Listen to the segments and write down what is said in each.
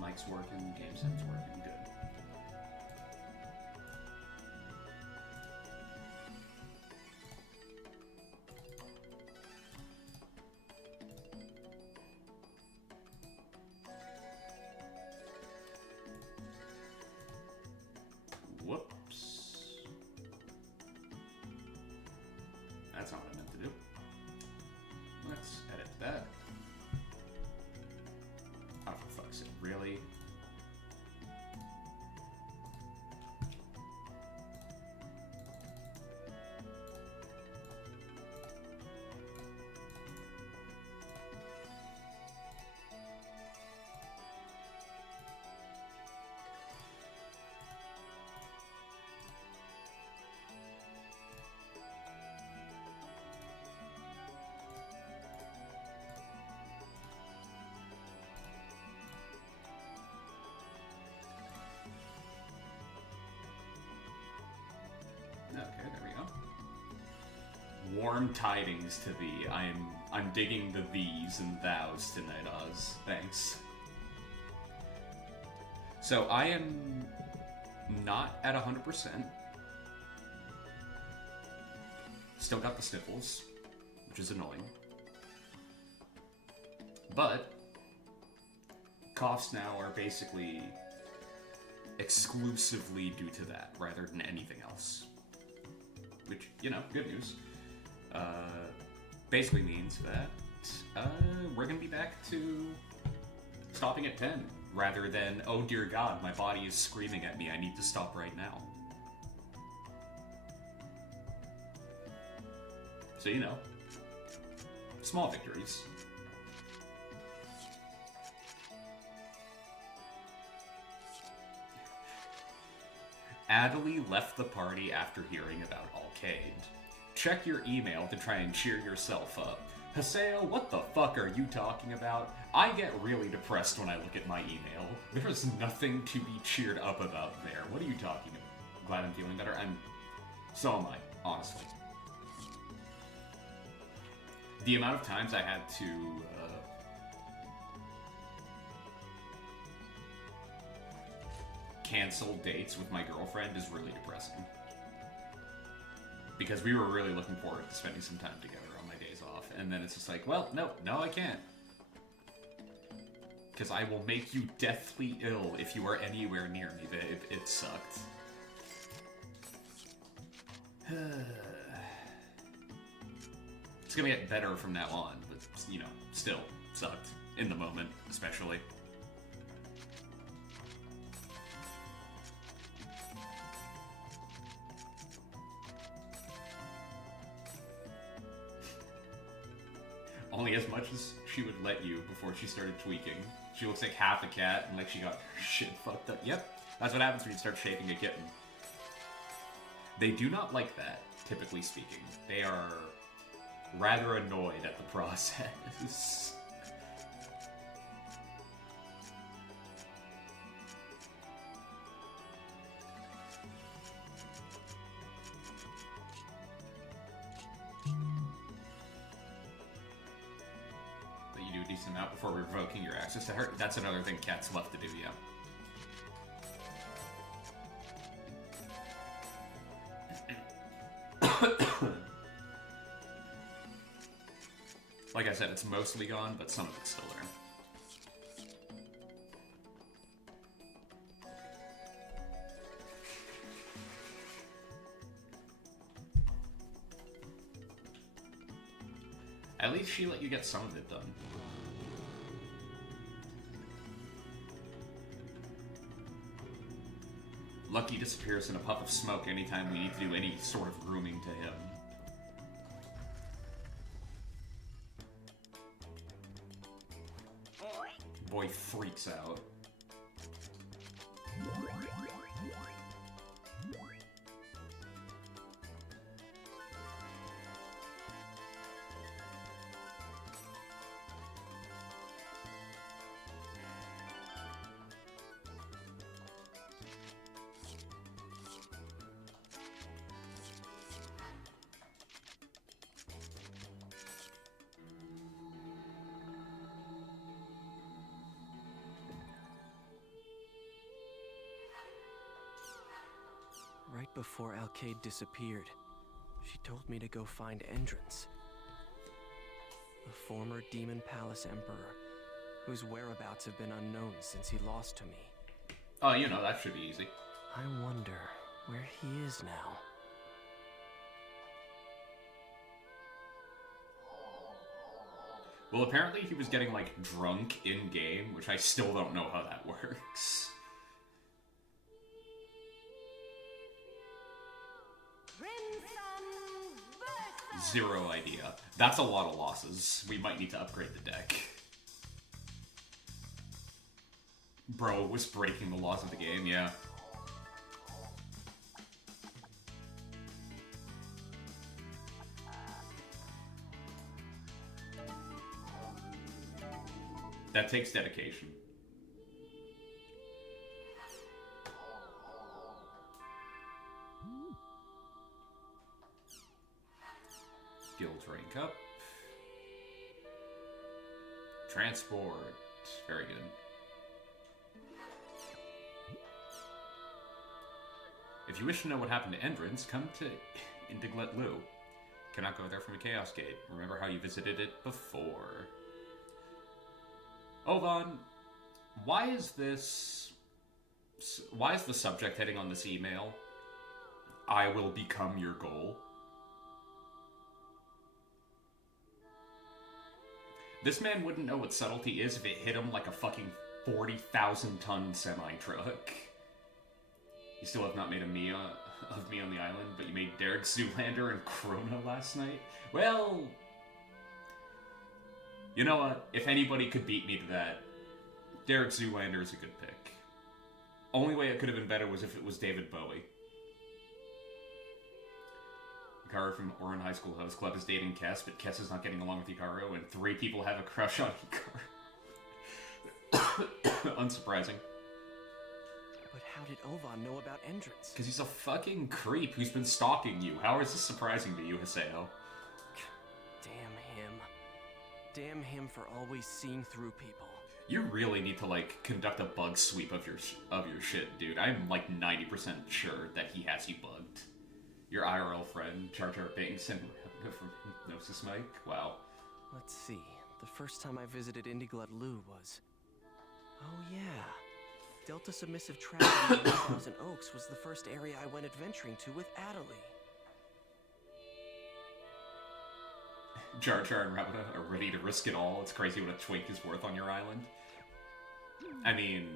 Mic's working, game set's working, good. Whoops. That's not what I meant to do. Let's edit that. Oh, for fuck's sake, really? Okay, there we go. Warm tidings to thee. I'm digging the these and thous tonight, Oz. Thanks. So I am not at 100%. Still got the sniffles, which is annoying. But coughs now are basically exclusively due to that rather than anything else. Which, you know, good news. Basically means that we're going to be back to stopping at 10, rather than, oh dear God, my body is screaming at me, I need to stop right now. So, you know, small victories. Adelie left the party after hearing about Alcade. Check your email to try and cheer yourself up. Haseo, what the fuck are you talking about? I get really depressed when I look at my email. There is nothing to be cheered up about there. What are you talking about? Glad I'm feeling better? So am I, honestly. The amount of times I had to cancel dates with my girlfriend is really depressing. Because we were really looking forward to spending some time together on my days off. And then it's just like, well, no, I can't. Because I will make you deathly ill if you are anywhere near me. It sucked. It's gonna get better from now on, but, you know, still sucked. In the moment, especially. Only as much as she would let you before she started tweaking. She looks like half a cat and like she got her shit fucked up. Yep, that's what happens when you start shaping a kitten. They do not like that, typically speaking. They are rather annoyed at the process. But you do a decent amount before revoking your access to her. That's another thing cats love to do, yeah. Like I said, it's mostly gone, but some of it's still there. At least she let you get some of it done. Lucky disappears in a puff of smoke anytime we need to do any sort of grooming to him. Boy freaks out. Right before Alcade disappeared, she told me to go find Endrance, the former Demon Palace Emperor, whose whereabouts have been unknown since he lost to me. Oh, you know, that should be easy. I wonder where he is now. Well, apparently he was getting, like, drunk in-game, which I still don't know how that works. Zero idea. That's a lot of losses. We might need to upgrade the deck. Bro was breaking the laws of the game, yeah. That takes dedication. Guild rank up. Transport. Very good. If you wish to know what happened to Endrance, come to Indiglet Lu. Cannot go there from a Chaos Gate. Remember how you visited it before. Ovan, why is the subject heading on this email, I will become your goal? This man wouldn't know what subtlety is if it hit him like a fucking 40,000-ton semi-truck. You still have not made of me on the island, but you made Derek Zoolander and Krona last night? Well, you know what? If anybody could beat me to that, Derek Zoolander is a good pick. Only way it could have been better was if it was David Bowie. Hikaru from Orin High School Host Club is dating Kess, but Kess is not getting along with Hikaru, and 3 people have a crush on Hikaru. Unsurprising. But how did Ovan know about Endrance? Because he's a fucking creep who's been stalking you. How is this surprising to you, Haseo? Damn him. Damn him for always seeing through people. You really need to, like, conduct a bug sweep of your shit, dude. I'm, like, 90% sure that he has you bugged. Your IRL friend, Jar Jar Binks, and from Hypnosis Mike? Wow. Let's see. The first time I visited Indiglet Lu was... Oh, yeah. Delta Submissive Tragedy in Thousand Oaks was the first area I went adventuring to with Adelie. Jar Jar and Rabida are ready to risk it all. It's crazy what a twink is worth on your island. I mean...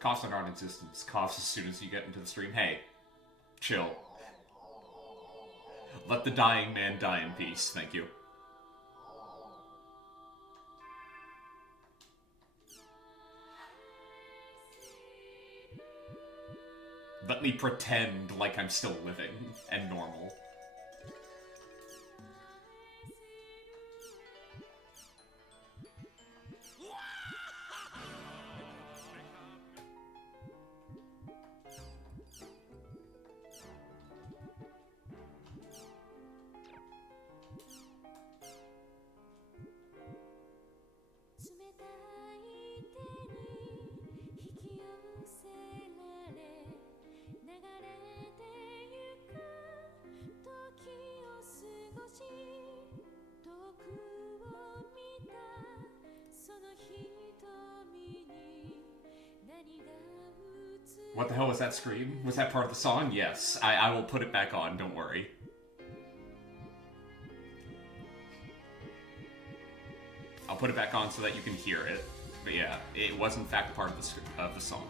Coughs are non-existent. Coughs as soon as you get into the stream. Hey, chill. Let the dying man die in peace. Thank you. Let me pretend like I'm still living and normal. What the hell was that scream? Was that part of the song? Yes. I will put it back on, don't worry. I'll put it back on so that you can hear it. But yeah, it was in fact part of the song.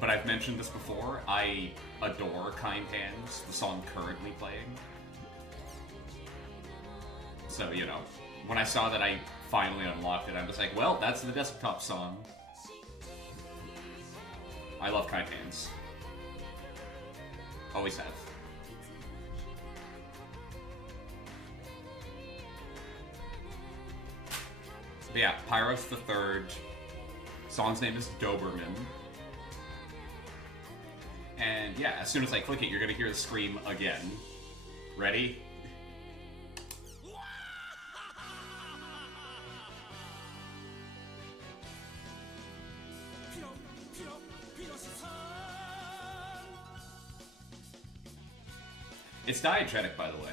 But I've mentioned this before, I adore Kind Hands, the song currently playing. So, you know, when I saw that I finally unlocked it, I was like, well, that's the desktop song. I love Kind Hands. Always have. But yeah, Pyros the Third. Song's name is Doberman. And yeah, as soon as I click it, you're gonna hear the scream again. Ready? It's diegetic, by the way.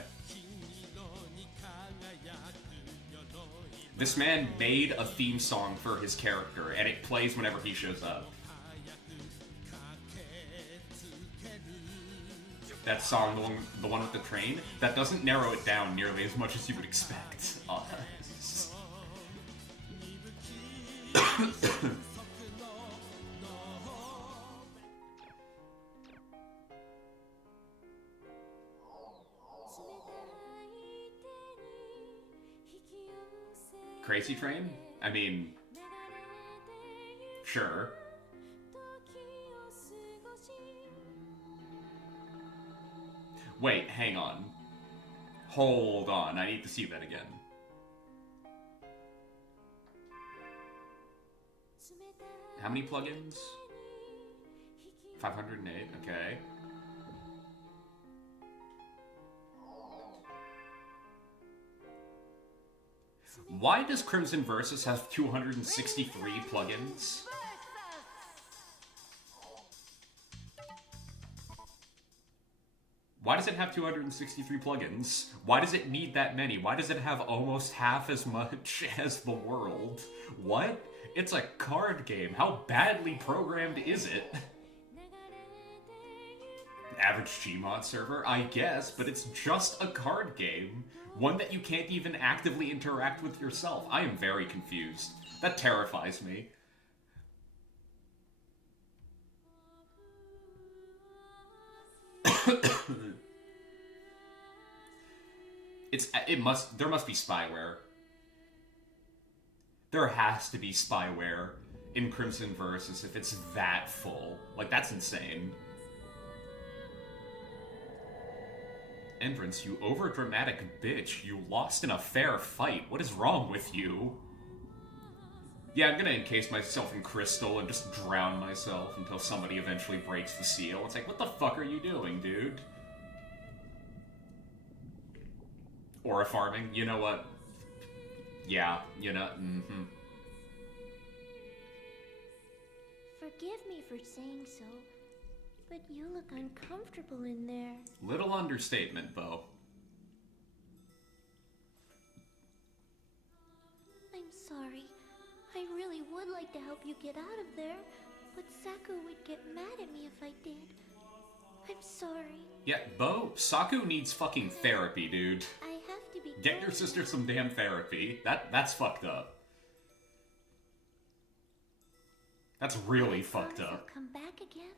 This man made a theme song for his character, and it plays whenever he shows up. That song, the one with the train, that doesn't narrow it down nearly as much as you would expect. Crazy Train? I mean, sure. Wait, hang on. Hold on, I need to see that again. How many plugins? 508, okay. Why does Crimson Versus have 263 plugins? Why does it have 263 plugins? Why does it need that many? Why does it have almost half as much as the world? What? It's a card game. How badly programmed is it? Average Gmod server? I guess, but it's just a card game. One that you can't even actively interact with yourself. I am very confused. That terrifies me. There must be spyware. There has to be spyware in Crimson Versus if it's that full. Like, that's insane. Entrance, you overdramatic bitch. You lost in a fair fight. What is wrong with you? Yeah, I'm gonna encase myself in crystal and just drown myself until somebody eventually breaks the seal. It's like, what the fuck are you doing, dude? Aura farming? You know what? Yeah, you know, Forgive me for saying so, but you look uncomfortable in there. Little understatement, Bo. I'm sorry. I really would like to help you get out of there, but Saku would get mad at me if I did. I'm sorry. Yeah, Bo, Saku needs fucking therapy, dude. I have to be Get your sister some damn therapy. That's fucked up. That's really fucked up. Come back again.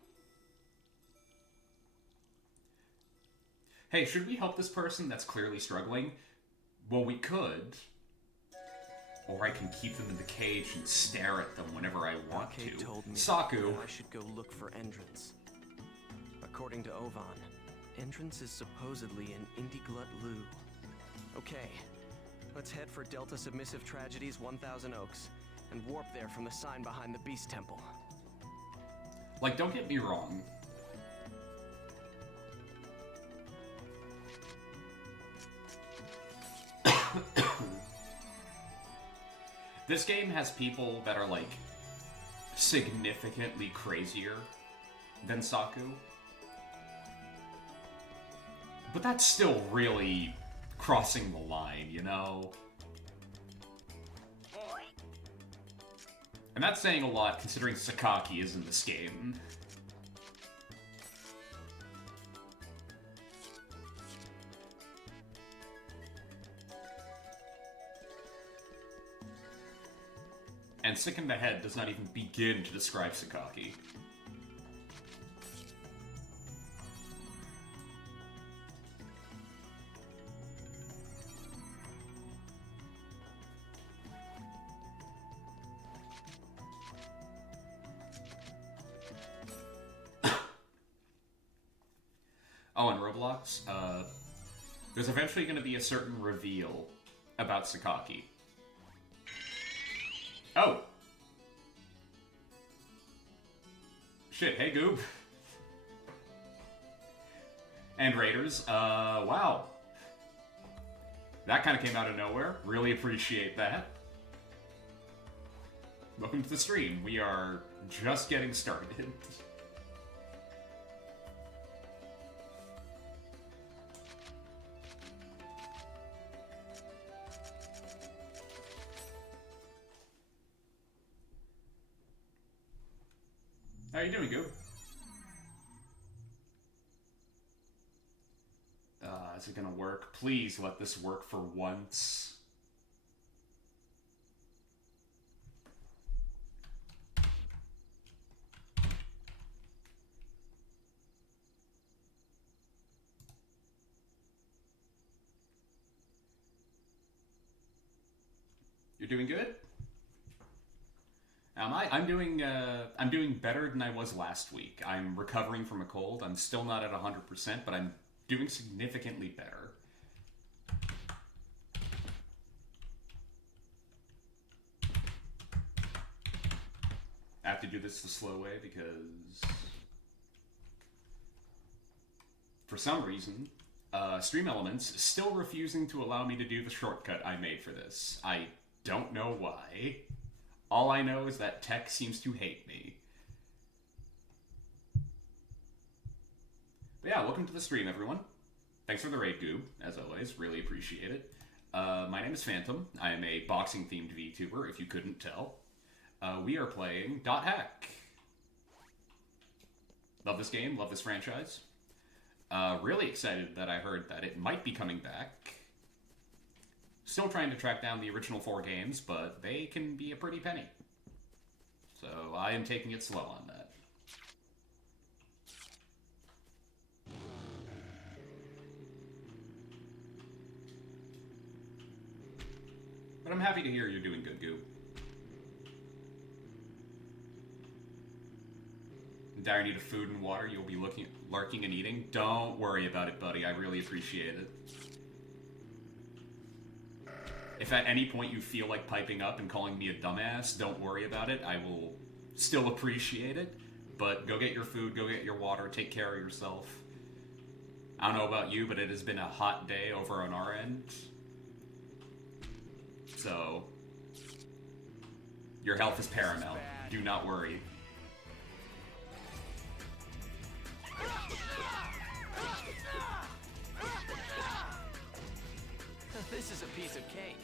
Hey, should we help this person that's clearly struggling? Well, we could. Or I can keep them in the cage and stare at them whenever I want Arcade to. told me Saku. that I should go look for Entrance. According to Ovan, Entrance is supposedly in Indiglut Lu. Okay, let's head for Delta Submissive Tragedies 1000 Oaks and warp there from the sign behind the Beast Temple. Like, don't get me wrong. This game has people that are, like, significantly crazier than Saku. But that's still really crossing the line, you know? And that's saying a lot, considering Sakaki is in this game. And Sick in the Head does not even begin to describe Sakaki. Oh, and Roblox, there's eventually going to be a certain reveal about Sakaki. Oh! Shit, hey Goob. And Raiders, wow. That kind of came out of nowhere. Really appreciate that. Welcome to the stream. We are just getting started. How you doing, Goop? Is it gonna work? Please let this work for once. You're doing good? I'm doing better than I was last week. I'm recovering from a cold. I'm still not at 100%, but I'm doing significantly better. I have to do this the slow way because for some reason, Stream Elements is still refusing to allow me to do the shortcut I made for this. I don't know why. All I know is that tech seems to hate me. But yeah, welcome to the stream, everyone. Thanks for the raid, Goob, as always. Really appreciate it. My name is Phantom. I am a boxing-themed VTuber, if you couldn't tell. We are playing .hack. Love this game, love this franchise. Really excited that I heard that it might be coming back. Still trying to track down the original 4 games, but they can be a pretty penny. So I am taking it slow on that. But I'm happy to hear you're doing good, Goop. In dire need of food and water, you'll be lurking and eating. Don't worry about it, buddy. I really appreciate it. If at any point you feel like piping up and calling me a dumbass, don't worry about it. I will still appreciate it. But go get your food, go get your water, take care of yourself. I don't know about you, but it has been a hot day over on our end. So, your health is paramount. Do not worry. This is a piece of cake.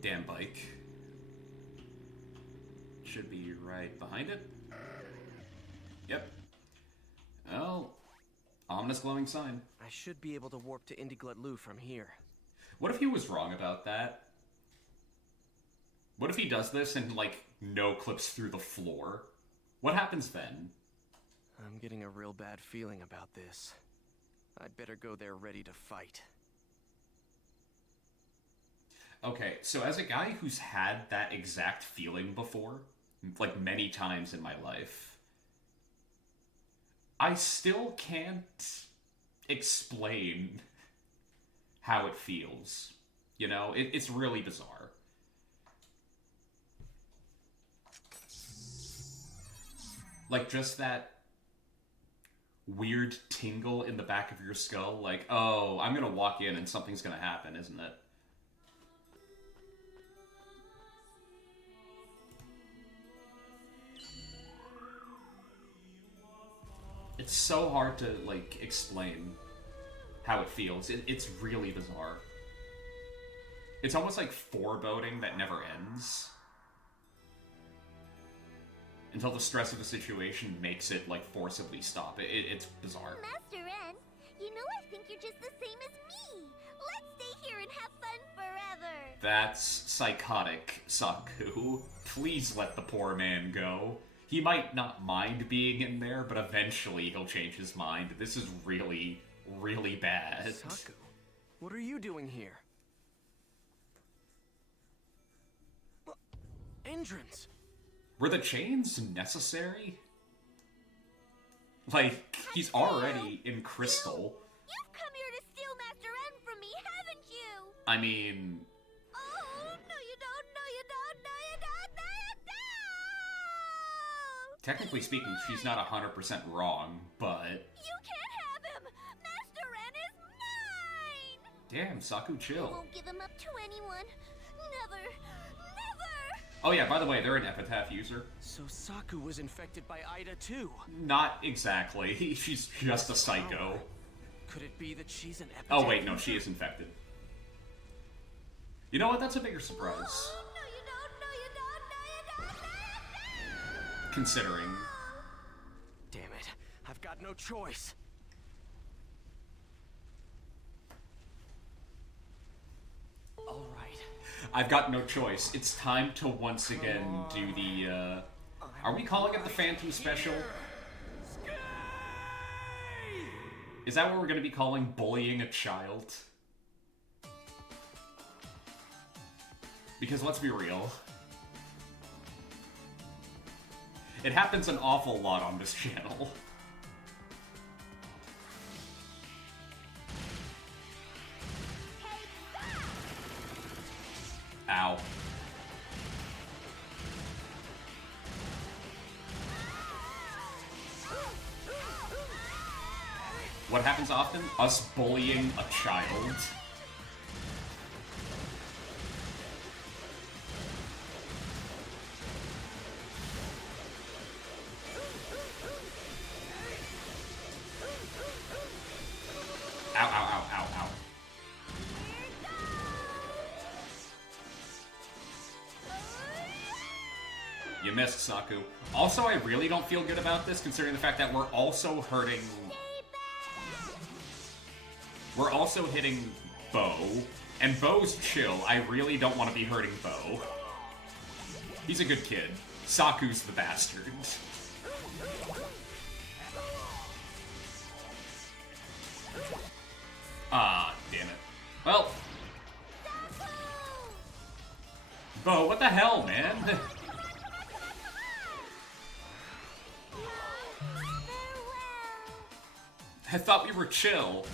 Damn bike. Should be right behind it. Yep. Well, ominous glowing sign. I should be able to warp to Indiglut from here. What if he was wrong about that? What if he does this and, like, no clips through the floor? What happens then? I'm getting a real bad feeling about this. I'd better go there ready to fight. Okay, so as a guy who's had that exact feeling before, like many times in my life, I still can't explain how it feels. You know, it's really bizarre. Like, just that weird tingle in the back of your skull, like, oh, I'm gonna walk in and something's gonna happen, isn't it? It's so hard to, like, explain how it feels. It's really bizarre. It's almost like foreboding that never ends. Until the stress of the situation makes it, like, forcibly stop. It's bizarre. Master N, you know I think you're just the same as me. Let's stay here and have fun forever. That's psychotic, Saku. Please let the poor man go. He might not mind being in there, but eventually he'll change his mind. This is really, really bad. Saku, what are you doing here? Entrance! Were the chains necessary? Like, he's already in crystal. You've come here to steal Master N from me, haven't you? I mean... Oh, no you don't, no you don't, no you don't, no you don't! Technically speaking, she's not 100% wrong, but... You can't have him! Master N is mine! Damn, Saku, chill. I won't give him up to anyone. Never, never! Oh yeah, by the way, they're an epitaph user. So Saku was infected by Ida too. Not exactly. She's just a psycho. Could it be that she's an epitaph? Oh wait, no, she is infected. You know what? That's a bigger surprise. No, you don't, no, you don't, no, you don't, no, you don't. Considering. Damn it. I've got no choice. All right. I've got no choice. It's time to once again do the, are we calling it the Phantom Special? Is that what we're gonna be calling bullying a child? Because let's be real. It happens an awful lot on this channel. Ow. What happens often? Us bullying a child. Ow, ow, ow, ow, ow. You missed, Saku. Also, I really don't feel good about this, considering the fact that we're also hurting... We're also hitting Bo, and Bo's chill. I really don't want to be hurting Bo. He's a good kid. Saku's the bastard. Ah, damn it. Well... Bo, what the hell, man? I thought we were chill.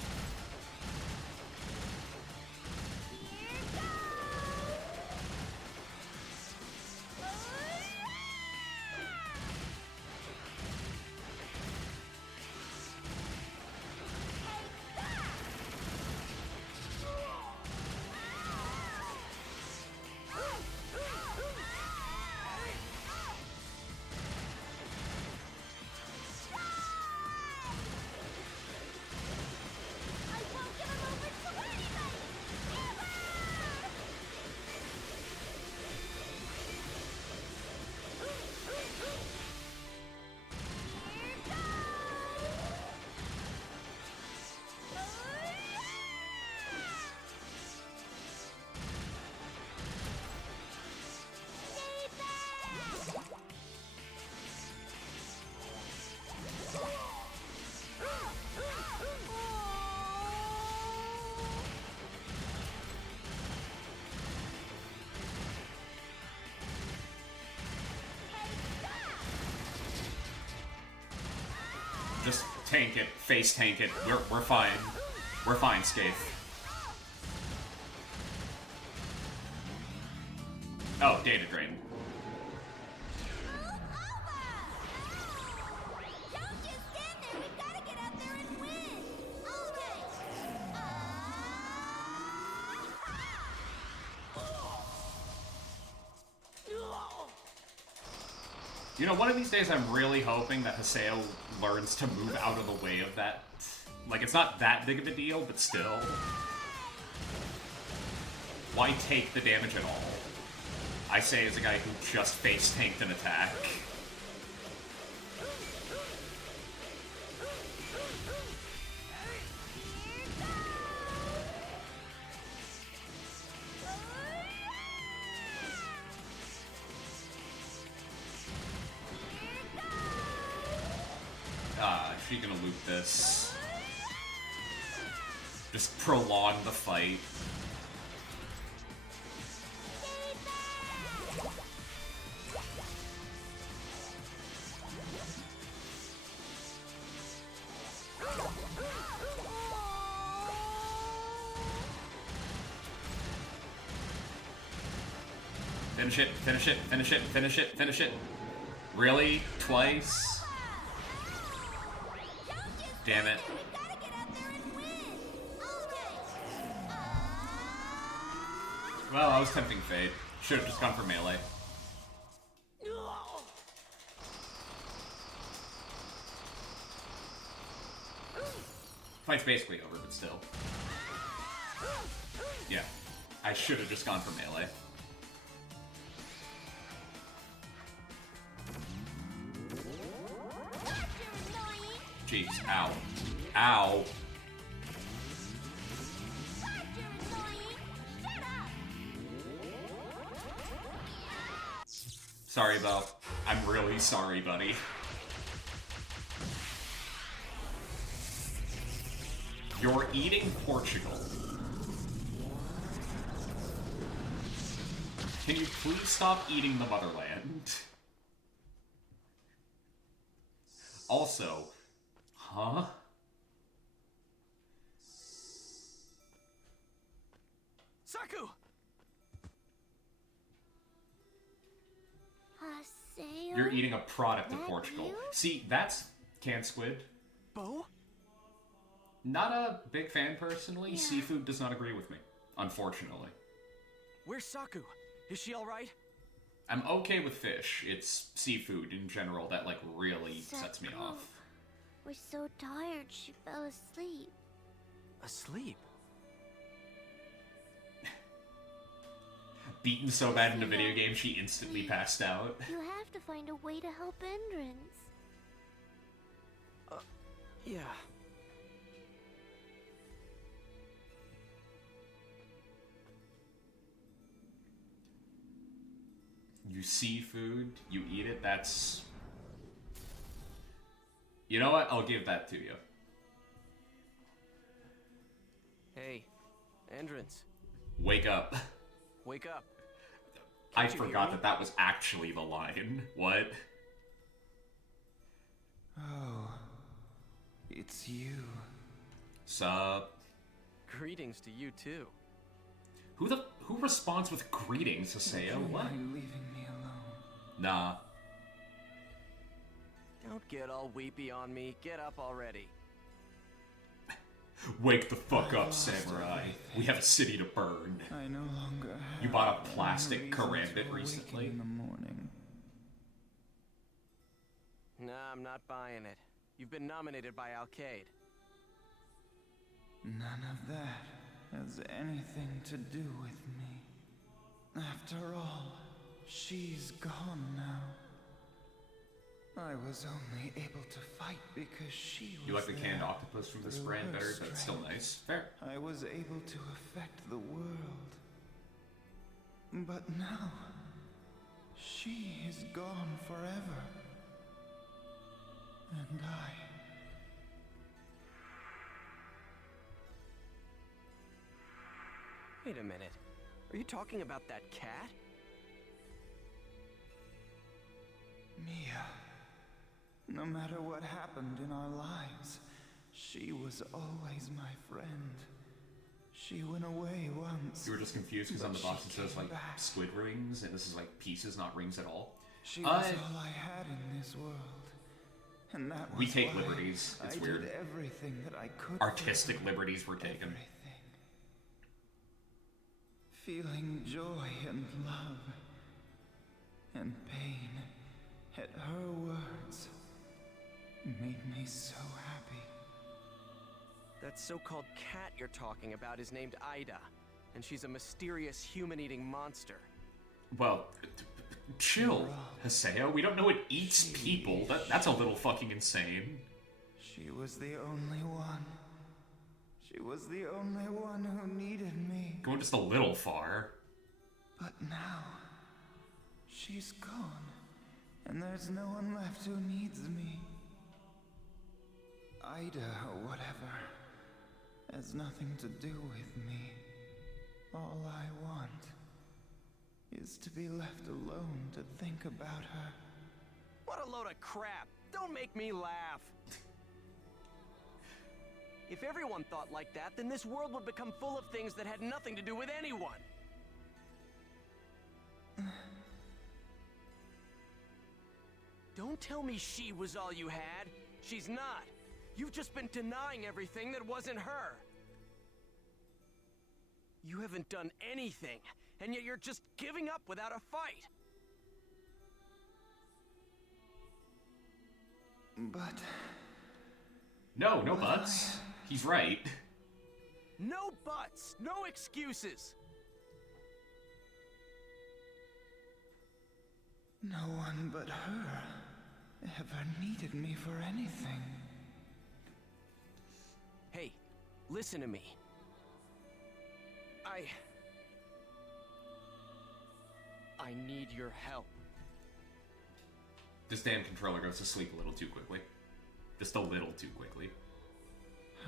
Just tank it, face tank it. We're fine. We're fine, Scathe. Oh, data drain. Don't just stand there. We've got to get out there and win. You know, one of these days I'm really hoping that Haseo learns to move out of the way of that. Like, it's not that big of a deal, but still. Why take the damage at all? I say as a guy who just face tanked an attack. She's gonna loop this. Just prolong the fight. Finish it, finish it, finish it, finish it, finish it. Really? Twice? Damn it. Well, I was tempting fate. Should have just gone for melee. fight's basically over, but still. Yeah. I should have just gone for melee. Jeez, ow. Ow. Sorry, Bo. I'm really sorry, buddy. You're eating Portugal. Can you please stop eating the motherland? Also, huh? Saku! Haseo? You're eating a product of That Portugal. you? See, that's canned squid. Bo? Not a big fan, personally. Yeah. Seafood does not agree with me, unfortunately. Where's Saku? Is she alright? I'm okay with fish. It's seafood in general that, like, really sets me Saku off. was so tired she fell asleep. Asleep? Beaten so bad in a video game, she instantly passed out. You have to find a way to help Endrins. Yeah. You see food, you eat it, that's... You know what? I'll give that to you. Hey, Endrins, Wake up. wake up. I Can't you hear forgot me? that was actually the line. What? Oh, it's you. Sup? Greetings to you too. Who responds with greetings, Haseo? Would you What? mind leaving me alone? Nah. Don't get all weepy on me. Get up already. Wake the fuck I up, lost samurai. everything. We have a city to burn. I no longer have You bought a any plastic reason to karambit awaken recently? in the morning. Nah, I'm not buying it. You've been nominated by Alcade. None of that has anything to do with me. After all, she's gone now. I was only able to fight because she was You like the there. canned octopus from this Through brand her better, but it's still strength, nice. Fair. I was able to affect the world. But now, she is gone forever. And Wait a minute. Are you talking about that cat? Mia, no matter what happened in our lives, she was always my friend. She went away once. You were just confused because on the But box she it says, came like, back. squid rings, and this is, like, pieces, not rings at all. She was all I had in this world. And that was We take why liberties. It's I weird. did everything that I could for Artistic her. liberties were taken. Everything. Feeling joy and love and pain at her words made me so happy. That so-called cat you're talking about is named Ida, and she's a mysterious human-eating monster. Well, chill, Haseo. We don't know it eats people. That's a little fucking insane. She was the only one. She was the only one who needed me. Going just a little far. But now, she's gone, and there's no one left who needs me. Ida, or whatever, has nothing to do with me. All I want is to be left alone to think about her. What a load of crap! Don't make me laugh! If everyone thought like that, then this world would become full of things that had nothing to do with anyone. Don't tell me she was all you had. She's not. You've just been denying everything that wasn't her. You haven't done anything, and yet you're just giving up without a fight. But No buts. He's right. No buts! No excuses! No one but her ever needed me for anything. Hey, listen to me. I need your help. This damn controller goes to sleep a little too quickly. Just a little too quickly.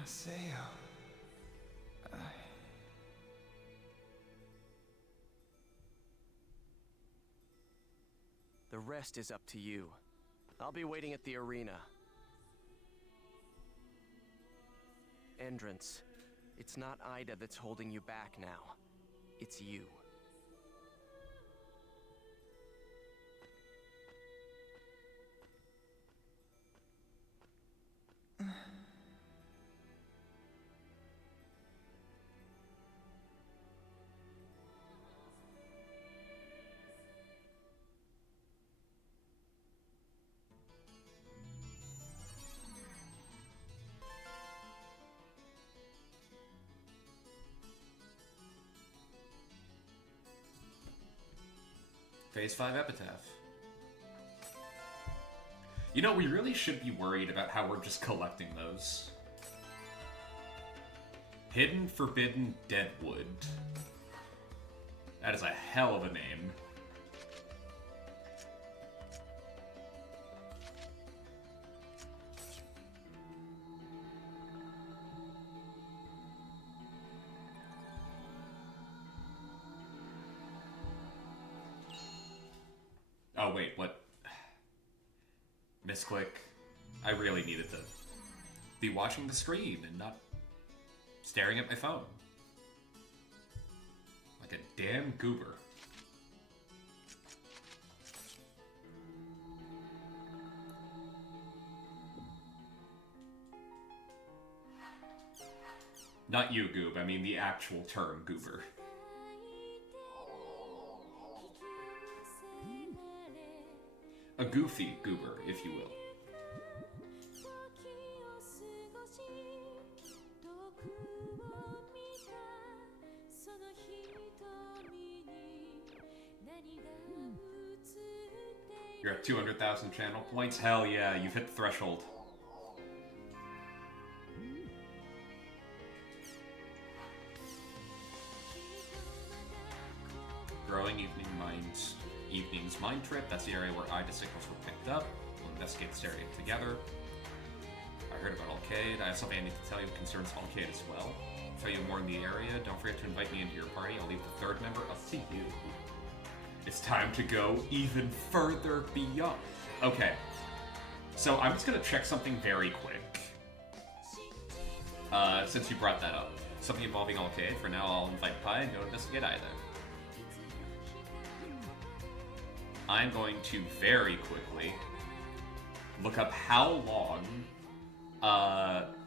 Haseo. The rest is up to you. I'll be waiting at the arena. Entrance. It's not Ida that's holding you back now. It's you. Phase 5 Epitaph. You know, we really should be worried about how we're just collecting those. Hidden Forbidden Deadwood. That is a hell of a name. Oh, wait, what? Misclick. I really needed to be watching the screen and not staring at my phone. Like a damn goober. Not you, Goob. I mean the actual term goober. A goofy goober, if you will. You're at 200,000 channel points? Hell yeah, you've hit the threshold. Growing evening's mind trip. That's the area where Ida signals were picked up. We'll investigate this area together. I heard about Alcade. I have something I need to tell you that concerns Alcade as well. I'll tell you more in the area. Don't forget to invite me into your party. I'll leave the third member up to you. It's time to go even further beyond. Okay. So I'm just gonna check something very quick. Since you brought that up. Something involving Alcade. For now, I'll invite Pi and go investigate Ida. I'm going to very quickly look up how long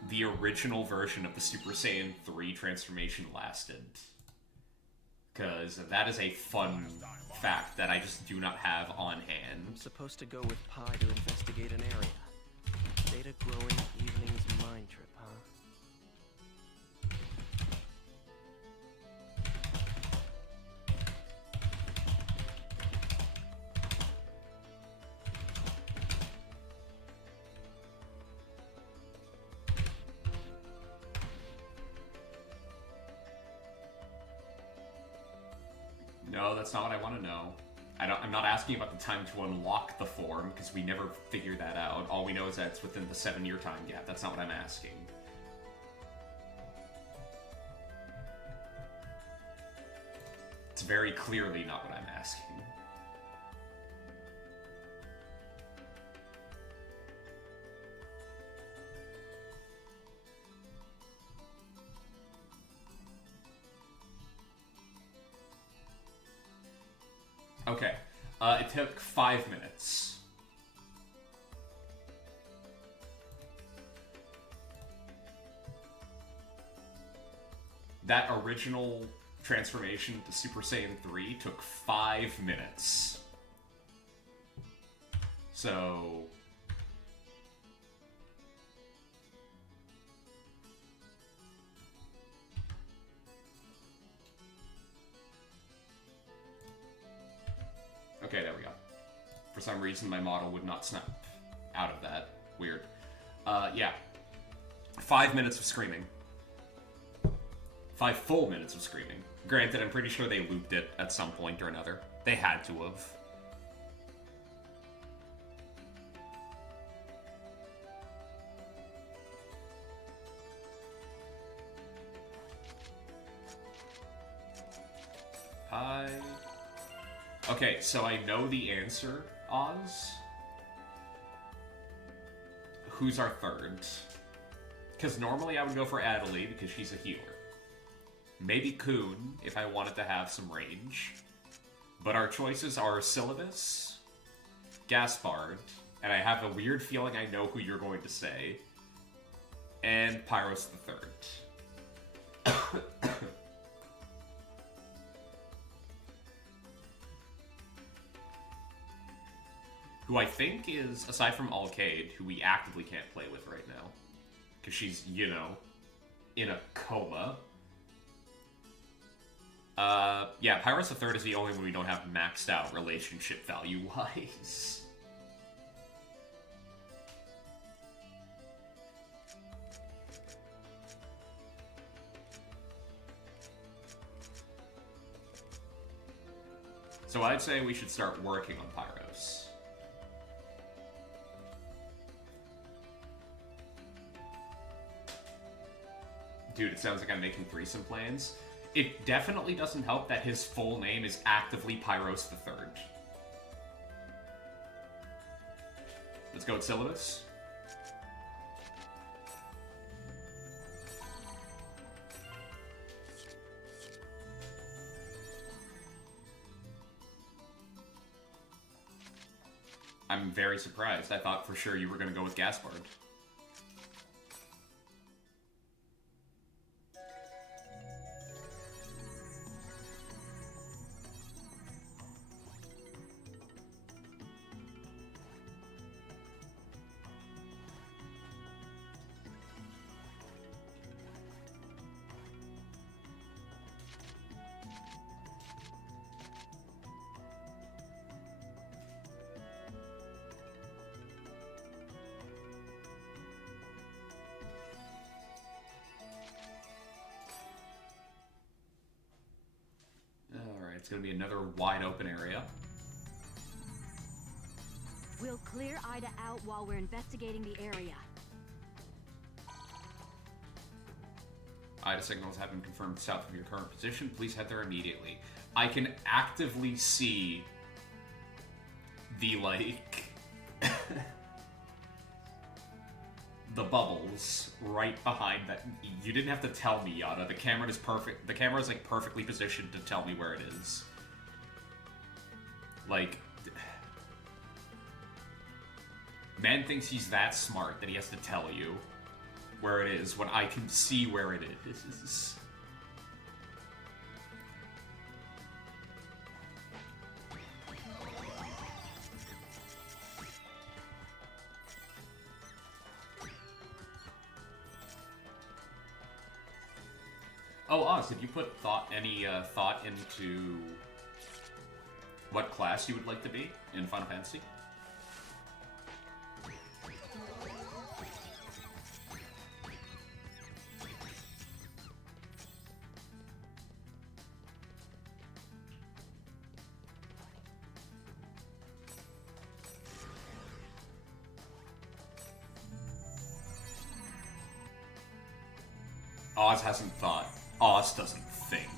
the original version of the Super Saiyan 3 transformation lasted. Because that is a fun fact that I just do not have on hand. I'm supposed to go with Pi to investigate an area. Data growing evening's mind trip, huh? No, that's not what I want to know. I'm not asking about the time to unlock the form, because we never figured that out. All we know is that it's within the 7-year time gap. That's not what I'm asking. It's very clearly not what I'm asking. Okay, it took 5 minutes. That original transformation to Super Saiyan 3 took 5 minutes. So... some reason my model would not snap out of that. Weird. Yeah. 5 minutes of screaming. 5 full minutes of screaming. Granted, I'm pretty sure they looped it at some point or another. They had to have. Okay, so I know the answer, Oz. Who's our third? Because normally I would go for Adelie because she's a healer. Maybe Kuhn if I wanted to have some range. But our choices are Syllabus, Gaspard, and I have a weird feeling I know who you're going to say, and Pyros the Third. Who I think is, aside from Alcade, who we actively can't play with right now. Because she's, you know, in a coma. Yeah, Pyros the Third is the only one we don't have maxed out relationship value-wise. So I'd say we should start working on Pyros. Dude, it sounds like I'm making threesome plans. It definitely doesn't help that his full name is actively Pyros the Third. Let's go with Syllabus. I'm very surprised. I thought for sure you were going to go with Gaspard. It's going to be another wide open area. We'll clear Ida out while we're investigating the area. Ida signals have been confirmed south of your current position. Please head there immediately. I can actively see the, like... the bubbles right behind that. You didn't have to tell me, Yada. The camera is perfect. The camera is, like, perfectly positioned to tell me where it is. Like... Man thinks he's that smart that he has to tell you where it is when I can see where it is. Oh, Oz, did you put any thought into what class you would like to be in Final Fantasy? Oz hasn't thought. Oz doesn't think.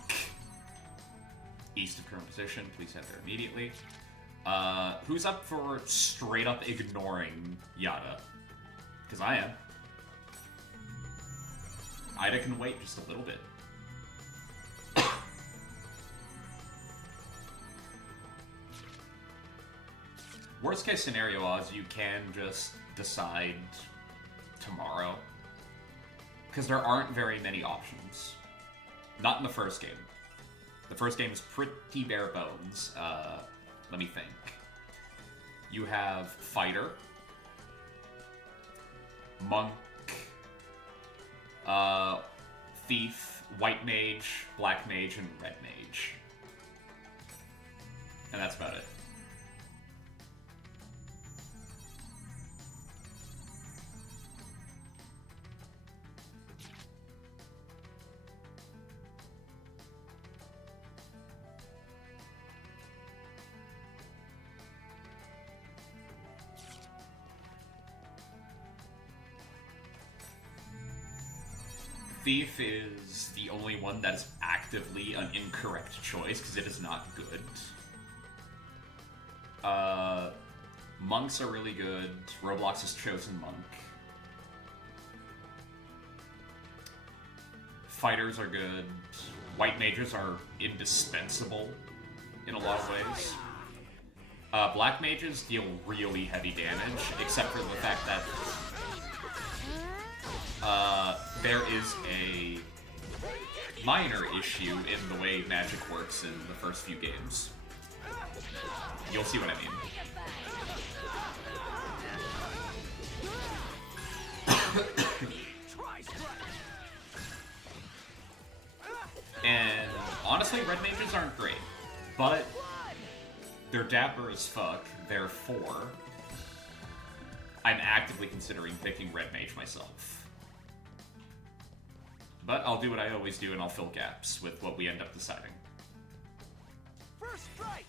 East of current position, please head there immediately. Who's up for straight up ignoring Yada? Because I am. Ida can wait just a little bit. Worst case scenario, Oz, you can just decide tomorrow. Because there aren't very many options. Not in the first game. The first game is pretty bare bones. Let me think. You have Fighter, Monk, Thief, White Mage, Black Mage, and Red Mage. And that's about it. Thief is the only one that is actively an incorrect choice, because it is not good. Monks are really good. Roblox has chosen Monk. Fighters are good. White mages are indispensable in a lot of ways. Black mages deal really heavy damage, except for the fact that there is a minor issue in the way magic works in the first few games. You'll see what I mean. And honestly, red mages aren't great, but they're dapper as fuck, therefore I'm actively considering picking red mage myself. But I'll do what I always do and I'll fill gaps with what we end up deciding. First strike!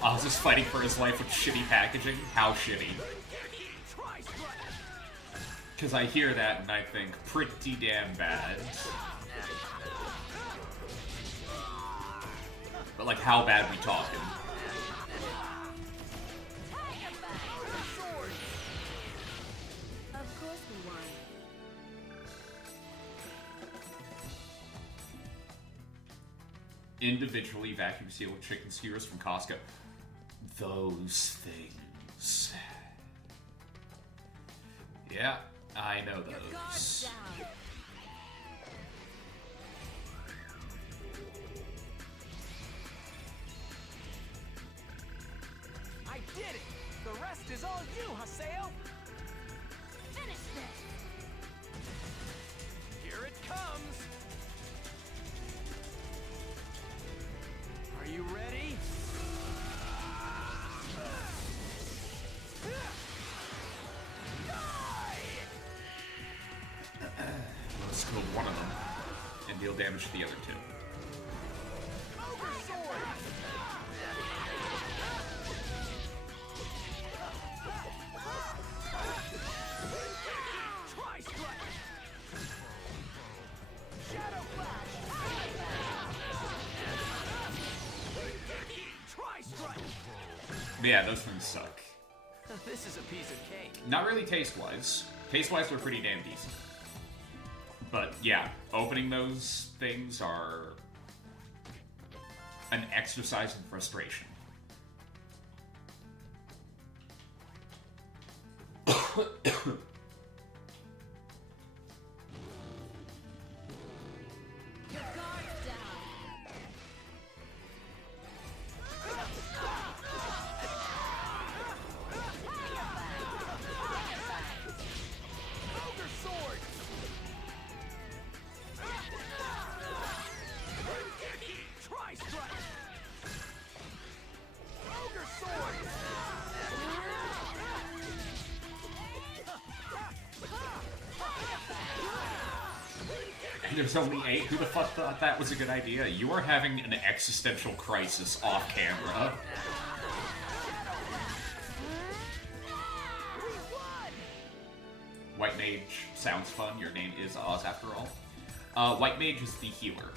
Oz is fighting for his life with shitty packaging? How shitty? Because I hear that and I think, pretty damn bad. But like, how bad we talking? Of course we won. Individually vacuum sealed chicken skewers from Costco. Those things. Yeah, I know those. I did it! The rest is all you, Haseo! Finish this! Here it comes! Are you ready? Let's kill one of them and deal damage to the other two. Yeah, those things suck. This is a piece of cake. Not really taste-wise. Taste-wise, they're pretty damn decent. But yeah, opening those things are an exercise in frustration. Your guard's down. Ogre sword! Try strike! Ogre sword! And there's only 8. Who the fuck thought that was a good idea? You are having an existential crisis off camera. White Mage sounds fun. Your name is Oz after all. White Mage is the healer.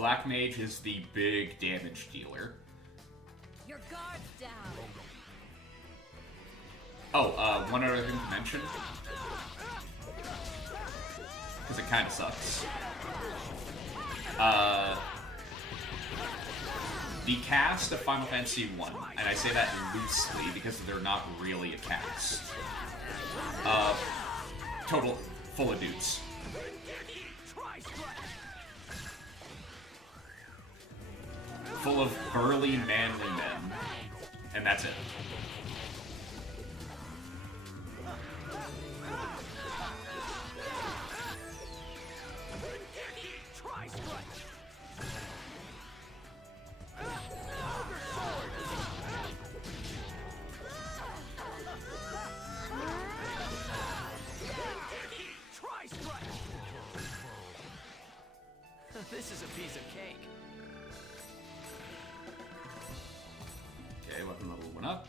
Black Mage is the big damage dealer. Your guard's down. Oh, one other thing to mention. Because it kind of sucks. The cast of Final Fantasy 1, and I say that loosely because they're not really a cast. Total full of dudes. Full of burly, manly men. And that's it. This is a piece of cake. Okay, weapon level went up.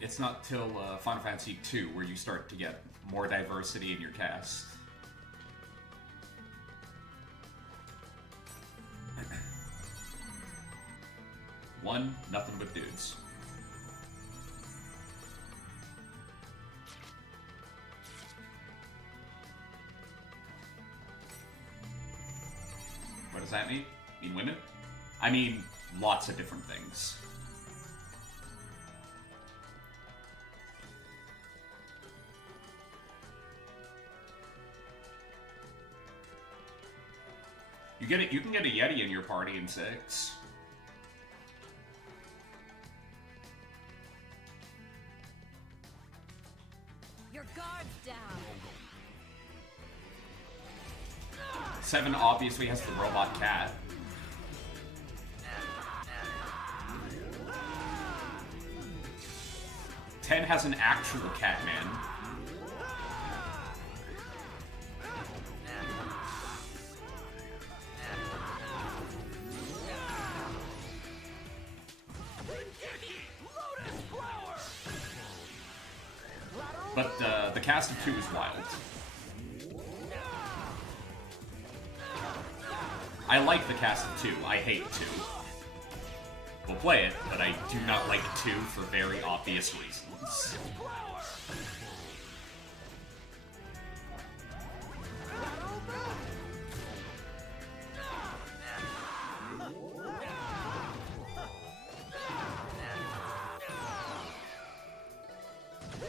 It's not till Final Fantasy 2 where you start to get more diversity in your cast. One, nothing but dudes. What does that mean? Mean women? I mean, lots of different things. You can get a Yeti in your party in 6. Your guard's down. 7 obviously has the robot cat. Ten has an actual cat man. But the cast of 2 is wild. I like the cast of 2. I hate 2. We'll play it, but I do not like 2 for very obvious reasons.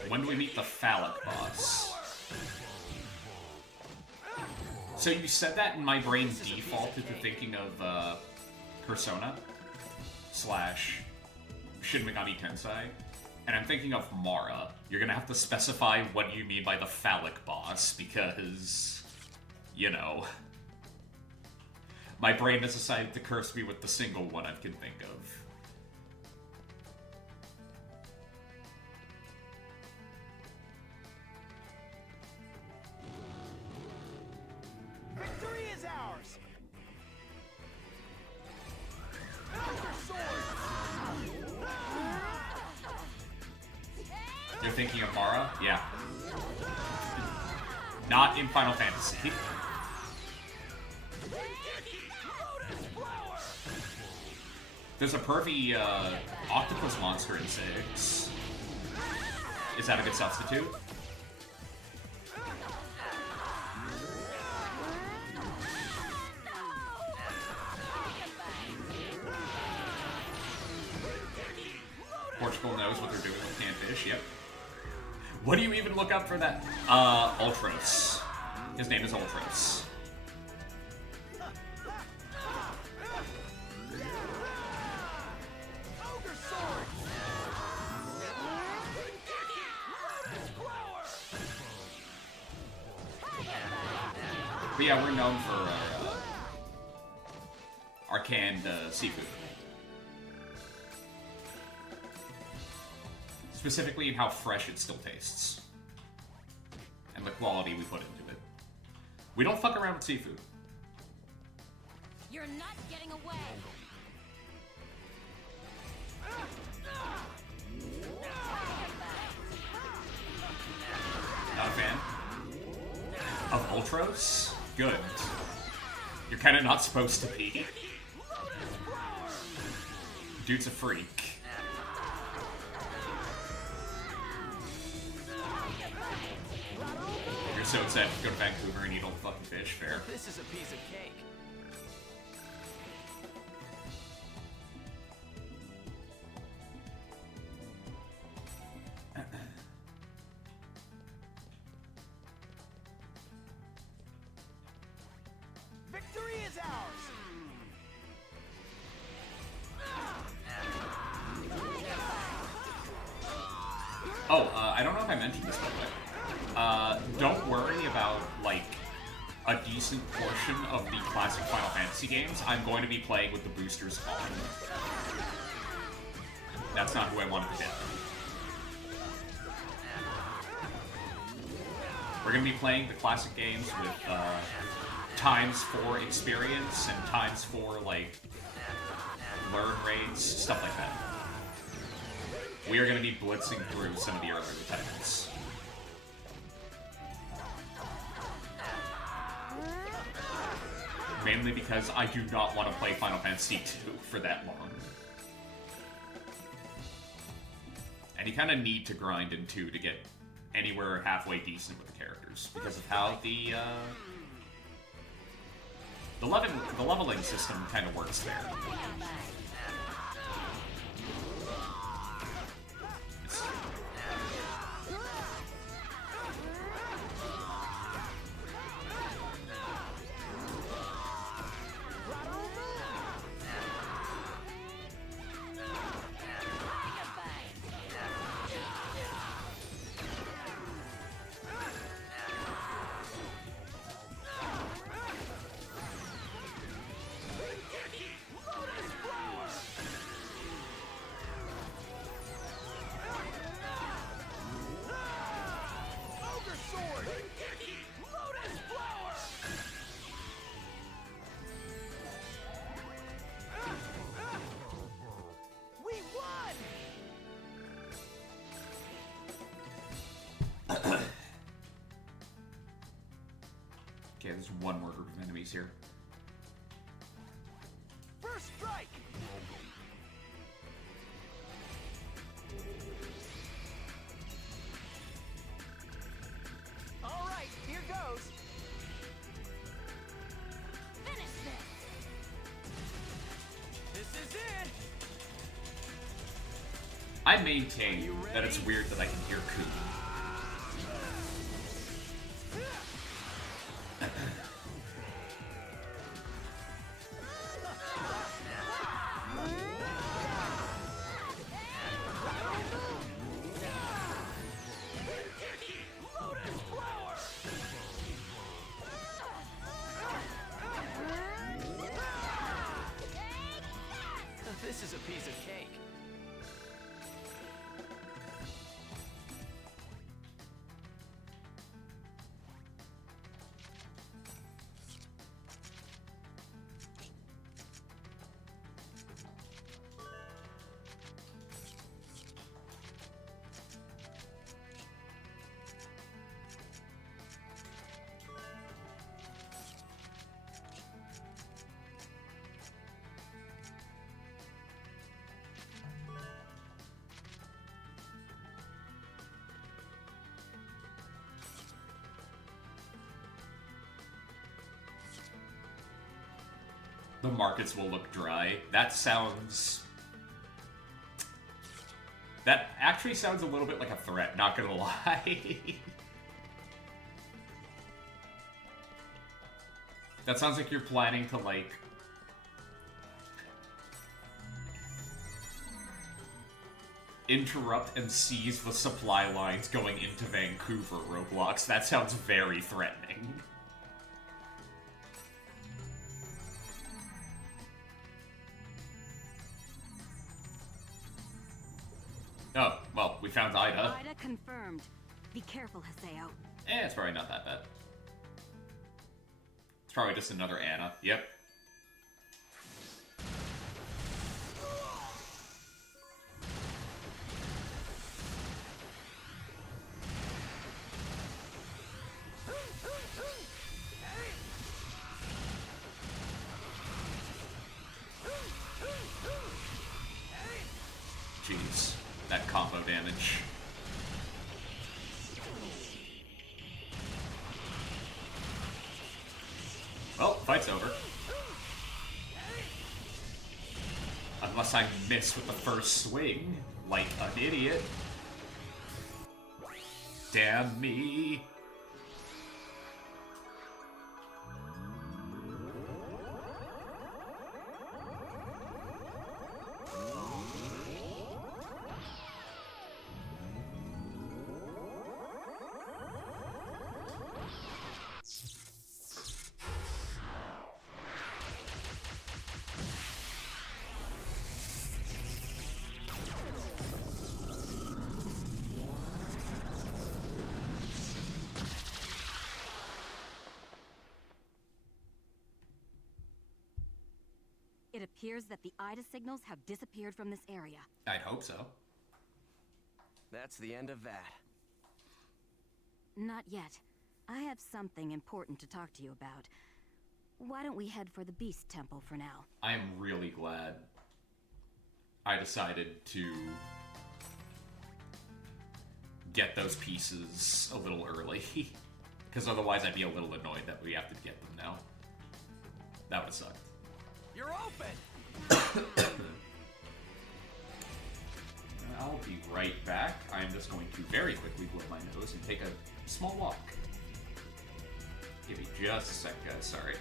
When do we meet the phallic boss? So you said that, and my brain defaulted to thinking of Persona / Shin Megami Tensei, and I'm thinking of Mara. You're gonna have to specify what you mean by the phallic boss, because, you know, my brain has decided to curse me with the single one I can think of. Victory is ours! You're thinking of Mara? Yeah. Not in Final Fantasy. There's a pervy octopus monster in 6. Is that a good substitute? Portugal knows what they're doing with canned fish, yep. What do you even look up for that? Ultros. His name is Ultros. But yeah, we're known for our canned seafood. Specifically in how fresh it still tastes. And the quality we put into it. We don't fuck around with seafood. You're not getting away. Not a fan of Ultros? Good. You're kind of not supposed to be. Dude's a freak. You're so excited to go to Vancouver and eat all the fucking fish. Fair. This is a piece of cake. Victory is ours! Oh, I don't know if I mentioned this, by the way. Don't worry about, like, a decent portion of the classic Final Fantasy games. I'm going to be playing with the boosters on. That's not who I wanted to hit. We're going to be playing the classic games with, ×4 experience and ×4, like, learn rates, stuff like that. We are going to be blitzing through some of the earlier titles. Mainly because I do not want to play Final Fantasy II for that long. And you kind of need to grind in 2 to get anywhere halfway decent with the characters, because of how the leveling system kind of works there. Okay, there's one more group of enemies here. First strike! All right, here goes. Finish this. This is it. I maintain that it's weird that I can hear Coma. This is a piece of cake. The markets will look dry. That sounds... That actually sounds a little bit like a threat, not gonna lie. That sounds like you're planning to, like... interrupt and seize the supply lines going into Vancouver, Roblox. That sounds very threatening. Oh, well, we found Ida. Ida confirmed. Be careful, Haseo. It's probably not that bad. It's probably just another Anna. Yep. Jeez, that combo damage. Well, fight's over. Unless I miss with the first swing, like an idiot. Damn me. It appears that the Ida signals have disappeared from this area. I'd hope so. That's the end of that. Not yet. I have something important to talk to you about. Why don't we head for the Beast Temple for now? I am really glad I decided to get those pieces a little early. Because otherwise I'd be a little annoyed that we have to get them now. That would have sucked. You're open! I'll be right back. I'm just going to very quickly blow my nose and take a small walk. Give me just a sec, guys. Sorry.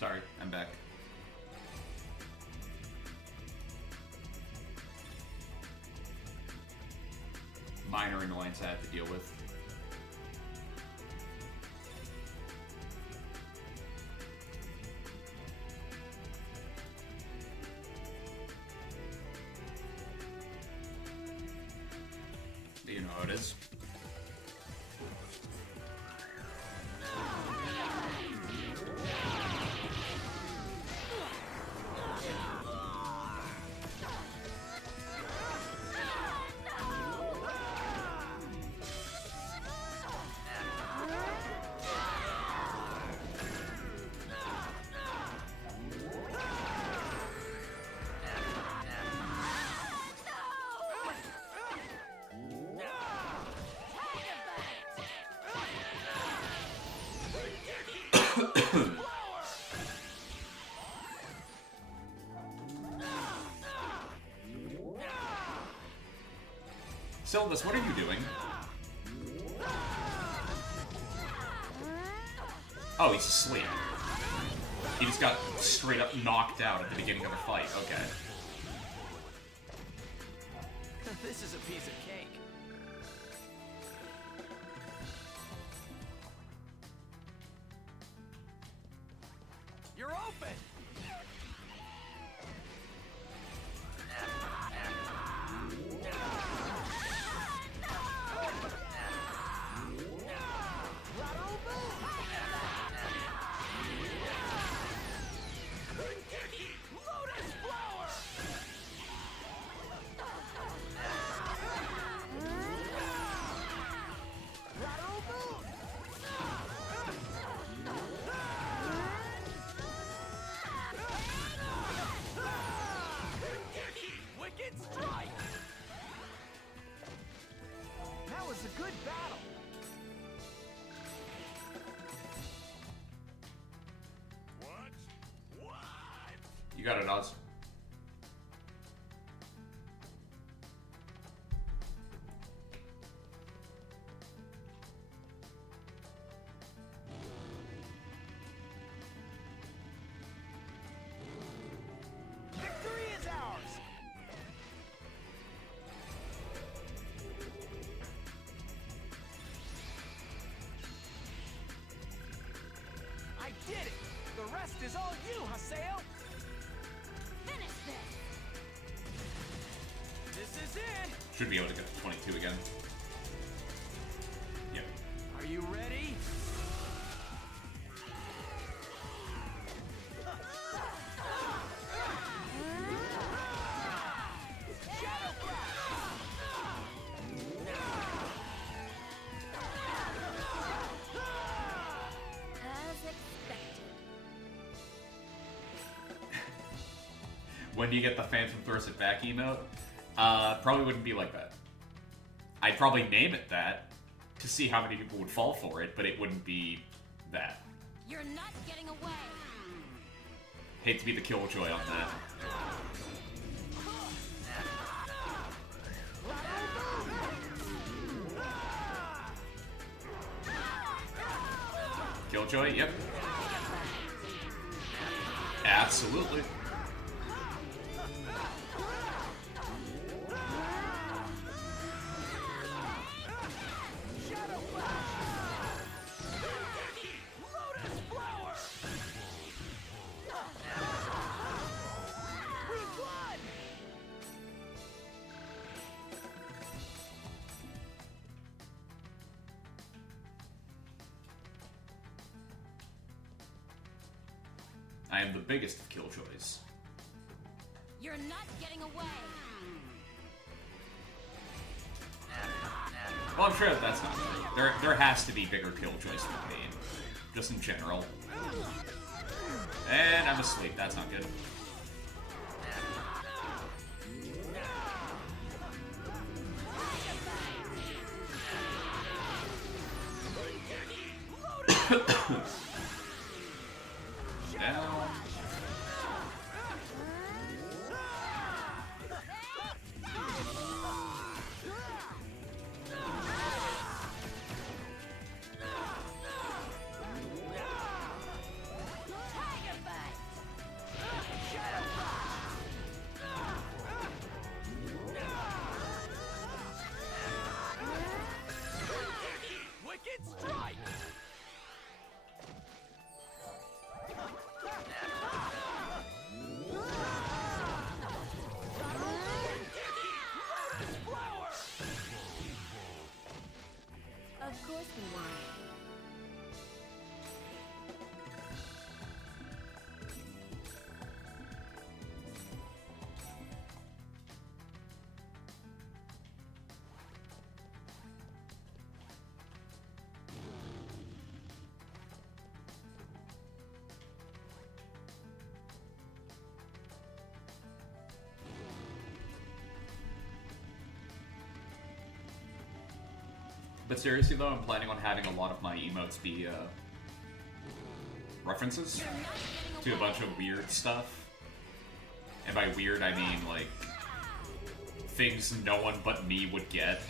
Sorry, I'm back. Minor annoyance I have to deal with. You know how it is. Sylvis, what are you doing? Oh, he's asleep. He just got straight up knocked out at the beginning of the fight. Okay. This is a piece of cake. You're open! That was a good battle. What? You got it, Oz. Victory is ours. I did it! The rest is all you, Haseo! Finish this! This is it! Should be able to get to 22 again. Yep. Are you ready? As expected. When do you get the Phantom Throws It Back emote? Probably wouldn't be like that. I'd probably name it that to see how many people would fall for it, but it wouldn't be that. You're not getting away. Hate to be the killjoy on that. Killjoy, yep. Absolutely. I am the biggest of killjoys. You're not getting away. Well, I'm sure that's not good. There has to be bigger killjoys in the game. Just in general. And I'm asleep. That's not good. Down. course we won. But seriously though, I'm planning on having a lot of my emotes be references to a bunch of weird stuff. And by weird, I mean like things no one but me would get.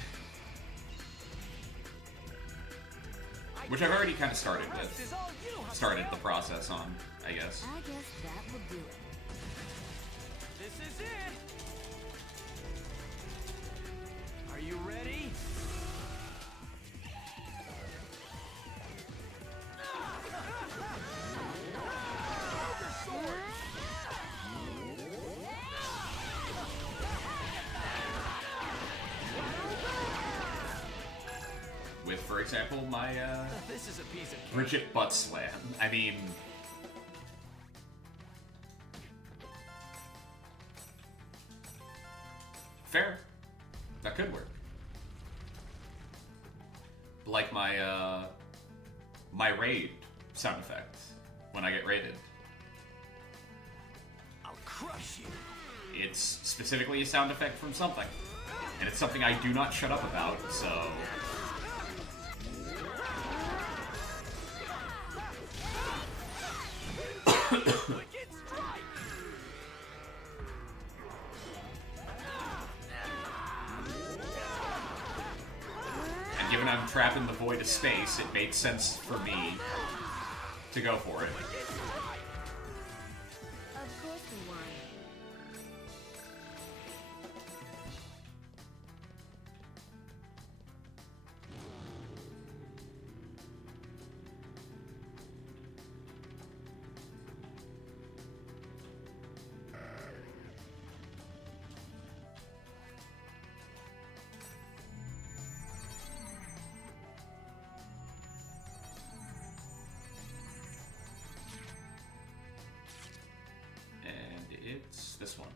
Which I've already kind of started with. Started the process on, I guess. I guess that will do it. This is it! Are you ready? With, for example, my This is a piece of cake. Bridget butt slam. I mean, fair. That could work. Like my my raid sound effect when I get raided. I'll crush you. It's specifically a sound effect from something, and it's something I do not shut up about. So. Wicked strike! And given I'm trapped in the void of space, it made sense for me to go for it. Of course we won. And it's this one.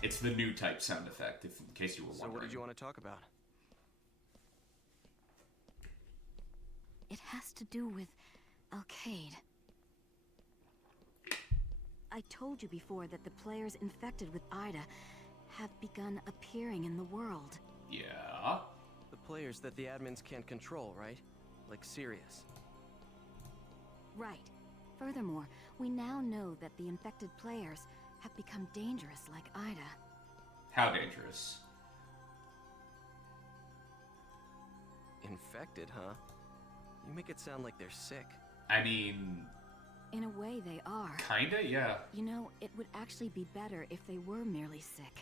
It's the new type sound effect, if in case you were So wondering. what did you want to talk about? It has to do with Alcade. I told you before that the players infected with Ida have begun appearing in the world. Yeah. The players that the admins can't control, right? Like Sirius. Right. Furthermore, we now know that the infected players have become dangerous like Ida. How dangerous? Infected, huh? You make it sound like they're sick. I mean, In a way, they are. kinda, yeah. You know, it would actually be better if they were merely sick.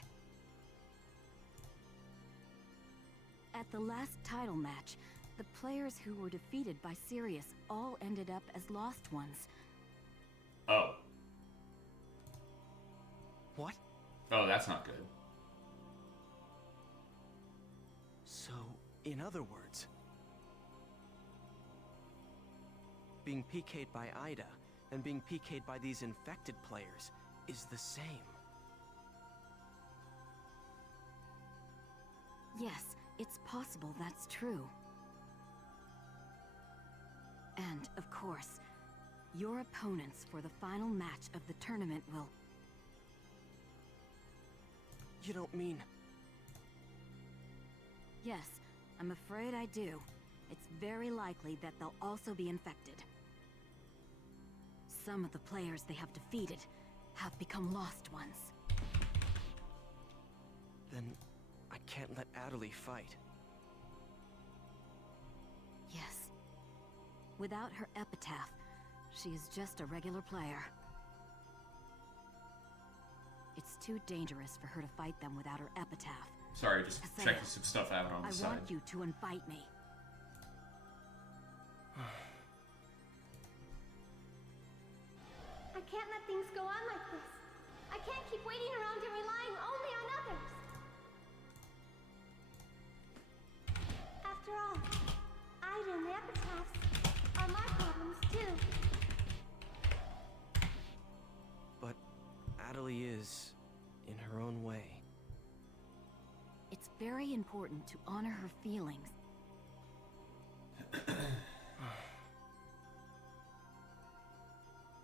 At the last title match, the players who were defeated by Sirius all ended up as lost ones. Oh. What? Oh, that's not good. So, in other words, being PK'd by Ida and being PK'd by these infected players is the same. Yes, it's possible that's true. And, of course, your opponents for the final match of the tournament will... You don't mean... Yes, I'm afraid I do. It's very likely that they'll also be infected. Some of the players they have defeated have become lost ones. Then I can't let Adderley fight. Yes. Without her epitaph, she is just a regular player. It's too dangerous for her to fight them without her epitaph. Sorry, just Haseo, checking some stuff out on the I side. want you to invite me. I can't let things go on like this. I can't keep waiting around and relying only on others. After all, Ida and the epitaphs are my problems too. But Adelie is, in her own way. It's very important to honor her feelings.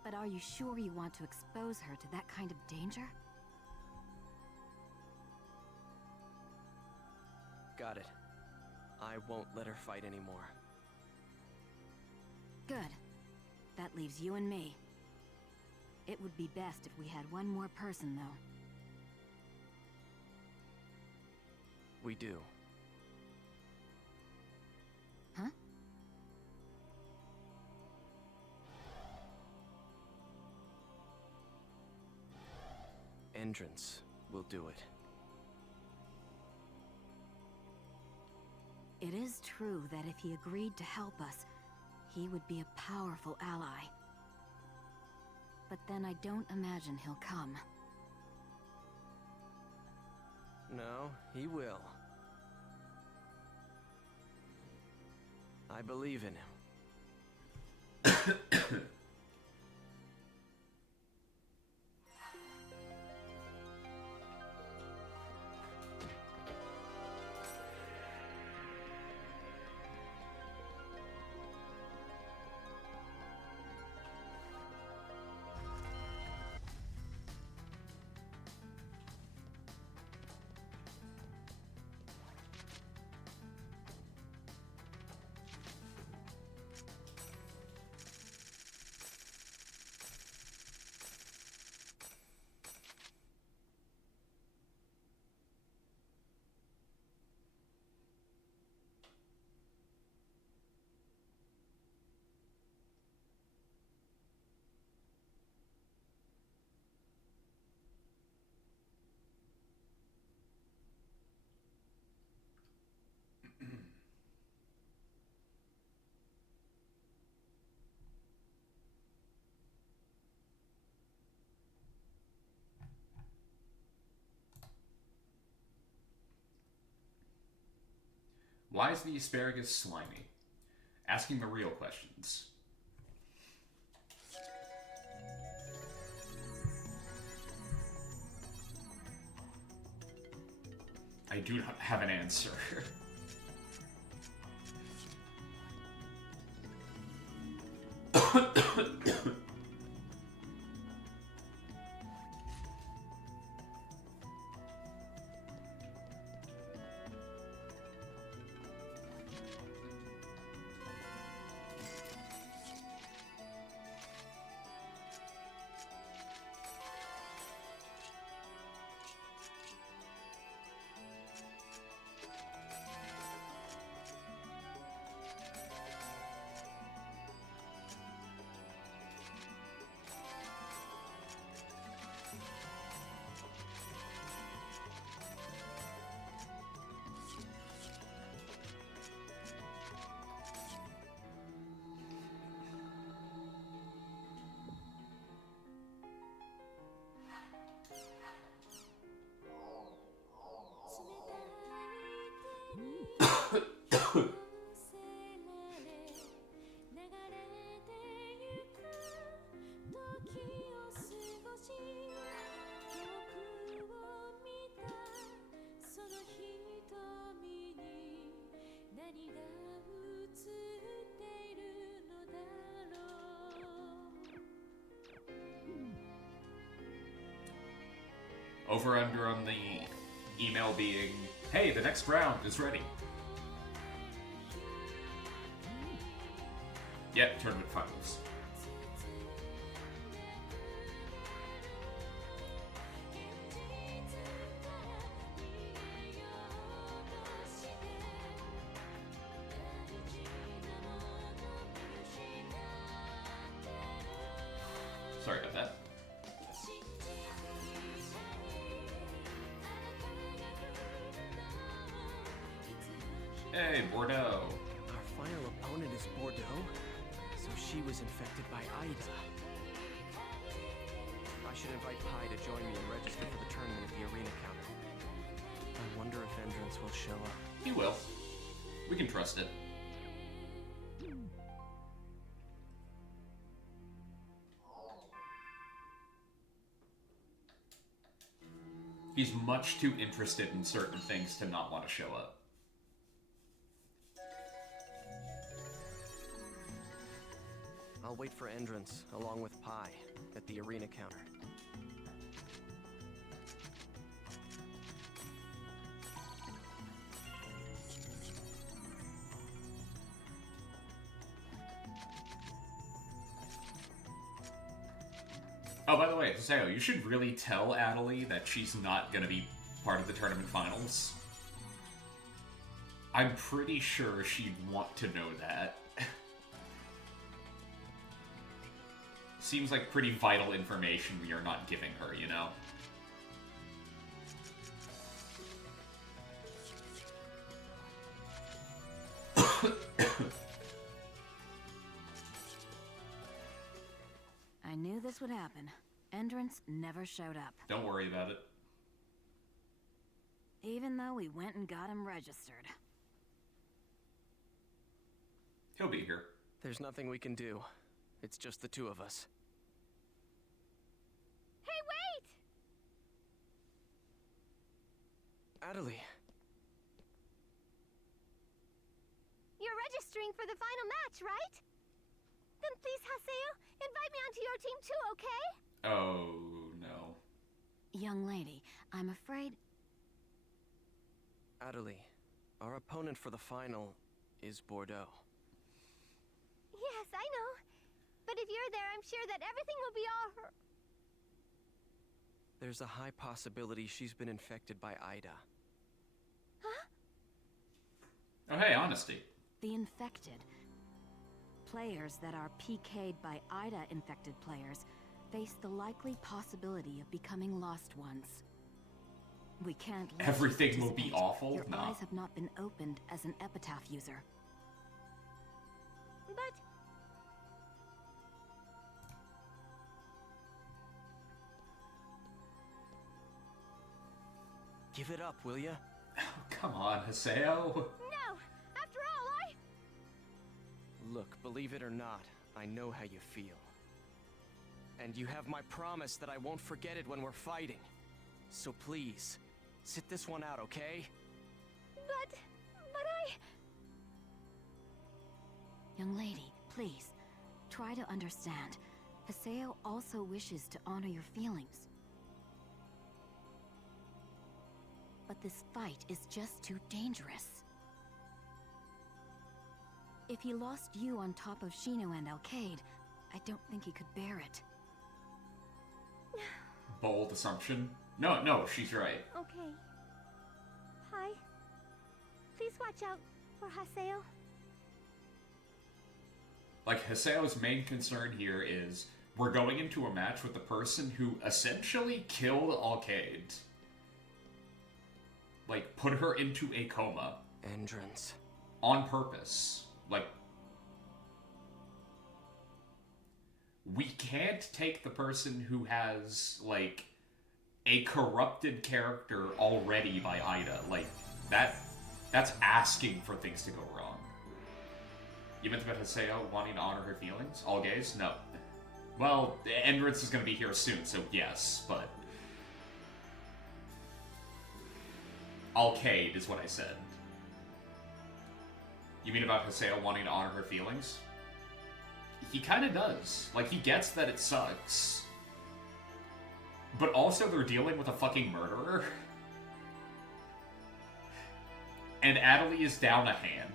But are you sure you want to expose her to that kind of danger? Got it. I won't let her fight anymore. Good. That leaves you and me. It would be best if we had one more person, though. We do. Huh? Entrance will do it. It is true that if he agreed to help us, he would be a powerful ally. But then I don't imagine he'll come. No, he will. I believe in him. Why is the asparagus slimy? Asking the real questions. I do not have an answer. Over under on the email being, hey, the next round is ready. Yep, tournament finals. Sorry about that. Hey, Bordeaux. Our final opponent is Bordeaux, so she was infected by Ida. I should invite Pi to join me and register for the tournament at the arena counter. I wonder if Endrance will show up. He will. We can trust it. He's much too interested in certain things to not want to show up. I'll wait for Endrance, along with Pi, at the arena counter. Oh, by the way, Sayo, you should really tell Adelie that she's not gonna be part of the tournament finals. I'm pretty sure she'd want to know that. Seems like pretty vital information we are not giving her, you know? I knew this would happen. Endrance never showed up. Don't worry about it. Even though we went and got him registered. He'll be here. There's nothing we can do. It's just the two of us. Hey, wait! Adelie. You're registering for the final match, right? Then please, Haseo, invite me onto your team too, okay? Oh, no. Young lady, I'm afraid... Adelie, our opponent for the final is Bordeaux. Yes, I know. But if you're there, I'm sure that everything will be all... There's a high possibility she's been infected by Ida. Huh? Oh, hey, honesty. The infected. Players that are PK'd by Ida-infected players face the likely possibility of becoming lost ones. We can't let you Everything will be participate. awful? Your Nah. eyes have not been opened as an epitaph user. But... Give it up, will ya? Oh, come on, Haseo. No! After all, Look, believe it or not, I know how you feel. And you have my promise that I won't forget it when we're fighting. So please, sit this one out, okay? But I... Young lady, please, try to understand. Haseo also wishes to honor your feelings. But this fight is just too dangerous. If he lost you on top of Shino and Alcade, I don't think he could bear it. Bold assumption. No, she's right. Okay. Hi. Please watch out for Haseo. Like, Haseo's main concern here is we're going into a match with the person who essentially killed Alcade. Like, put her into a coma. Endrance. On purpose. Like, we can't take the person who has, like, a corrupted character already by Ida. Like, that's asking for things to go wrong. You meant about Haseo wanting to honor her feelings? All gays? No. Well, Endrance is going to be here soon, so yes, but... Alcade is what I said. You mean about Haseo wanting to honor her feelings? He kind of does. Like, he gets that it sucks. But also, they're dealing with a fucking murderer. And Adelie is down a hand.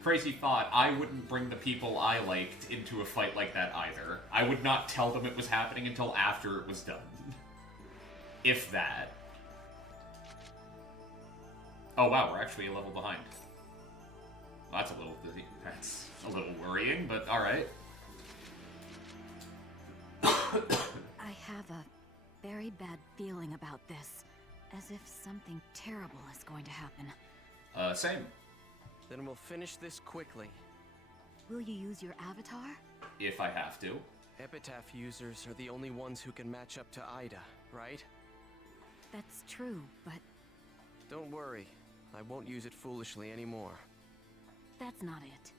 Crazy thought, I wouldn't bring the people I liked into a fight like that either. I would not tell them it was happening until after it was done. If that. Oh wow, we're actually a level behind. Well, that's a little worrying, but alright. I have a very bad feeling about this. As if something terrible is going to happen. Same. Then we'll finish this quickly. Will you use your avatar? If I have to. Epitaph users are the only ones who can match up to Ida, right? That's true, but Don't worry. I won't use it foolishly anymore. that's not it.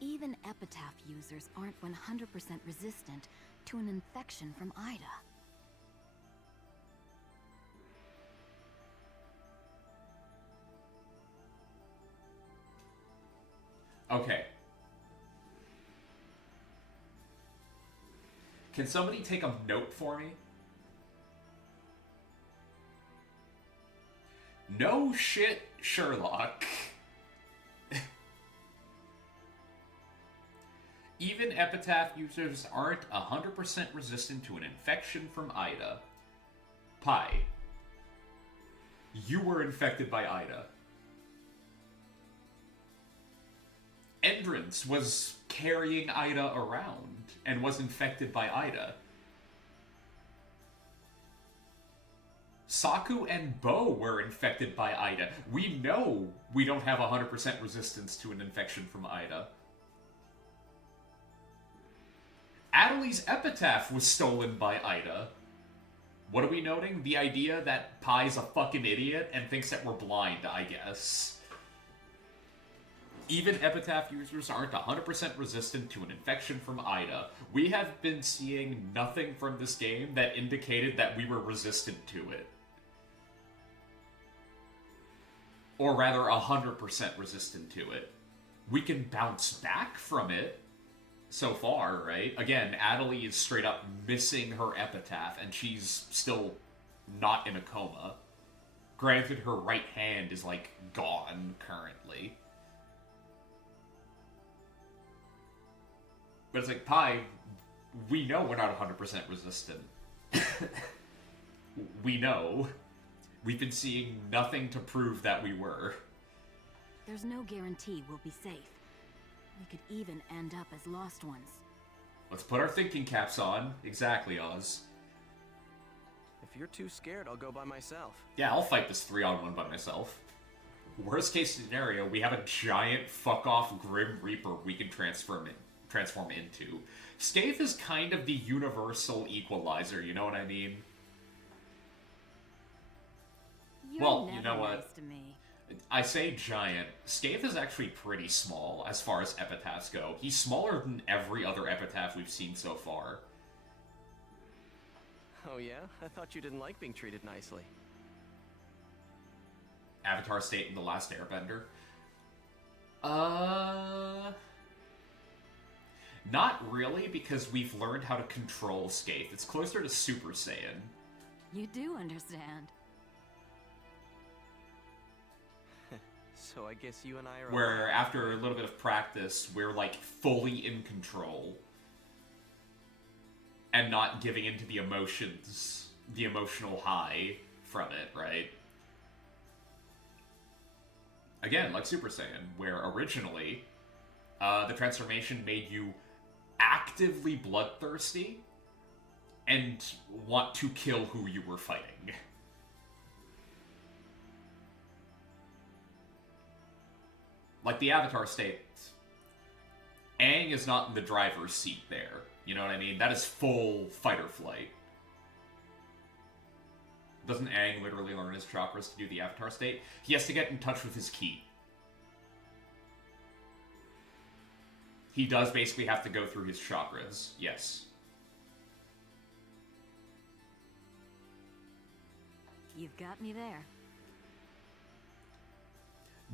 Even Epitaph users aren't 100% resistant to an infection from Ida. Okay. Can somebody take a note for me? No shit, Sherlock. Even Epitaph users aren't 100% resistant to an infection from Ida. Pi. You were infected by Ida. Endrance was carrying Ida around and was infected by Ida. Saku and Bo were infected by Ida. We know we don't have 100% resistance to an infection from Ida. Adelie's epitaph was stolen by Ida. What are we noting? The idea that Pi's a fucking idiot and thinks that we're blind, I guess. Even epitaph users aren't 100% resistant to an infection from Ida. We have been seeing nothing from this game that indicated that we were resistant to it. Or rather, 100% resistant to it. We can bounce back from it so far, right? Again, Adelie is straight up missing her epitaph, and she's still not in a coma. Granted, her right hand is, like, gone currently. But it's like, Pi, we know we're not 100% resistant. We know. We've been seeing nothing to prove that we were. There's no guarantee we'll be safe. We could even end up as lost ones. Let's put our thinking caps on. Exactly, Oz. If you're too scared, I'll go by myself. Yeah, I'll fight this 3-on-1 by myself. Worst case scenario, we have a giant fuck-off Grim Reaper we can transform into. Scathe is kind of the universal equalizer, you know what I mean? You're Well, never you know what? nice to me. I say giant. Scathe is actually pretty small as far as epitaphs go. He's smaller than every other epitaph we've seen so far. Oh yeah? I thought you didn't like being treated nicely. Avatar State in The Last Airbender. Not really, because we've learned how to control Scathe. It's closer to Super Saiyan. You do understand. So I guess you and I are... Where, after a little bit of practice, we're, like, fully in control. And not giving into the emotions, the emotional high from it, right? Again, like Super Saiyan, where originally, the transformation made you actively bloodthirsty and want to kill who you were fighting. Like the Avatar State, Aang is not in the driver's seat there. You know what I mean? That is full fight or flight. Doesn't Aang literally learn his chakras to do the Avatar State? He has to get in touch with his ki. He does basically have to go through his chakras, yes. You've got me there.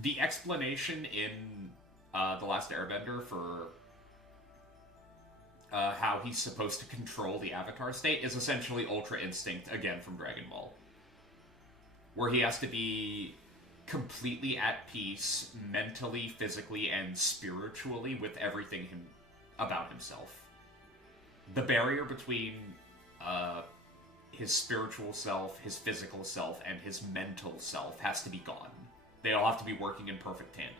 The explanation in The Last Airbender for how he's supposed to control the Avatar State is essentially Ultra Instinct, again from Dragon Ball. Where he has to be completely at peace, mentally, physically, and spiritually with everything about himself. The barrier between his spiritual self, his physical self, and his mental self has to be gone. They all have to be working in perfect tandem.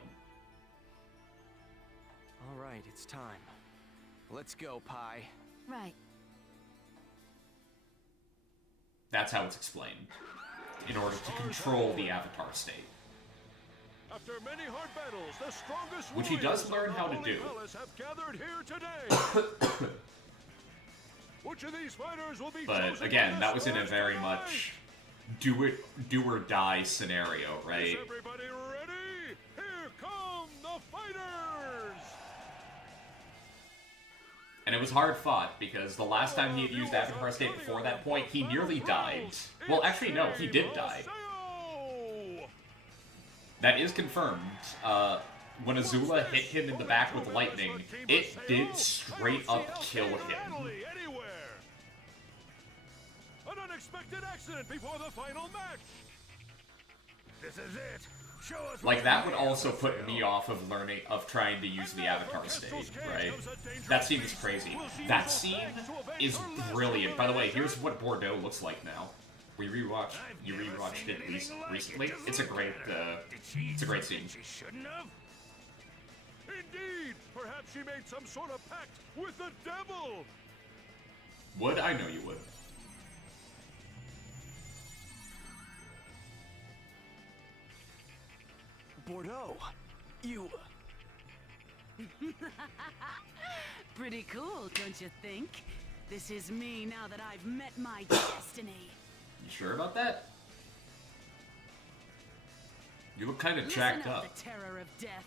All right, it's time. Let's go, Pi. Right. That's how it's explained. In order to control the Avatar state. After many hard battles, the strongest which he does learn how to do. Have gathered here today. Which of these fighters will be but again, that was in a very much do or die scenario, right? Is everybody ready? Here come the fighters! And it was hard fought, because the last time he had used Avatar State before that point, he nearly died. Well, actually, no, he did die. That is confirmed. When Azula hit him in the back with lightning, it did straight up kill him. An unexpected accident before the final match. This is it. Show us. Like, that would also put me off of trying to use the Avatar State, right? That scene is crazy. That scene is brilliant. By the way, here's what Bordeaux looks like now. You rewatched it recently. It's a great scene. Indeed, perhaps she made some sort of pact with the devil. Would? I know you would. Bordeaux, you... Pretty cool, don't you think? This is me now that I've met my destiny. You sure about that? You look kind of jacked up. The terror of death.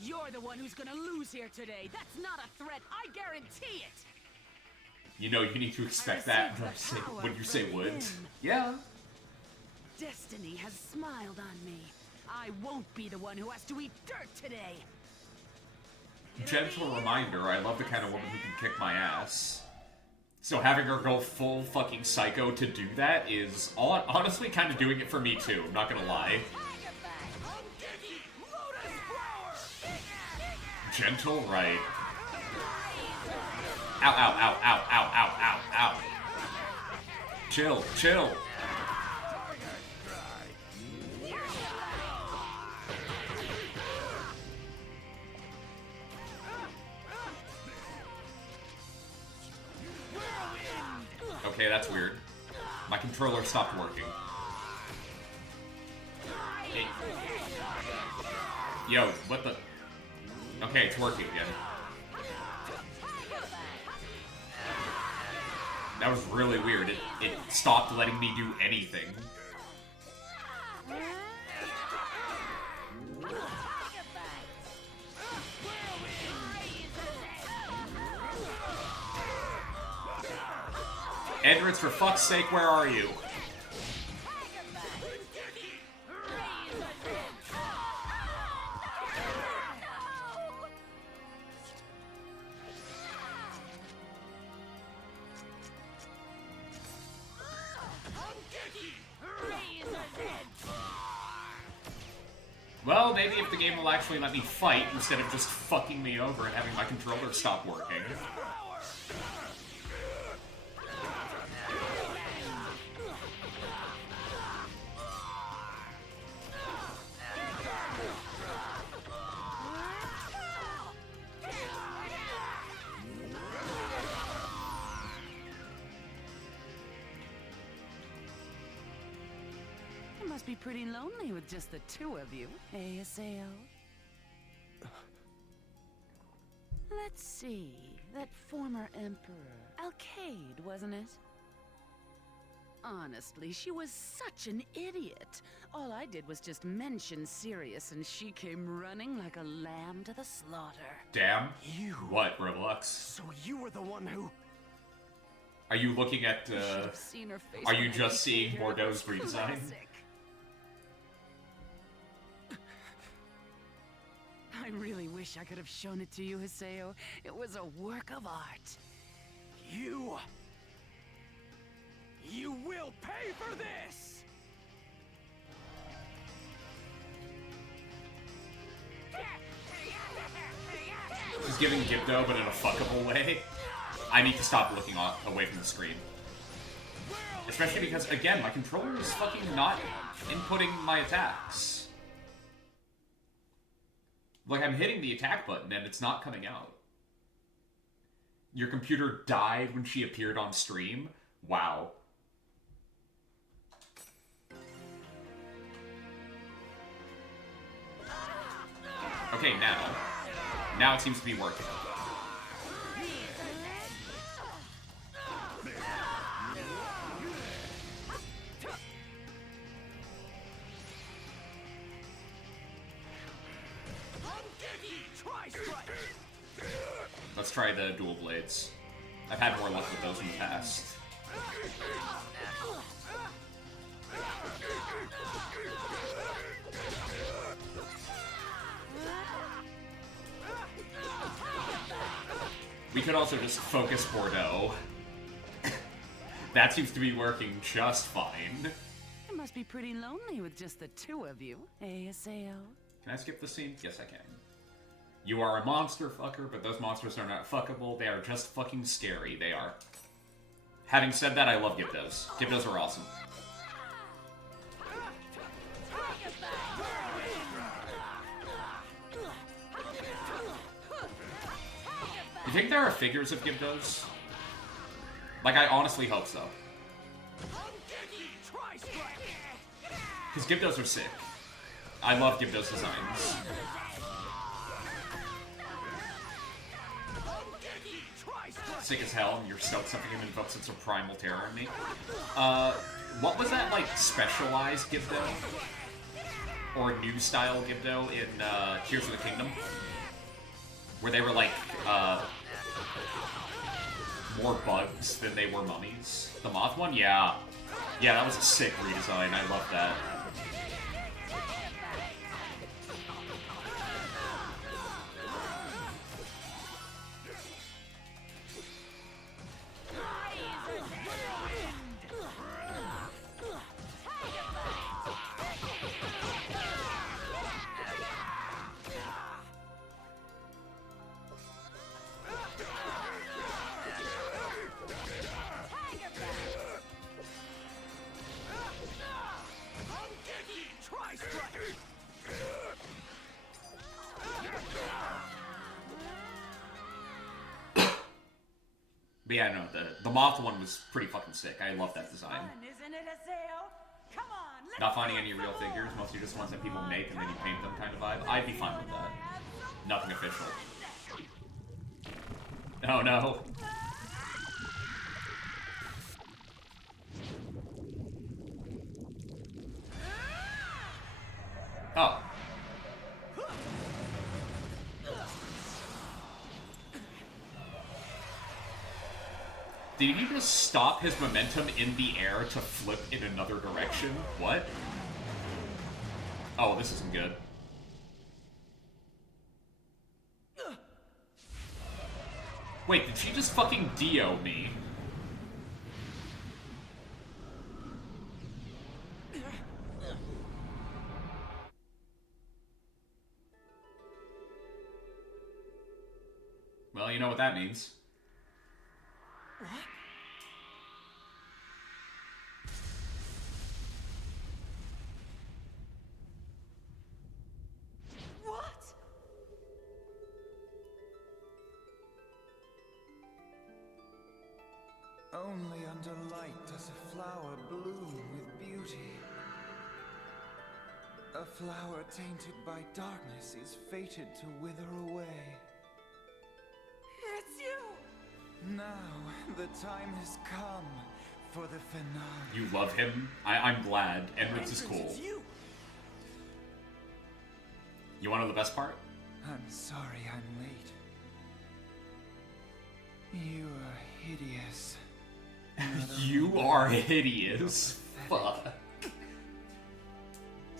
You're the one who's gonna lose here today. That's not a threat. I guarantee it. You know, you need to expect that when you say would. Yeah. Destiny has smiled on me. I won't be the one who has to eat dirt today. Gentle reminder, I love the kind of woman who can kick my ass. So having her go full fucking psycho to do that is honestly kind of doing it for me too, I'm not gonna lie. Gentle, right. Ow, ow, ow, ow, ow, ow, ow, ow. Chill, chill. Okay, that's weird. My controller stopped working. Hey. Yo, what the... Okay, it's working again. That was really weird. It stopped letting me do anything. Edwards, for fuck's sake, where are you? Well, maybe if the game will actually let me fight instead of just fucking me over and having my controller stop working. Must be pretty lonely with just the two of you, hey, Aseo? Let's see, that former emperor, Alcade, wasn't it? Honestly, she was such an idiot. All I did was just mention Sirius and she came running like a lamb to the slaughter. Damn. You... What, Roblox? So you were the one who... Are you looking at, are you just seeing here. Bordeaux's redesign? Classic. I really wish I could have shown it to you, Haseo. It was a work of art. You will pay for this! She's giving Gibdo, but in a fuckable way. I need to stop looking away from the screen. Especially because, again, my controller is fucking not inputting my attacks. Like, I'm hitting the attack button and it's not coming out. Your computer died when she appeared on stream? Wow. Okay, now. Now it seems to be working. Let's try the dual blades. I've had more luck with those in the past. We could also just focus Bordeaux. That seems to be working just fine. It must be pretty lonely with just the two of you. ASAO. Can I skip the scene? Yes, I can. You are a monster fucker, but those monsters are not fuckable. They are just fucking scary. They are. Having said that, I love Gyptos. Gyptos are awesome. You think there are figures of Gyptos? Like, I honestly hope so. Because Gyptos are sick. I love Gyptos designs. Sick as hell, and you're stoked something invokes some sort of primal terror in me. What was that, like, specialized Gypto? Or new style Gypto in Tears of the Kingdom? Where they were, like, more bugs than they were mummies. The moth one? Yeah. Yeah, that was a sick redesign. I love that. But yeah, no, the moth one was pretty fucking sick. I love that design. Isn't it, Aseo? Come on, let's Not finding any real figures, mostly just ones that people make and then you paint them kind of vibe. I'd be fine with that. Nothing official. Oh no. Oh. Did he just stop his momentum in the air to flip in another direction? What? Oh, this isn't good. Wait, did she just fucking Dio me? Well, you know what that means. What? Only under light does a flower bloom with beauty. A flower tainted by darkness is fated to wither away. It's you! Now, the time has come for the finale. You love him? I'm glad. Enrich is cool. It's you! You want to know the best part? I'm sorry I'm late. You are hideous. You are hideous. Fuck.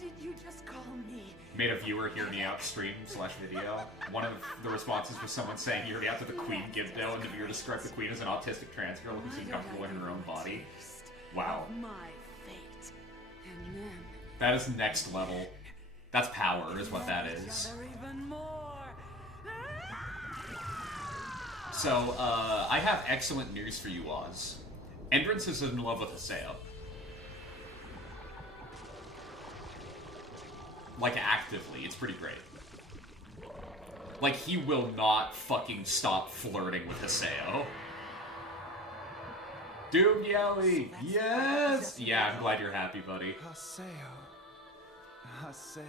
Did you just call me? Made a viewer hear me out stream/video. One of the responses was someone saying hear me out to the Queen Gibdo, and the viewer described the Queen as an autistic trans girl who's uncomfortable in her own body. Wow. My fate. And then That is next level. That's power, is what that is. even more. So, I have excellent news for you, Oz. Entrance is in love with Haseo. Like, actively. It's pretty great. Like, he will not fucking stop flirting with Haseo. Doom Yelly! Yes! Yeah, I'm glad you're happy, buddy. Haseo. Haseo.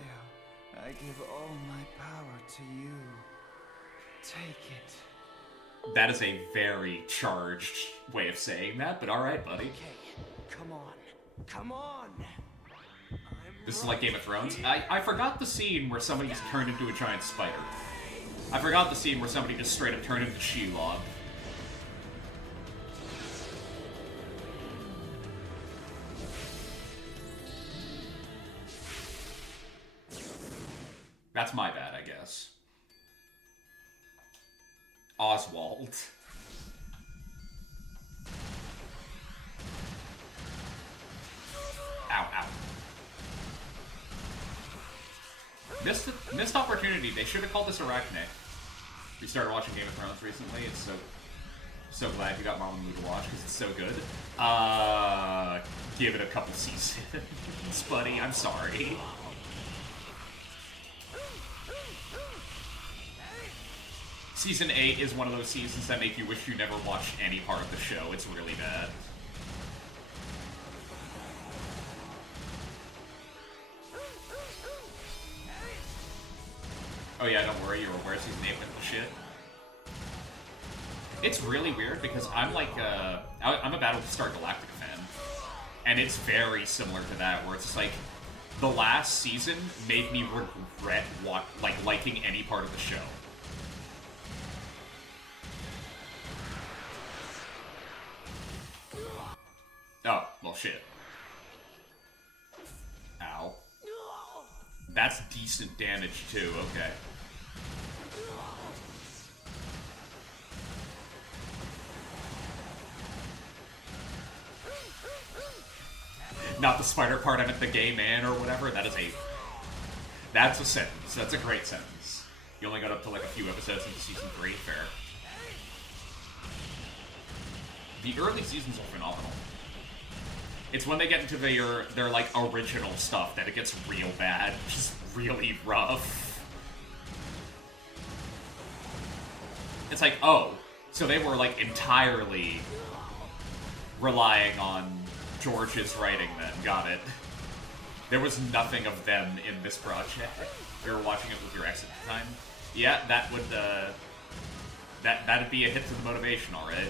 I give all my power to you. Take it. That is a very charged way of saying that, but alright, buddy. Okay, come on. Come on! This is like Game of Thrones. I forgot the scene where somebody's turned into a giant spider. I forgot the scene where somebody just straight up turned into Shelob. That's my bad, I guess. Oswald. Ow, ow. Missed opportunity. They should have called this Arachne. We started watching Game of Thrones recently. It's so glad you got Mom and Lou to watch because it's so good. Give it a couple seasons, buddy. I'm sorry. Season 8 is one of those seasons that make you wish you never watched any part of the show. It's really bad. Oh yeah, don't worry, you're aware season 8 went to shit. It's really weird because I'm like, I'm a Battlestar Galactica fan. And it's very similar to that, where it's just like, the last season made me regret liking any part of the show. Oh, well shit. Ow. That's decent damage too, okay. Not the spider part, I meant the gay man or whatever. That's a sentence. That's a great sentence. You only got up to like a few episodes into season 3, fair. The early seasons are phenomenal. It's when they get into their like original stuff that it gets real bad, just really rough. It's like, oh, so they were like entirely relying on George's writing then, got it. There was nothing of them in this project. You were watching it with your ex at the time. Yeah, that would, that'd be a hit to the motivation, alright.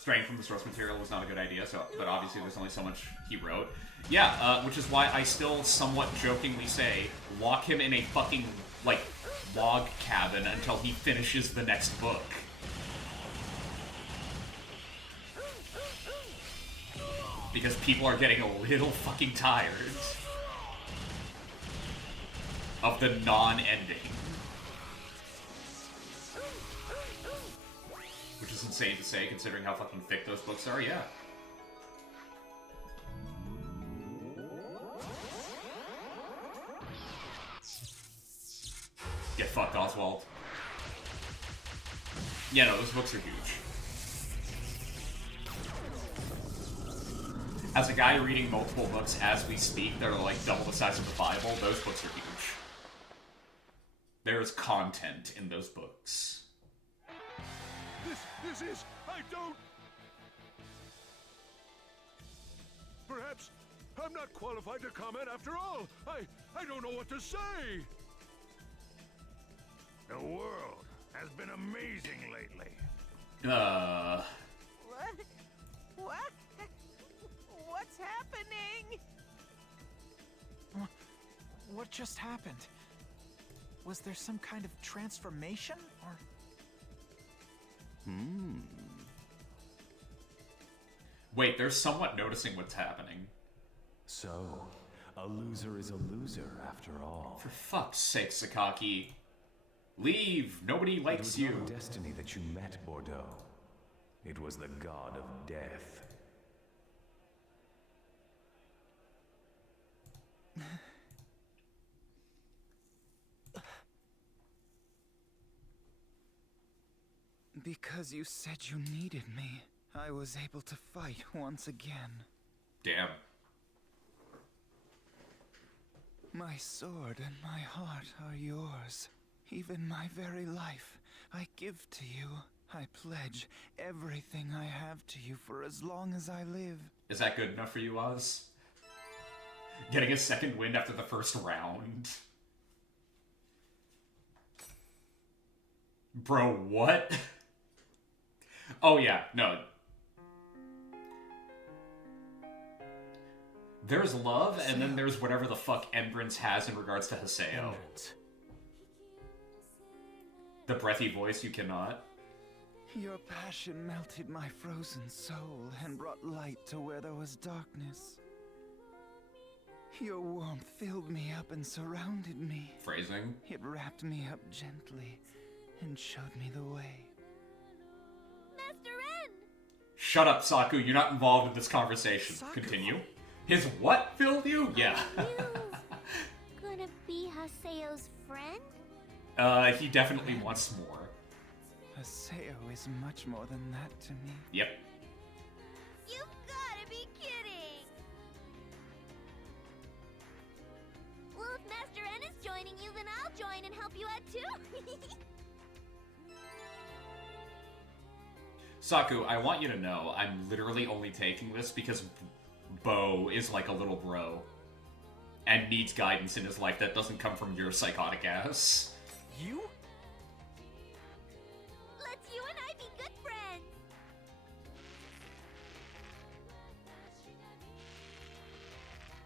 Straying from the source material was not a good idea, but obviously there's only so much he wrote. Yeah, which is why I still somewhat jokingly say, lock him in a fucking, like, log cabin until he finishes the next book. Because people are getting a little fucking tired of the non-ending. Which is insane to say, considering how fucking thick those books are, yeah. Get fucked, Oswald. Yeah, no, those books are huge. As a guy reading multiple books as we speak that are like double the size of the Bible, those books are huge. There's content in those books. This is... I don't... Perhaps I'm not qualified to comment after all. I don't know what to say. The world has been amazing lately. What? What? What's happening? What just happened? Was there some kind of transformation, or... Wait, they're somewhat noticing what's happening. So, a loser is a loser after all. For fuck's sake, Sakaki. Leave! Nobody likes you. It was not destiny that you met, Bordeaux. It was the god of death. Because you said you needed me, I was able to fight once again. Damn. My sword and my heart are yours. Even my very life I give to you. I pledge everything I have to you for as long as I live. Is that good enough for you, Oz? Getting a second wind after the first round. Bro, what? Oh yeah, no. There's love, and then there's whatever the fuck Endrance has in regards to Haseo. The breathy voice you cannot. Your passion melted my frozen soul and brought light to where there was darkness. Your warmth filled me up and surrounded me. Phrasing. It wrapped me up gently and showed me the way. Master N! Shut up, Saku. You're not involved in this conversation. Saku. Continue. His what filled you? Yeah. You gonna be Haseo's friend? He definitely wants more. Haseo is much more than that to me. Yep. You've gotta be kidding! Well, if Master N is joining you, then I'll join and help you out too! Saku, I want you to know, I'm literally only taking this because Bo is like a little bro. And needs guidance in his life that doesn't come from your psychotic ass. You? Let's you and I be good friends!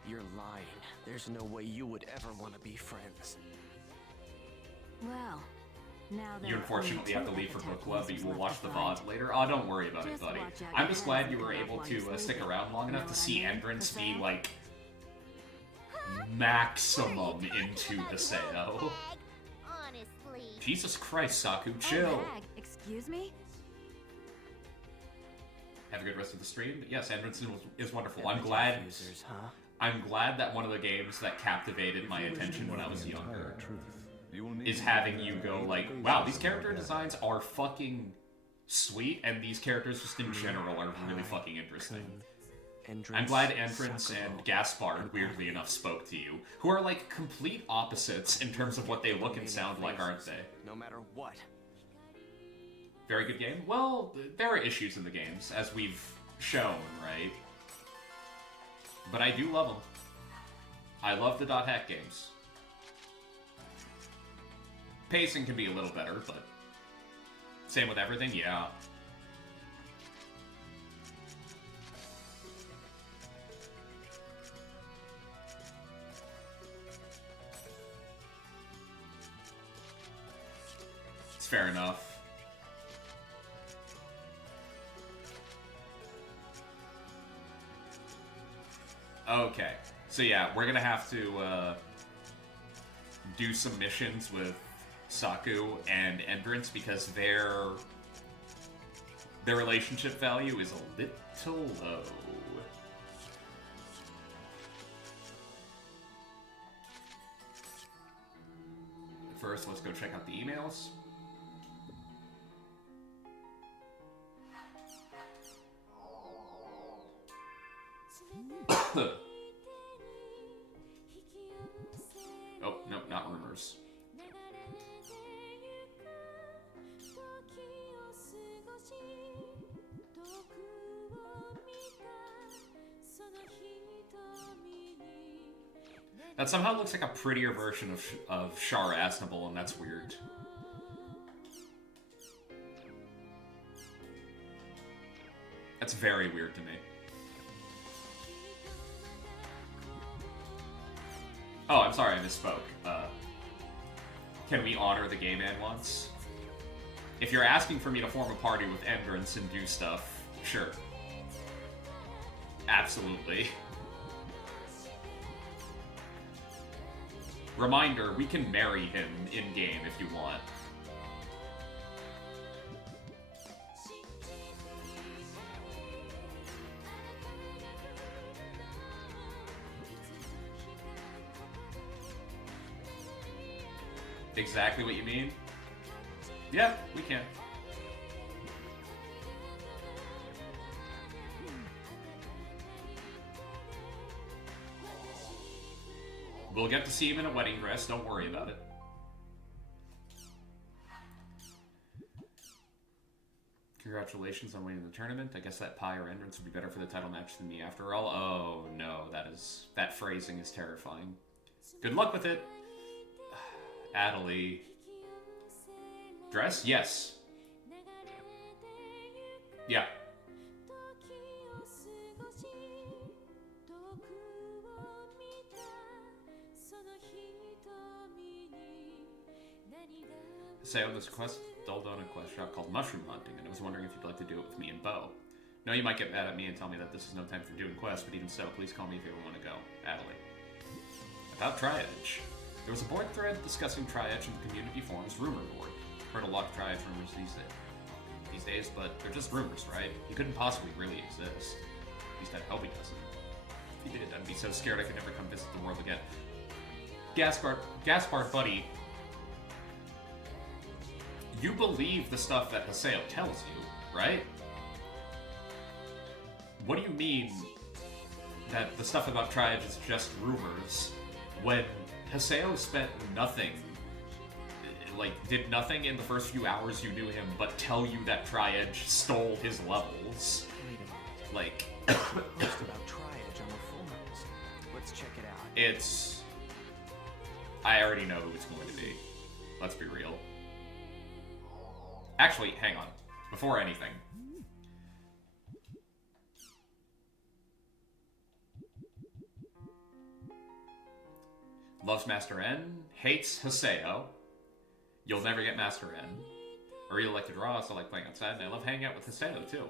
You're lying. There's no way you would ever want to be friends. Well, now You unfortunately have to leave for book club, but you will watch the VOD later. Oh, don't worry about it, buddy. I'm just glad you were able to stick around long enough to see Endrance be, like, maximum into Haseo. Honestly. Jesus Christ, Saku, chill. Excuse me? Have a good rest of the stream. Yes, Endrance is wonderful. I'm glad. Users, huh? I'm glad that one of the games that captivated my attention when I was younger is having you go like, wow, these character designs are fucking sweet, and these characters just in general are really fucking interesting. I'm glad Entrance and Gaspard, weirdly enough, spoke to you, who are like complete opposites in terms of what they look and sound like, aren't they? No matter what. Very good game? Well, there are issues in the games, as we've shown, right? But I do love them. I love the .hack games. Pacing can be a little better, but same with everything, yeah. It's fair enough. Okay, so yeah, we're gonna have to do some missions with Saku and Endrance because their relationship value is a little low. First, let's go check out the emails. Oh, no, not rumors. That somehow looks like a prettier version of Char Aznable, and that's weird. That's very weird to me. Oh, I'm sorry, I misspoke. Can we honor the gay man once? If you're asking for me to form a party with Endrance and do stuff, sure. Absolutely. Reminder, we can marry him in-game if you want. Exactly what you mean? Yeah, we can. We'll get to see him in a wedding dress, don't worry about it. Congratulations on winning the tournament. I guess that Pi or entrance would be better for the title match than me after all. Oh no, that phrasing is terrifying. Good luck with it. Adelie. Dress? Yes. Yeah. Say on this quest, dull donut quest shop called Mushroom Hunting, and I was wondering if you'd like to do it with me and Bo. No, you might get mad at me and tell me that this is no time for doing quests, but even so, please call me if you ever want to go. Adelie. About Tri-Edge. There was a board thread discussing Tri-Edge in the community forums rumor board. Heard a lot of Tri-Edge rumors these days, but they're just rumors, right? He couldn't possibly really exist. At least I hope he doesn't. If he did, I'd be so scared I could never come visit the world again. Gaspard, buddy. You believe the stuff that Haseo tells you, right? What do you mean that the stuff about Tri-Edge is just rumors when Haseo spent nothing, did nothing in the first few hours you knew him but tell you that Tri-Edge stole his levels? Like... Post about Tri-Edge on the forums. Let's check it out. It's... I already know who it's going to be. Let's be real. Actually, hang on. Before anything. Loves Master N, hates Haseo. You'll never get Master N. I really like to draw, so I like playing outside, and I love hanging out with Haseo too.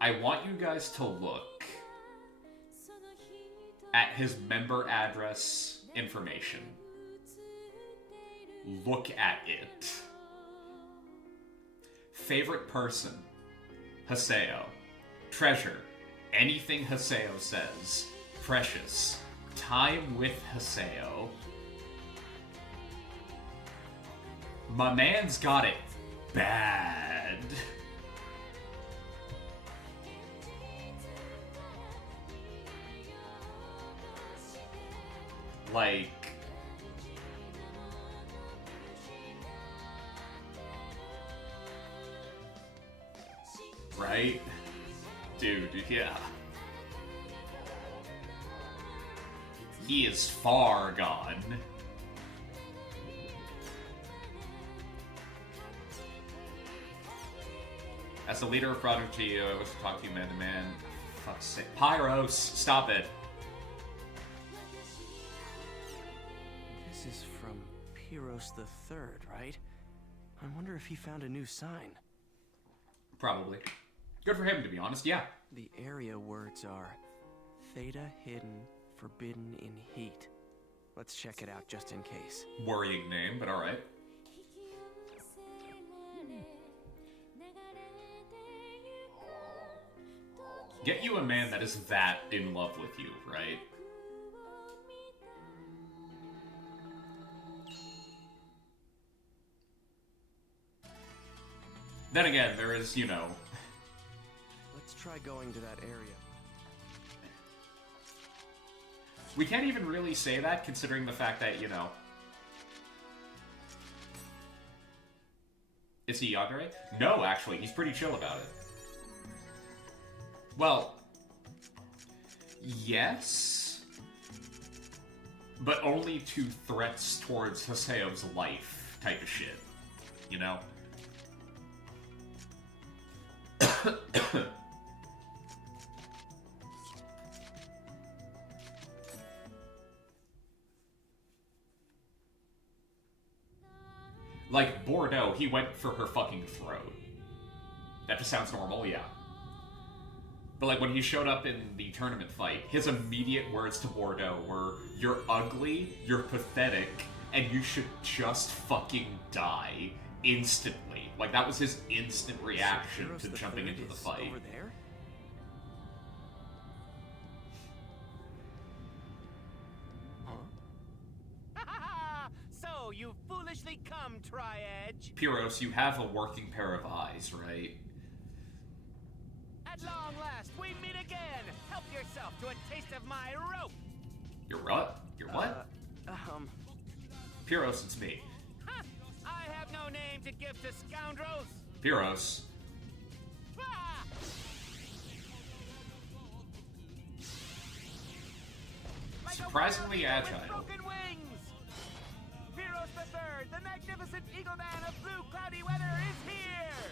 I want you guys to look at his member address information. Look at it. Favorite person, Haseo. Treasure, anything Haseo says. Precious, time with Haseo. My man's got it bad. Like... Right? Dude, yeah. He is far gone. As the leader of Project Geo, I wish to talk to you man to man. Fuck's sake. Pyros, stop it. This is from Pyros the Third, right? I wonder if he found a new sign. Probably. Good for him, to be honest, yeah. The area words are Theta hidden, forbidden in heat. Let's check it out just in case. Worrying name, but alright. Get you a man that is that in love with you, right? Then again, there is, you know... Let's try going to that area. We can't even really say that, considering the fact that, you know... Is he yandere? No, actually, he's pretty chill about it. Well... Yes... But only to threats towards Haseo's life type of shit. You know? Like, Bordeaux, he went for her fucking throat. That just sounds normal, yeah. But like, when he showed up in the tournament fight, his immediate words to Bordeaux were, "You're ugly, you're pathetic, and you should just fucking die instantly." Like, that was his instant reaction to jumping into the fight. Over there? So, you foolishly come, Tri-Edge. Pyros, you have a working pair of eyes, right? of my rope. Your what? Your what? Pyros, it's me. Huh, I have no name to give to scoundrels. Pyros. Ah! Surprisingly agile. With broken wings. Pyros the Third, the magnificent Eagle Man of blue cloudy weather, is here.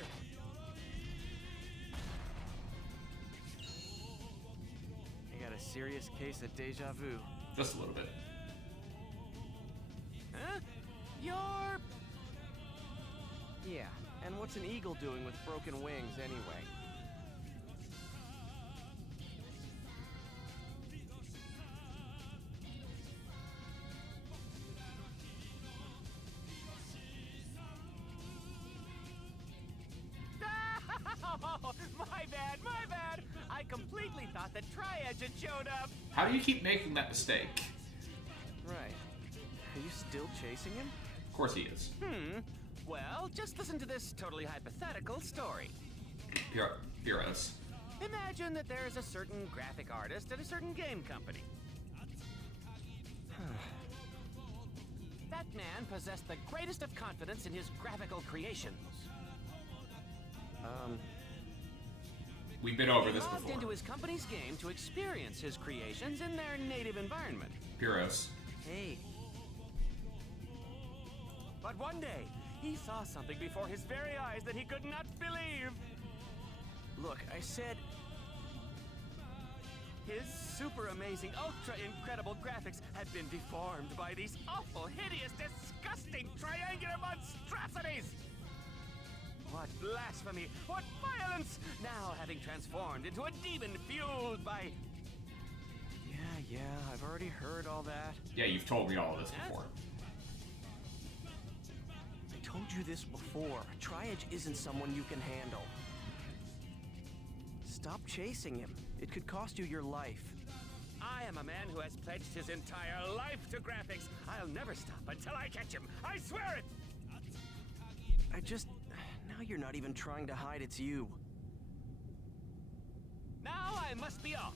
I got a serious case of deja vu. Just a little bit. Huh? You're... Yeah, and what's an eagle doing with broken wings anyway? My bad. I completely thought that Triad had showed up. How do you keep making that mistake? Right. Are you still chasing him? Of course he is. Well, just listen to this totally hypothetical story. Pyros. Imagine that there is a certain graphic artist at a certain game company. That man possessed the greatest of confidence in his graphical creations. We've been over this He logged before. into his company's game to experience his creations in their native environment. Pyros. Hey. But one day, he saw something before his very eyes that he could not believe. Look, I said... His super amazing, ultra incredible graphics had been deformed by these awful, hideous, disgusting triangular monstrosities! What blasphemy! What violence! Now having transformed into a demon fueled by... Yeah, I've already heard all that. Yeah, you've told me all of this before. I told you this before. Triage isn't someone you can handle. Stop chasing him. It could cost you your life. I am a man who has pledged his entire life to graphics. I'll never stop until I catch him. I swear it! Now you're not even trying to hide it's you. Now I must be off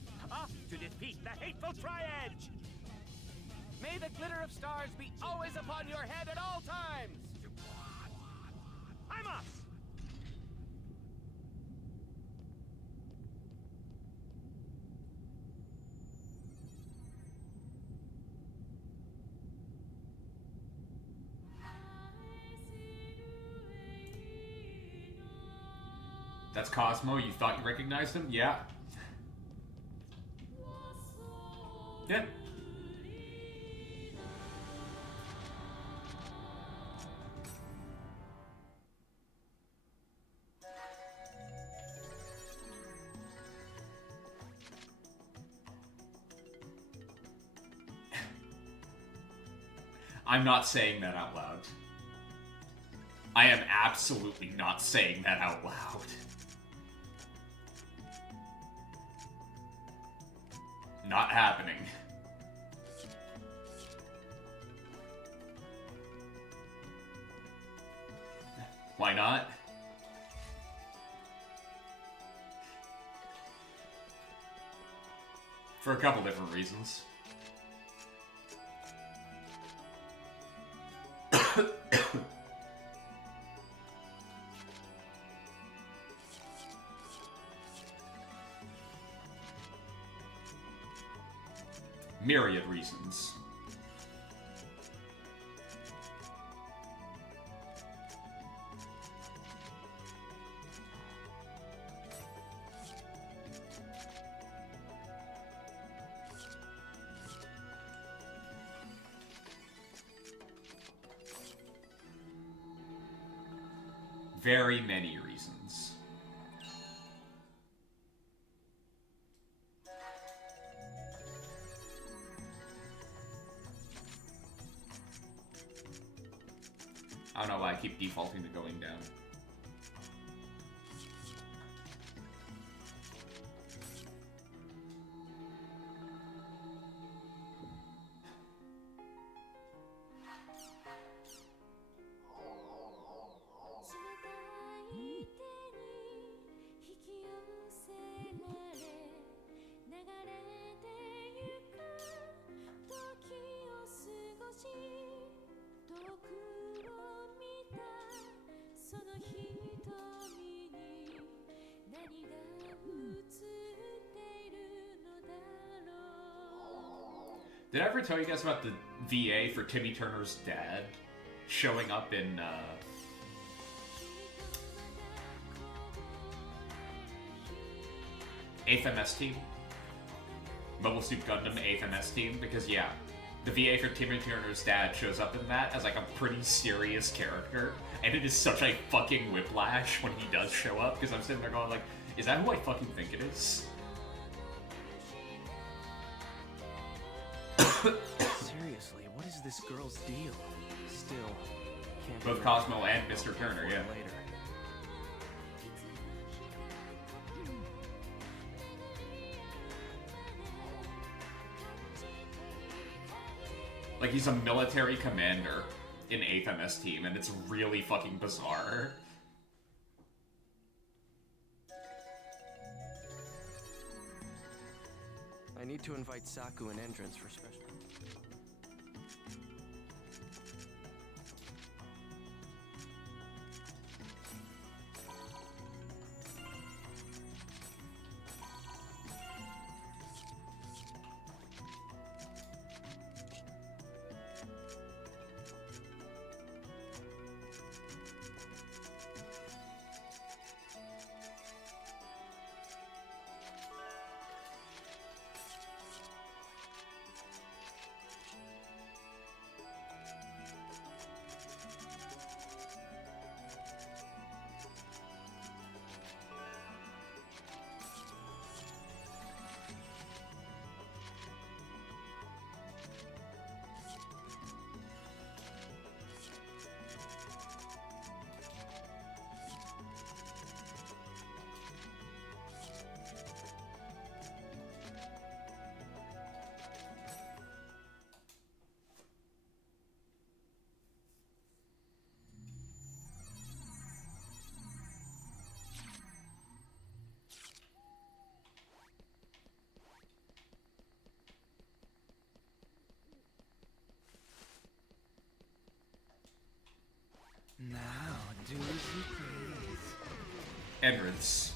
to defeat the hateful Triad! May the glitter of stars be always upon your head at all times! I'm off! That's Cosmo. You thought you recognized him? Yeah. Yeah. I'm not saying that out loud. I am absolutely not saying that out loud. Not happening. Why not? For a couple different reasons. Myriad reasons. Very many reasons. I don't know why I keep defaulting to going down. Did I ever tell you guys about the VA for Timmy Turner's dad showing up in, Eighth MS Team? Mobile Suit Gundam 8th MS Team? Because, yeah, the VA for Timmy Turner's dad shows up in that as, like, a pretty serious character, and it is such a fucking whiplash when he does show up, because I'm sitting there going, like, is that who I fucking think it is? Seriously, what is this girl's deal? Still, can't Both Cosmo and Mr. Turner, yeah. later. Like, he's a military commander in 8th MS Team, and it's really fucking bizarre. I need to invite Saku and Entrance for special. Now, do as you please. Entrance.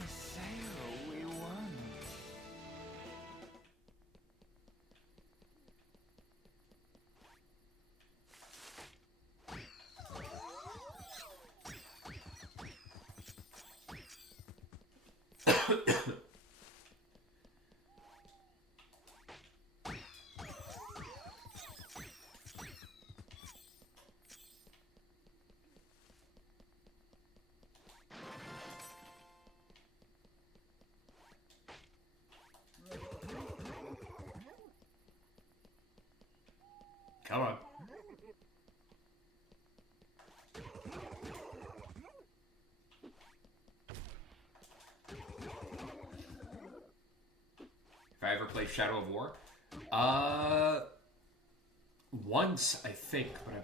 Aseo, we won. Come on. If I ever played Shadow of War? Once, I think, but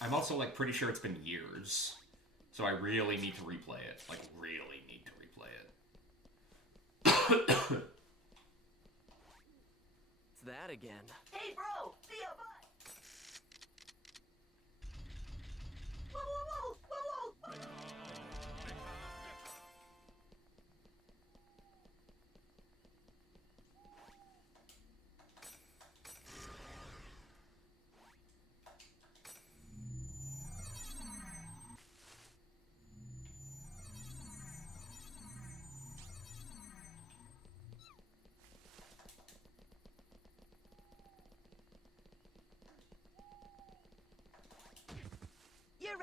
I'm also like pretty sure it's been years. So I really need to replay it. Like, really need to replay it. It's that again. Hey, bro! Theo, bye! Whoa, whoa, whoa! Whoa, whoa! You're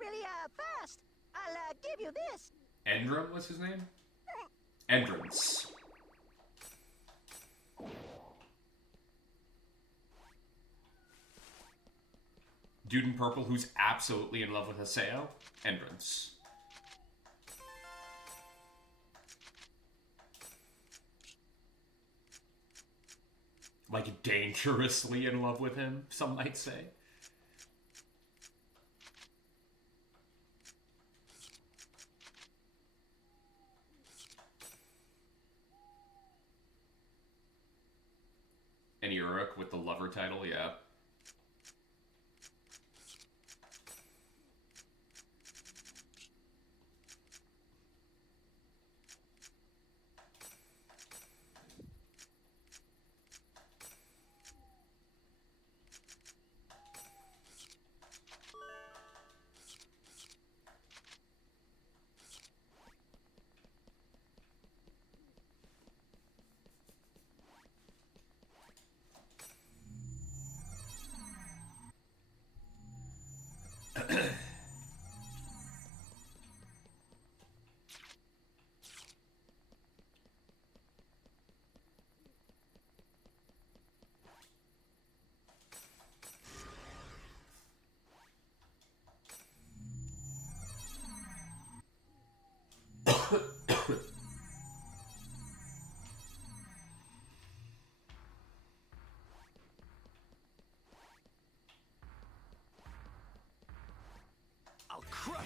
really fast. I'll give you this. Endrum was his name? Entrance. Dude in purple who's absolutely in love with Haseo? Entrance. Like, dangerously in love with him, some might say. And Uruk with the lover title, yeah.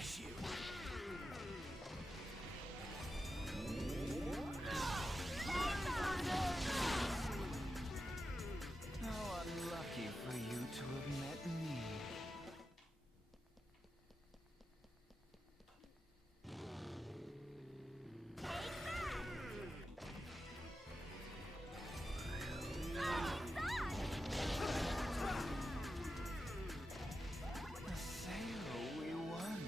crush you. How unlucky for you to have met me. Aseo, we won.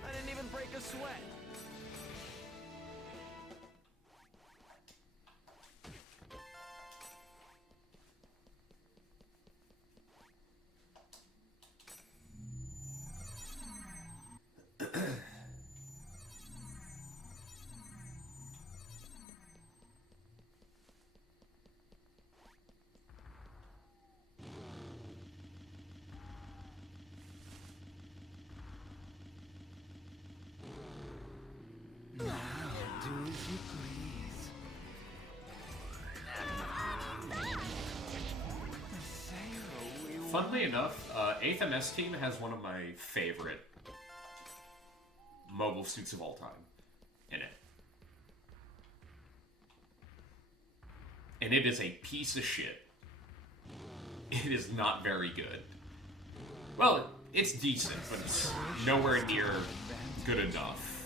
I didn't even break a sweat. Now, do as you please. Aseo, we won. Funnily enough, 8th MS Team has one of my favorite mobile suits of all time in it. And it is a piece of shit. It is not very good. Well, it's decent, but it's nowhere near good enough.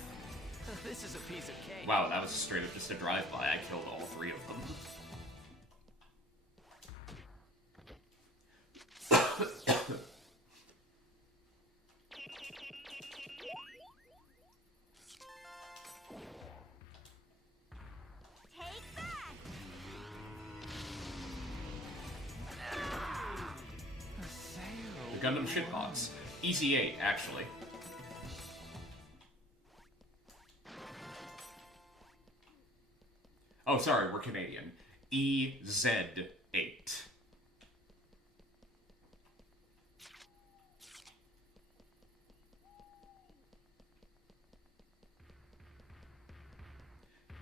This is a piece of cake. Wow, that was straight up just a drive-by. I killed all 3 of them. The Gundam shitbox. Easy 8, actually. Oh, sorry, we're Canadian. EZ8.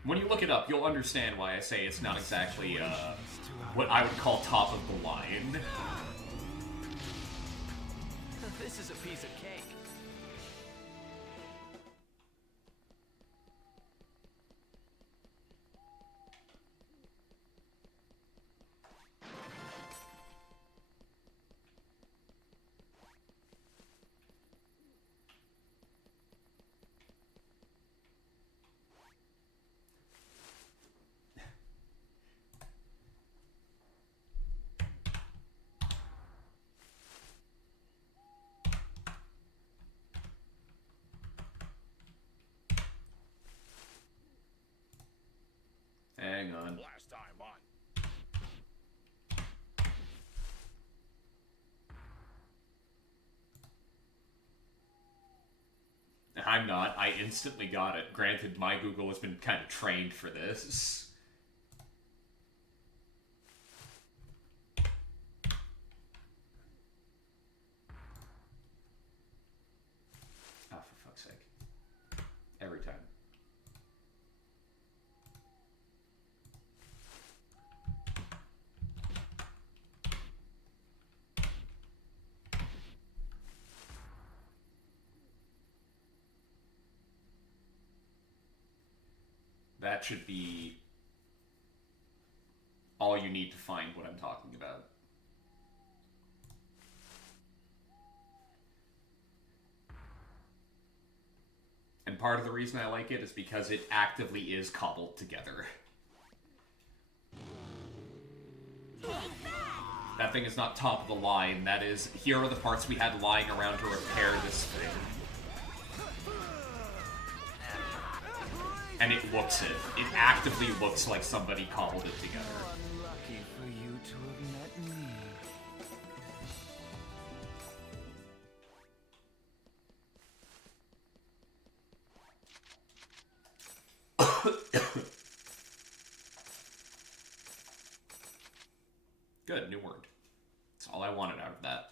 When you look it up, you'll understand why I say it's not exactly, what I would call top of the line. This is a piece of cake. Hang on. Last time on. I'm not. I instantly got it. Granted, my Google has been kind of trained for this. Oh, for fuck's sake. Every time. That should be all you need to find what I'm talking about. And part of the reason I like it is because it actively is cobbled together. That thing is not top of the line. That is, here are the parts we had lying around to repair this thing. And it looks it. It actively looks like somebody cobbled it together. Lucky for you to have met me. Good, new word. That's all I wanted out of that.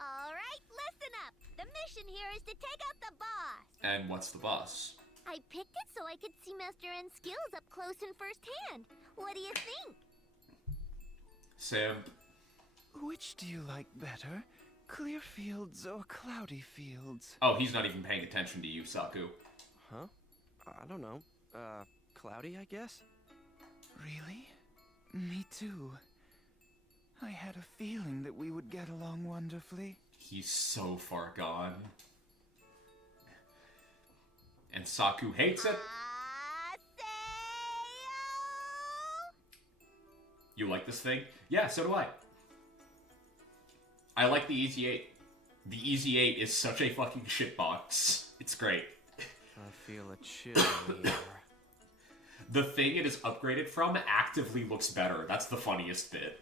All right, listen up. The mission here is to take out the boss. And what's the boss? I picked it so I could see Master N's skills up close and firsthand. What do you think? Sam. Which do you like better? Clear fields or cloudy fields? Oh, he's not even paying attention to you, Saku. Huh? I don't know. Cloudy, I guess? Really? Me too. I had a feeling that we would get along wonderfully. He's so far gone. And Saku hates it. You like this thing? Yeah, so do I. I like the Easy 8. The Easy 8 is such a fucking shitbox. It's great. I feel a chill in the air. The thing it is upgraded from actively looks better. That's the funniest bit.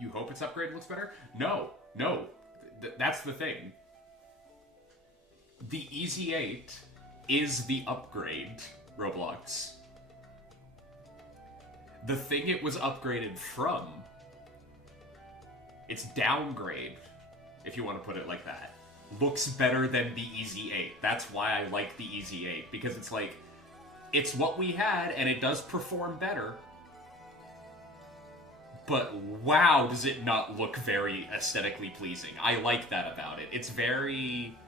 You hope its upgrade looks better? No. That's the thing. The Easy 8 is the upgrade, Roblox. The thing it was upgraded from, its downgrade, if you want to put it like that, looks better than the Easy 8. That's why I like the Easy 8, because it's like, it's what we had, and it does perform better. But wow, does it not look very aesthetically pleasing. I like that about it. It's very...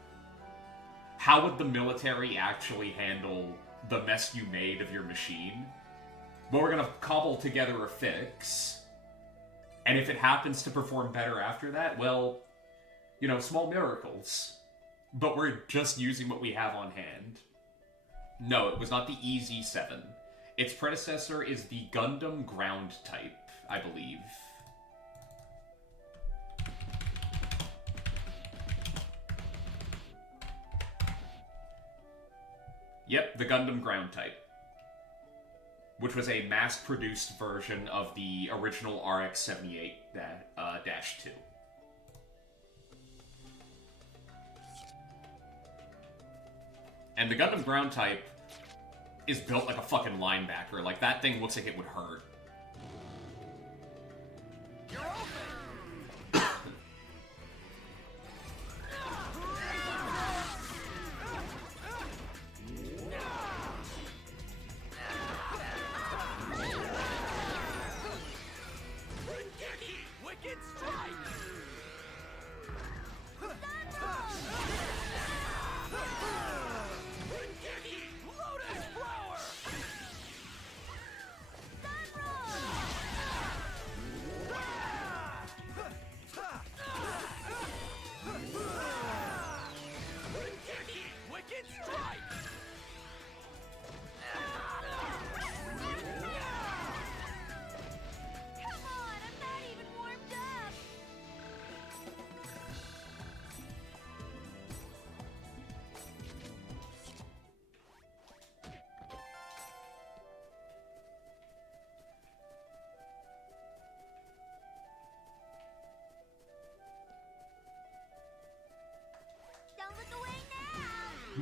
How would the military actually handle the mess you made of your machine? Well, we're gonna cobble together a fix. And if it happens to perform better after that, well, you know, small miracles. But we're just using what we have on hand. No, it was not the Easy 7. Its predecessor is the Gundam Ground type, I believe. Yep, the Gundam Ground type. Which was a mass-produced version of the original RX-78-2. And the Gundam Ground type is built like a fucking linebacker. Like, that thing looks like it would hurt.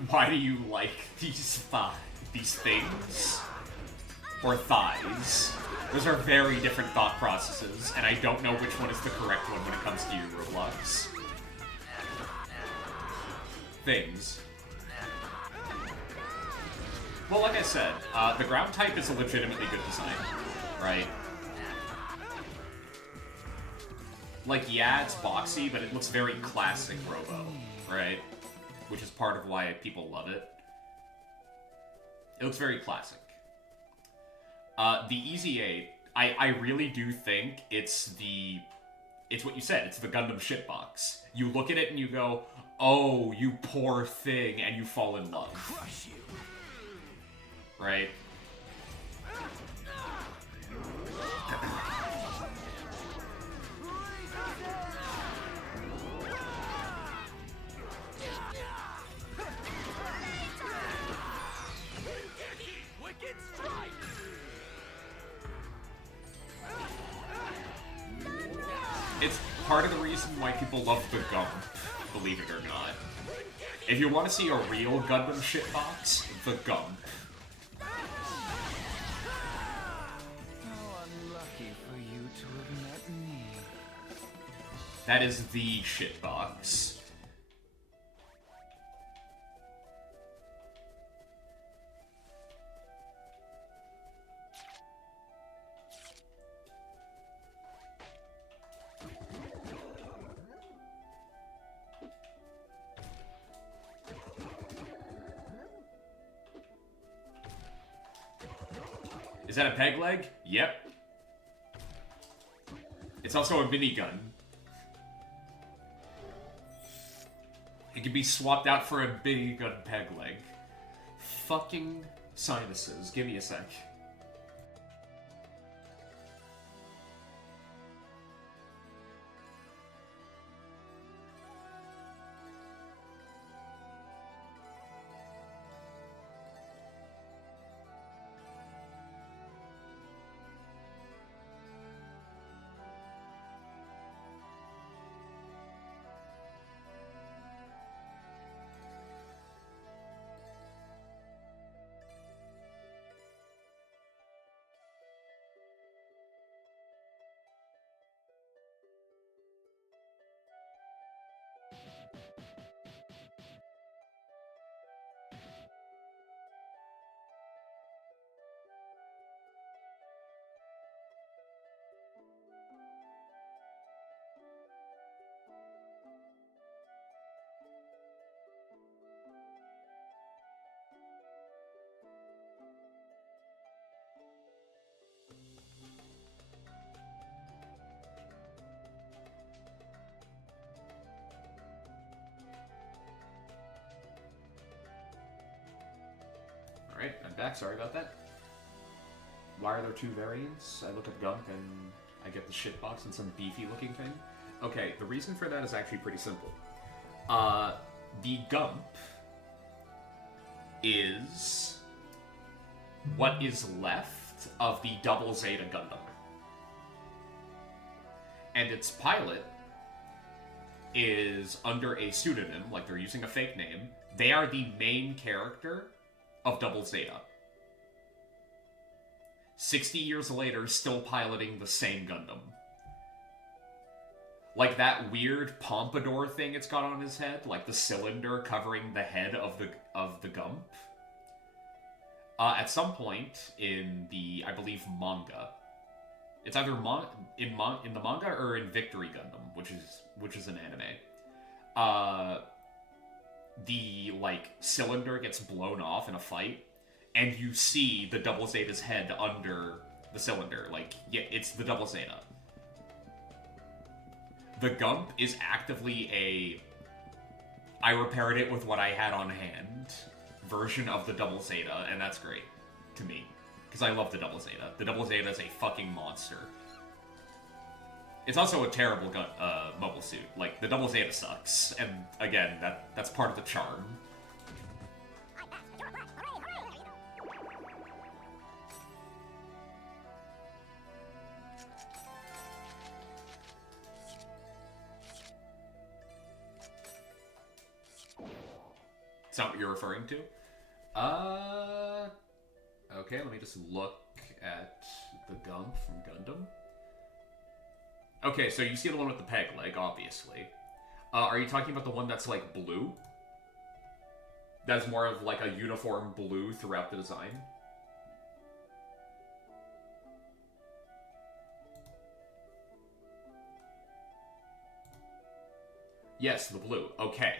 Why do you like these things? Or thighs? Those are very different thought processes, and I don't know which one is the correct one when it comes to you, Roblox. Things. Well, like I said, the ground type is a legitimately good design, right? Like, yeah, it's boxy, but it looks very classic Robo, right? Which is part of why people love it. It looks very classic. The Easy 8, I really do think it's what you said, it's the Gundam shitbox. You look at it and you go, oh, you poor thing, and you fall in love. I'll crush you. Right? Wicked strike. It's part of the reason why people love the Gump, believe it or not. If you want to see a real Gundam shitbox, the Gump. How unlucky for you to have met me. That is the shitbox. Is that a peg leg? Yep. It's also a minigun. It can be swapped out for a minigun peg leg. Fucking sinuses. Give me a sec. Alright, I'm back. Sorry about that. Why are there two variants? I look up Gump and I get the shitbox and some beefy looking thing. Okay, the reason for that is actually pretty simple. The Gump is what is left of the Double Zeta Gundam. And its pilot is under a pseudonym, like they're using a fake name. They are the main character of Double Zeta. 60 years later, still piloting the same Gundam. Like that weird pompadour thing it's got on his head, like the cylinder covering the head of the Gump. At some point in the, I believe, manga, it's either in the manga or in Victory Gundam, which is an anime. The like cylinder gets blown off in a fight, and you see the Double Zeta's head under the cylinder. Like, yeah, it's the Double Zeta. The Gump is actively a I repaired it with what I had on hand version of the Double Zeta, and that's great to me. Because I love the Double Zeta. The Double Zeta is a fucking monster. It's also a terrible mobile suit. Like, the Double Zeta sucks, and again, that's part of the charm. Is that what you're referring to? Okay, let me just look at the Gump from Gundam. Okay, so you see the one with the peg leg, obviously. Are you talking about the one that's, like, blue? That's more of like a uniform blue throughout the design. Yes, the blue. Okay.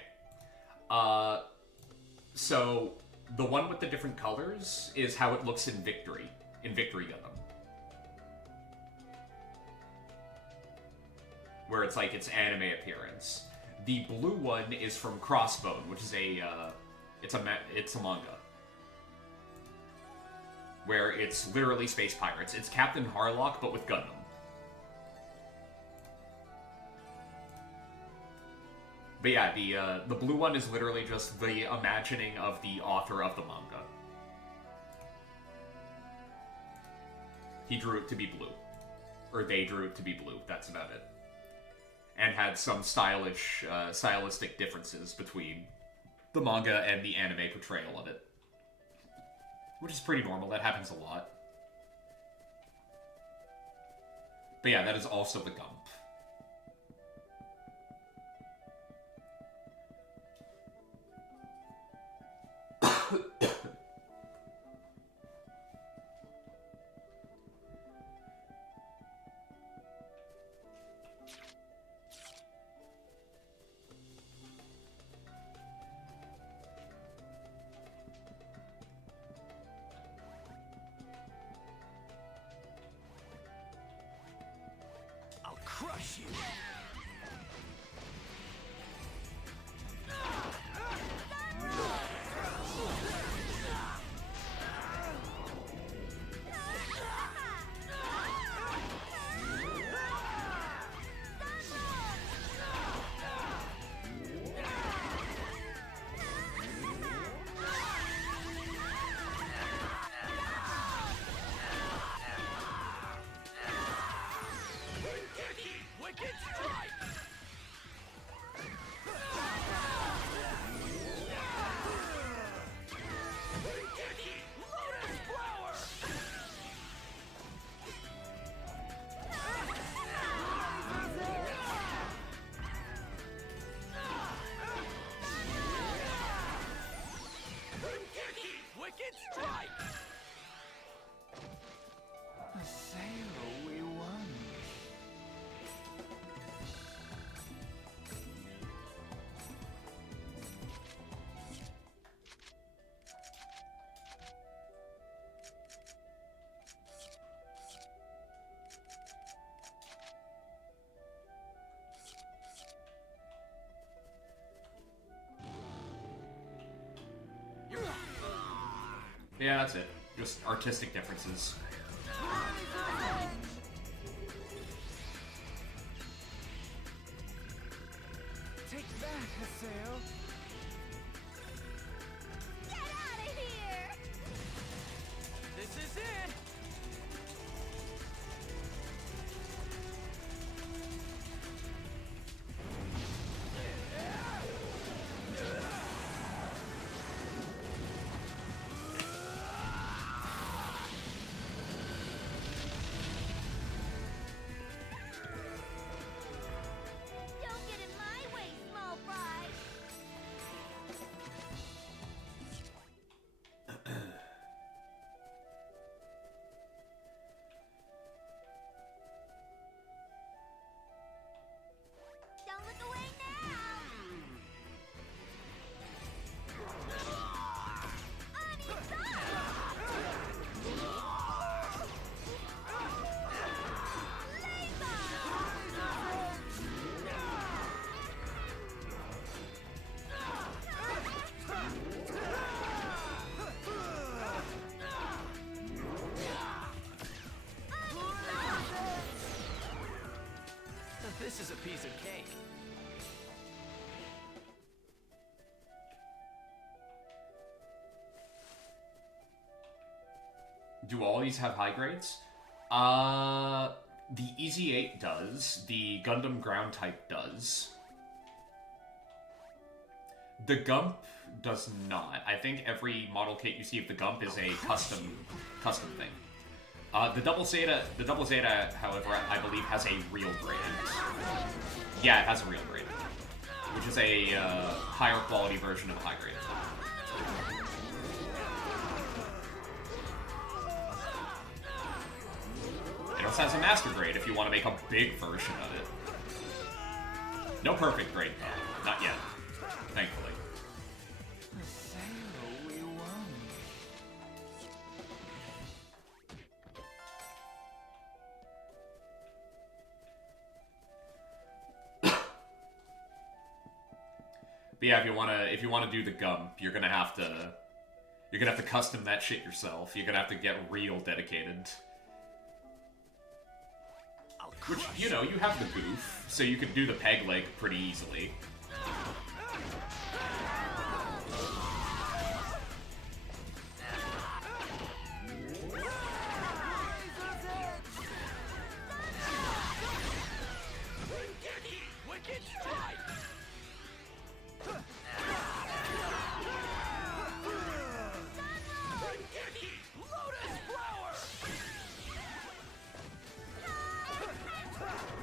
So the one with the different colors is how it looks in Victory Gundam. Where it's like its anime appearance. The blue one is from Crossbone, which is it's a manga. Where it's literally space pirates. It's Captain Harlock, but with Gundam. But yeah, the blue one is literally just the imagining of the author of the manga. He drew it to be blue. Or they drew it to be blue, that's about it. And had some stylistic differences between the manga and the anime portrayal of it. Which is pretty normal, that happens a lot. But yeah, that is also the Gump. I'll crush you. Wicked strike! Lotus flower! Wicked strike! Aseo, we won. Yeah, that's it. Just artistic differences. Take that, Haseo. Get out of here! This is it! Don't get in my way, small fry! Don't look away now! This is a piece of cake. Do all these have high grades? The Easy 8 does. The Gundam Ground type does. The Gump does not. I think every model kit you see of the Gump is a custom thing. The Double Zeta, however, I believe has a real grade. Yeah, it has a real grade, which is a higher quality version of a high grade. This has a master grade if you want to make a big version of it. No perfect grade, though. Not yet. Thankfully. We won. But yeah, if you wanna do the gump, you're gonna have to custom that shit yourself. You're gonna have to get real dedicated. Which, you know, you have the goof, so you could do the peg leg pretty easily.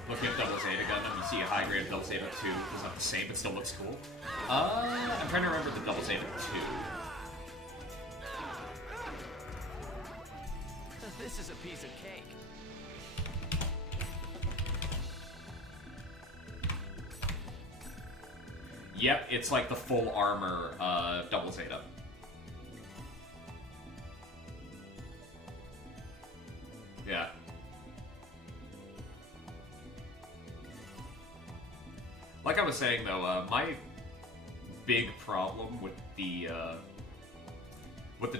Looking at Double Zeta Gundam, you see a high grade of Double Zeta 2. It's not the same, but still looks cool. I'm trying to remember the Double Zeta 2. This is a piece of cake. Yep, it's like the full armor Double Zeta. Yeah. Like I was saying, though, my big problem with the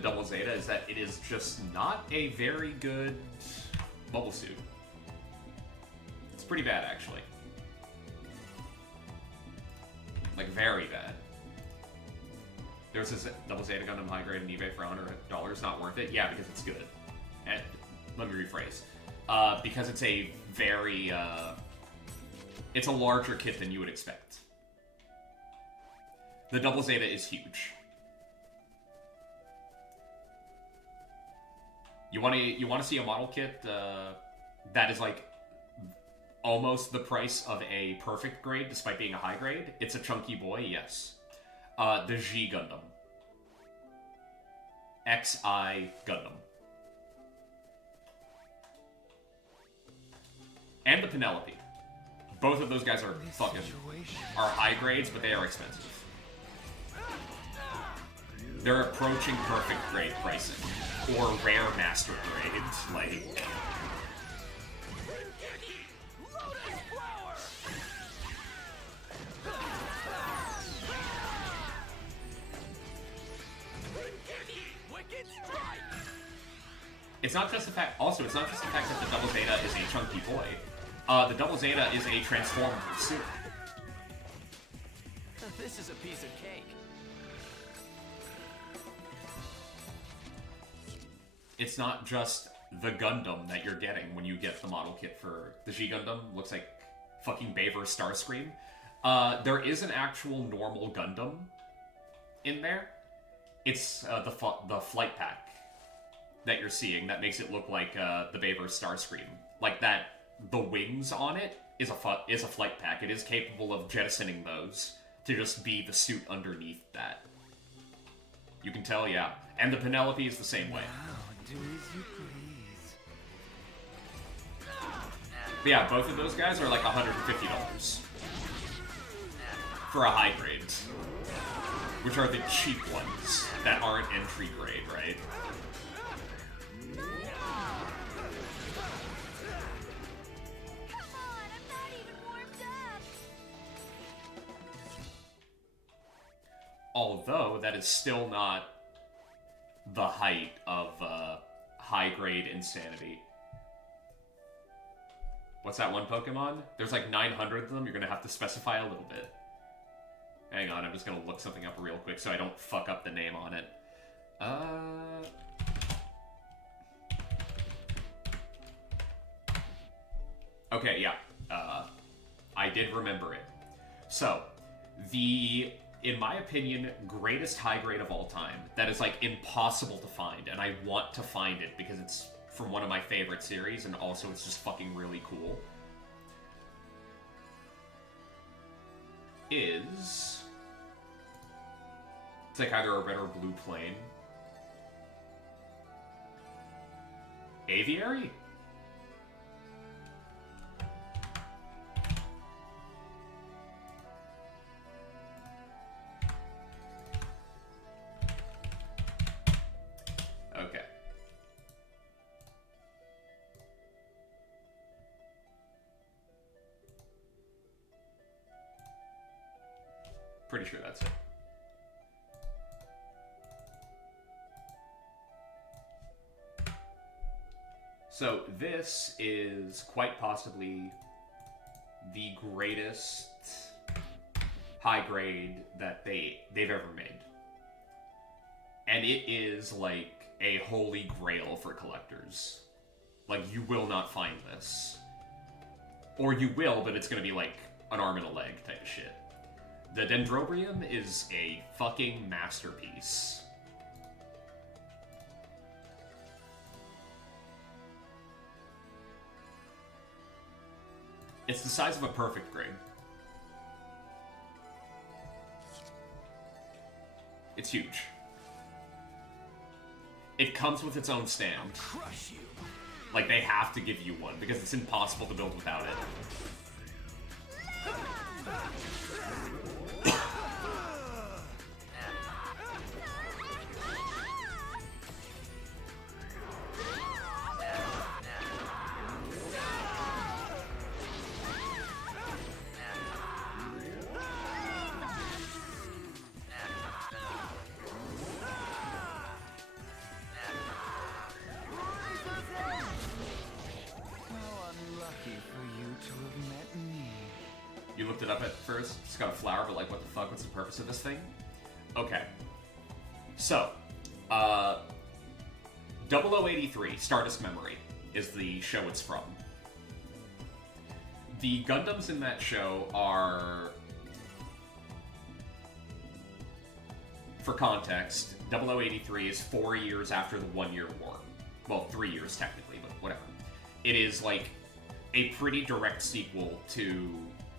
Double Zeta is that it is just not a very good mobile suit. It's pretty bad, actually. Like, very bad. There's this Double Zeta Gundam high grade on eBay for $100. Not worth it? Yeah, because it's good. And let me rephrase. Because it's a very, it's a larger kit than you would expect. The Double Zeta is huge. You want to see a model kit that is like almost the price of a perfect grade, despite being a high grade? It's a chunky boy, yes. The G Gundam. XI Gundam. And the Penelope. Both of those guys are are high grades, but they are expensive. They're approaching perfect grade pricing. Or rare master grades, like... It's not just the fact... Also, it's not just the fact that the Double Zeta is a chunky boy. The Double Zeta is a transformable suit. This is a piece of cake. It's not just the Gundam that you're getting when you get the model kit for the G Gundam. Looks like fucking Baver Starscream. There is an actual normal Gundam in there. It's the flight pack that you're seeing that makes it look like the Baver Starscream. Like that, the wings on it is a flight pack. It is capable of jettisoning those to just be the suit underneath that. You can tell, yeah. And the Penelope is the same way. Do as you please. But yeah, both of those guys are like $150 for a high grade, which are the cheap ones that aren't entry grade, right? Come on, I'm not even warmed up. Although that is still not the height of high-grade insanity. What's that one Pokemon? There's like 900 of them. You're going to have to specify a little bit. Hang on, I'm just going to look something up real quick so I don't fuck up the name on it. Okay, yeah. I did remember it. So, in my opinion, greatest high grade of all time, that is like impossible to find, and I want to find it because it's from one of my favorite series, and also it's just fucking really cool, is... It's like either a red or blue plane. Aviary? Pretty sure that's it. So this is quite possibly the greatest high grade that they've ever made. And it is like a holy grail for collectors. Like, you will not find this. Or you will, but it's gonna be like an arm and a leg type of shit. The Dendrobrium is a fucking masterpiece. It's the size of a perfect grade. It's huge. It comes with its own stand. I'll crush you. Like, they have to give you one, because it's impossible to build without it. You looked it up at first, it's got a flower, but like, what the fuck, what's the purpose of this thing? Okay. So, 0083, Stardust Memory, is the show it's from. The Gundams in that show are... For context, 0083 is 4 years after the 1 Year War. Well, 3 years technically, but whatever. It is like a pretty direct sequel to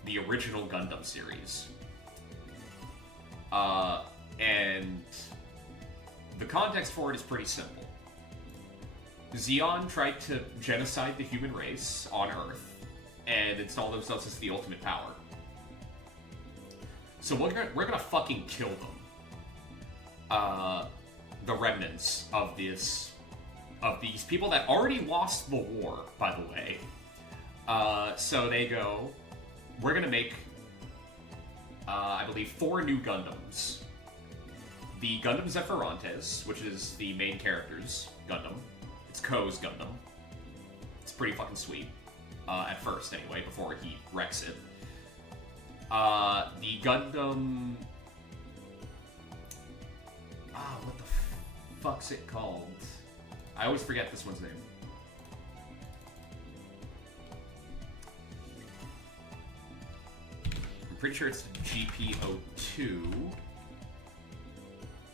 the original Gundam series. And the context for it is pretty simple. Zeon tried to genocide the human race on Earth and install themselves as the ultimate power. So we're gonna fucking kill them. The remnants of these people that already lost the war, by the way. So they go, we're gonna make, I believe, 4 new Gundams. The Gundam Zephyrantes, which is the main character's Gundam. It's Ko's Gundam. It's pretty fucking sweet. At first, anyway, before he wrecks it. The Gundam... what the fuck's it called? I always forget this one's name. I'm pretty sure it's GP02.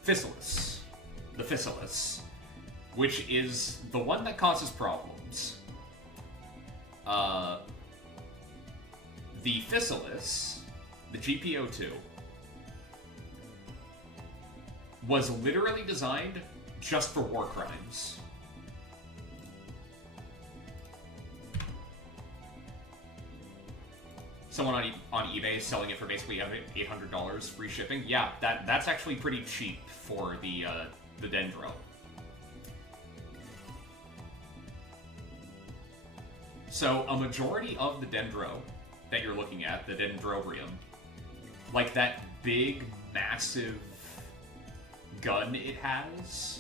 Physalis. The Physalis. Which is the one that causes problems. The Physalis, the GP02, was literally designed just for war crimes. Someone on eBay is selling it for basically $800 free shipping. Yeah, that's actually pretty cheap for the Dendro. So a majority of the Dendro that you're looking at, the Dendrobrium, like that big, massive gun it has,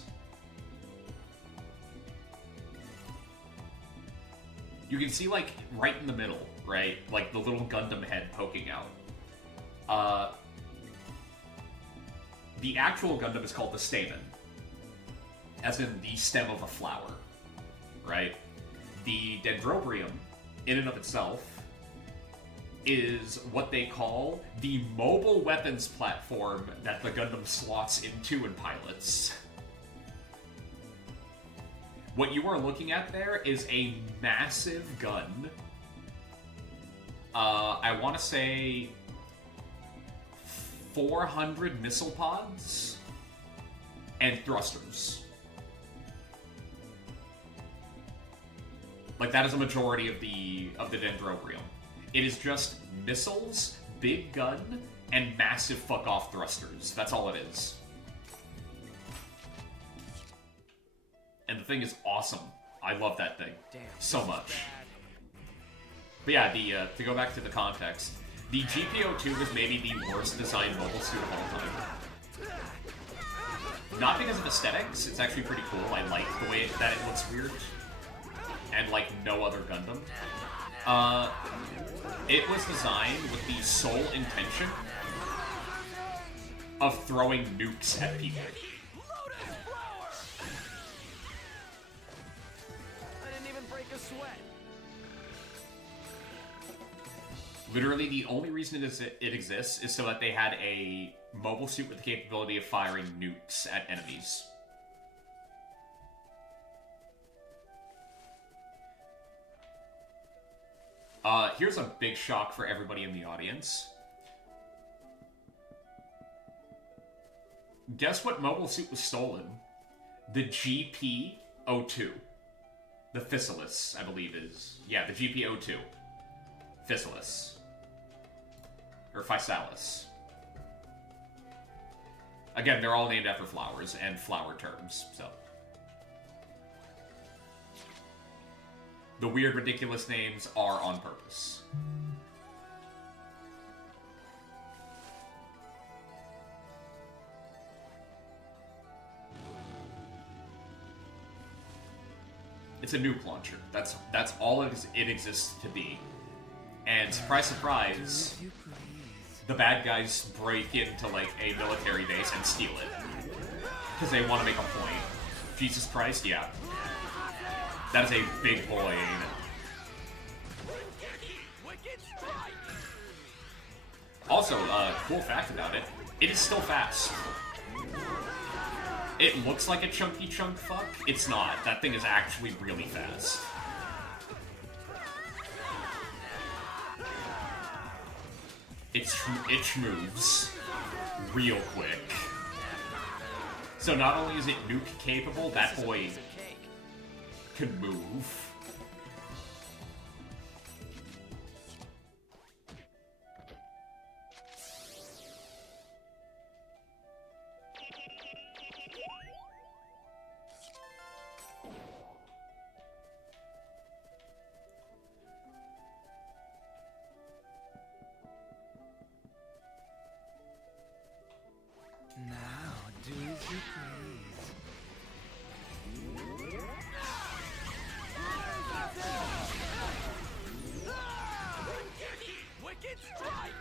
you can see, like, right in the middle, right? Like, the little Gundam head poking out. The actual Gundam is called the Stamen, as in the stem of a flower, right? The Dendrobrium, in and of itself, is what they call the mobile weapons platform that the Gundam slots into and pilots. What you are looking at there is a massive gun. I want to say 400 missile pods and thrusters. Like, that is a majority of the Dendrobrium. It is just missiles, big gun, and massive fuck-off thrusters. That's all it is. And the thing is awesome. I love that thing so much. But yeah, to go back to the context, The GPO2 was maybe the worst designed mobile suit of all time. Not because of aesthetics, it's actually pretty cool. I like the way that it looks weird. And like no other Gundam. It was designed with the sole intention of throwing nukes at people. I didn't even break a sweat. Literally, the only reason it exists is so that they had a mobile suit with the capability of firing nukes at enemies. Here's a big shock for everybody in the audience. Guess what mobile suit was stolen? The GP-02. The Physalis, I believe is... Yeah, the GP-02. Physalis. Or Physalis. Again, they're all named after flowers and flower terms, so... The weird, ridiculous names are on purpose. It's a nuke launcher. That's all it exists to be. And surprise, surprise, the bad guys break into like a military base and steal it because they want to make a point. Jesus Christ, yeah. That is a big boy, ain't it? Also, cool fact about it, it is still fast. It looks like a chunky chunk fuck. It's not. That thing is actually really fast. It moves real quick. So not only is it nuke capable, that boy can move. Now, do as you please. Wicked strike!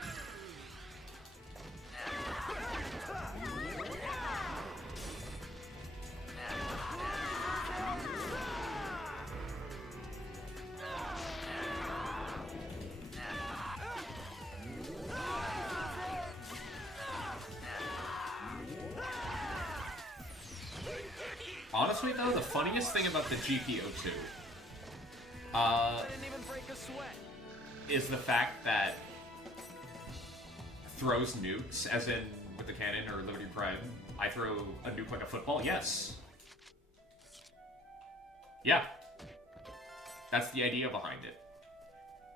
Honestly, though, the funniest thing about the GPO2 is the fact that throws nukes, as in with the cannon or Liberty Prime. I throw a nuke like a football? Yes. Yeah. That's the idea behind it.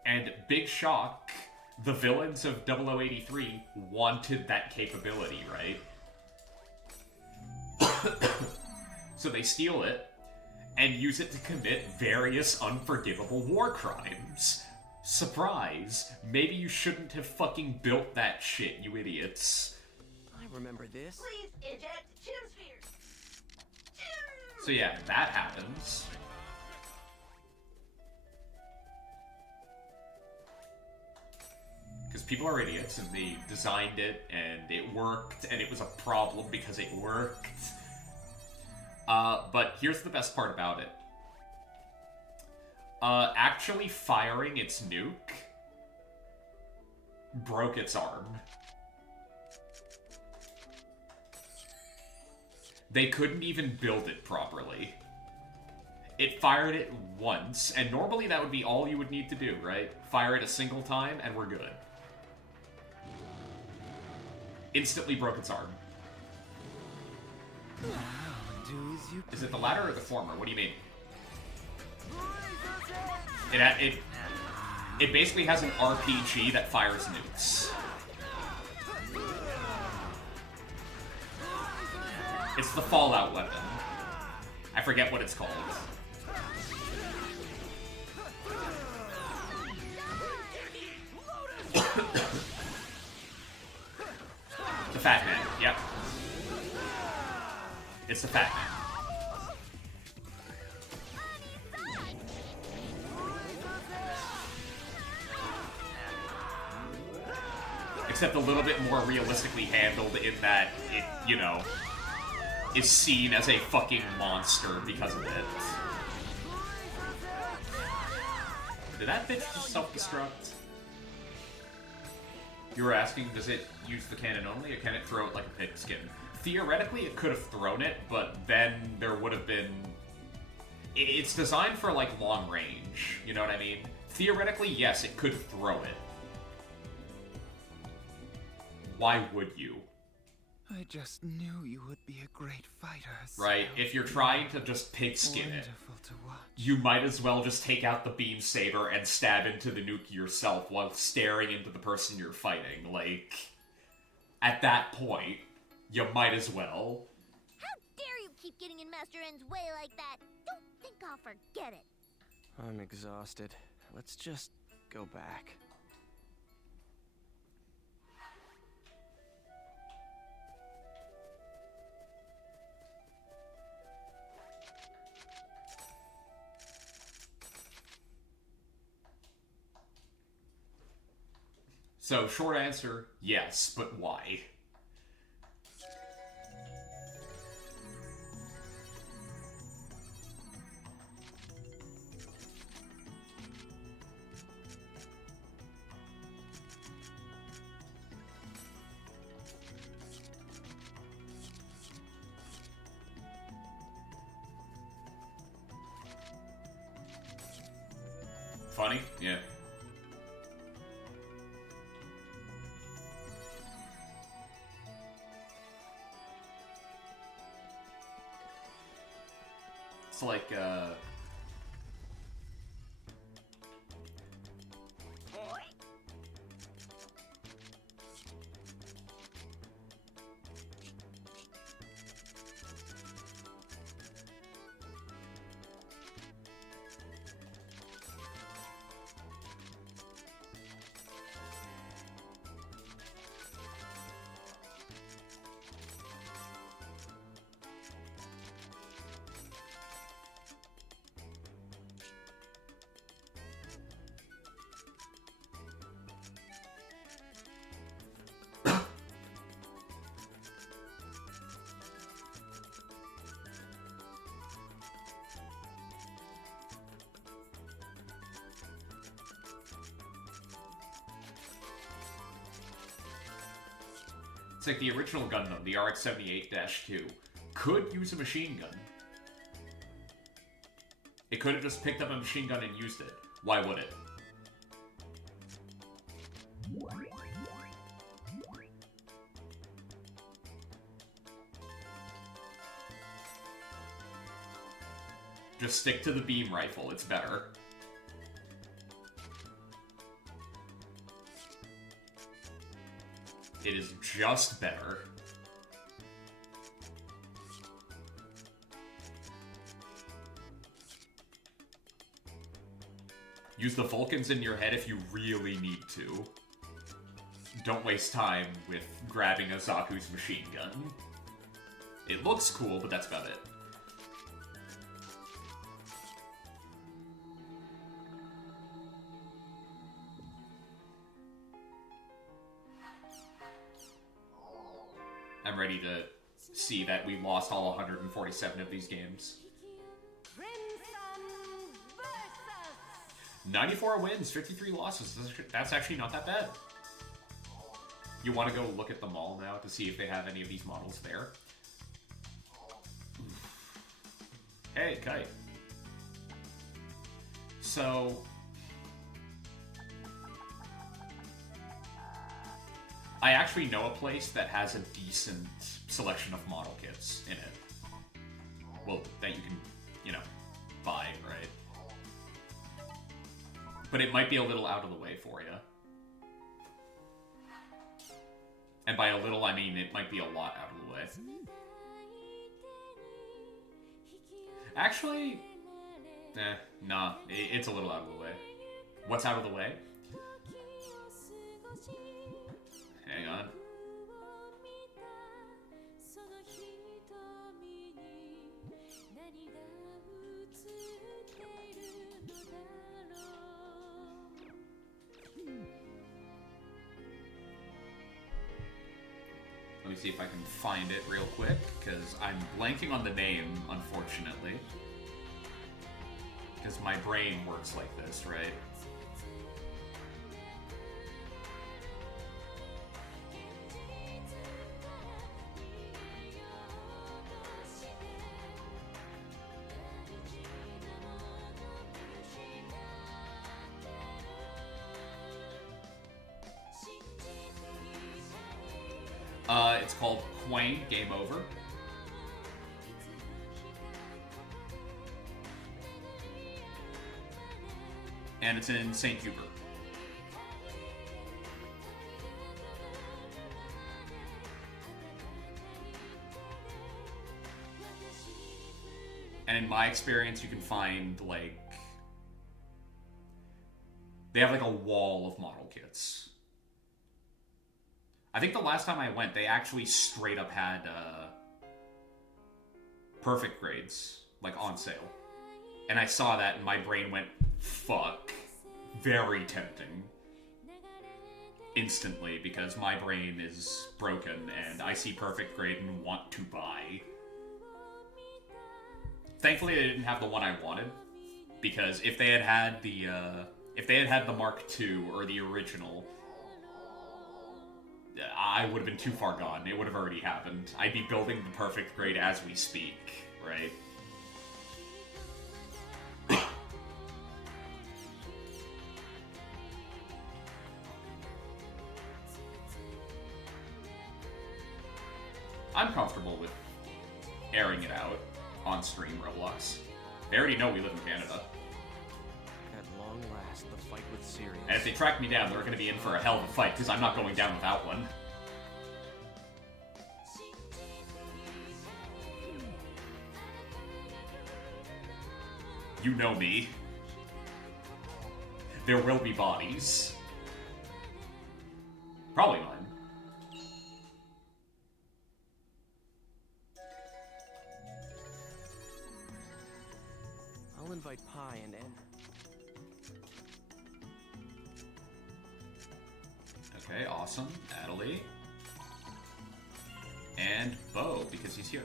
And big shock, the villains of 0083 wanted that capability, right? So they steal it and use it to commit various unforgivable war crimes. Surprise! Maybe you shouldn't have fucking built that shit, you idiots. I remember this. Please eject Chimsphere. So yeah, that happens. Because people are idiots and they designed it and it worked and it was a problem because it worked. But here's the best part about it. Actually firing its nuke broke its arm. They couldn't even build it properly. It fired it once, and normally that would be all you would need to do, right? Fire it a single time, and we're good. Instantly broke its arm. Is it the latter or the former? What do you mean? It basically has an RPG that fires nukes. It's the Fallout weapon. I forget what it's called. fat man, yep. It's the fat man. Except a little bit more realistically handled in that it, you know, is seen as a fucking monster because of it. Did that bitch just self-destruct? You were asking, does it use the cannon only, or can it throw it like a pigskin? Theoretically, it could have thrown it, but then there would have been... It's designed for, like, long range, you know what I mean? Theoretically, yes, it could throw it. Why would you? I just knew you would be a great fighter, right? If you're trying to just pigskin it, to watch. You might as well just take out the beam saber and stab into the nuke yourself while staring into the person you're fighting. Like, at that point, you might as well. How dare you keep getting in Master N's way like that? Don't think I'll forget it. I'm exhausted. Let's just go back. So, short answer, yes, but why? Funny? Yeah. It's like, it's like the original Gundam, the RX-78-2, could use a machine gun. It could have just picked up a machine gun and used it. Why would it? Just stick to the beam rifle, it's better. It is just better. Use the Vulcans in your head if you really need to. Don't waste time with grabbing a Zaku's machine gun. It looks cool, but that's about it. I'm ready to see that we lost all 147 of these games. 94 wins, 53 losses. That's actually not that bad. You want to go look at the mall now to see if they have any of these models there? Hey, Kite. So... I actually know a place that has a decent selection of model kits in it. Well, that you can, you know, buy, right? But it might be a little out of the way for you. And by a little, I mean it might be a lot out of the way. Actually, nah, it's a little out of the way. What's out of the way? Hang on. Let me see if I can find it real quick, because I'm blanking on the name, unfortunately. Because my brain works like this, right? It's called Quain Game Over. And it's in St. Hubert. And in my experience, you can find, like... They have, like, a wall of model kits. I think the last time I went, they actually straight up had perfect grades, like, on sale. And I saw that and my brain went, fuck. Very tempting. Instantly, because my brain is broken and I see perfect grade and want to buy. Thankfully, they didn't have the one I wanted, because if they had had the Mark II or the original, I would have been too far gone. It would have already happened. I'd be building the perfect grade as we speak, right? I'm comfortable with airing it out on stream, Roblox. They already know we live in Canada. At long last, the fight with Sirius. And if they track me down, they're going to be in for a hell of a fight, because I'm not going down without one. You know me. There will be bodies. Probably mine. I'll invite Pi and N. Okay, awesome. Natalie. And Bo, because he's here.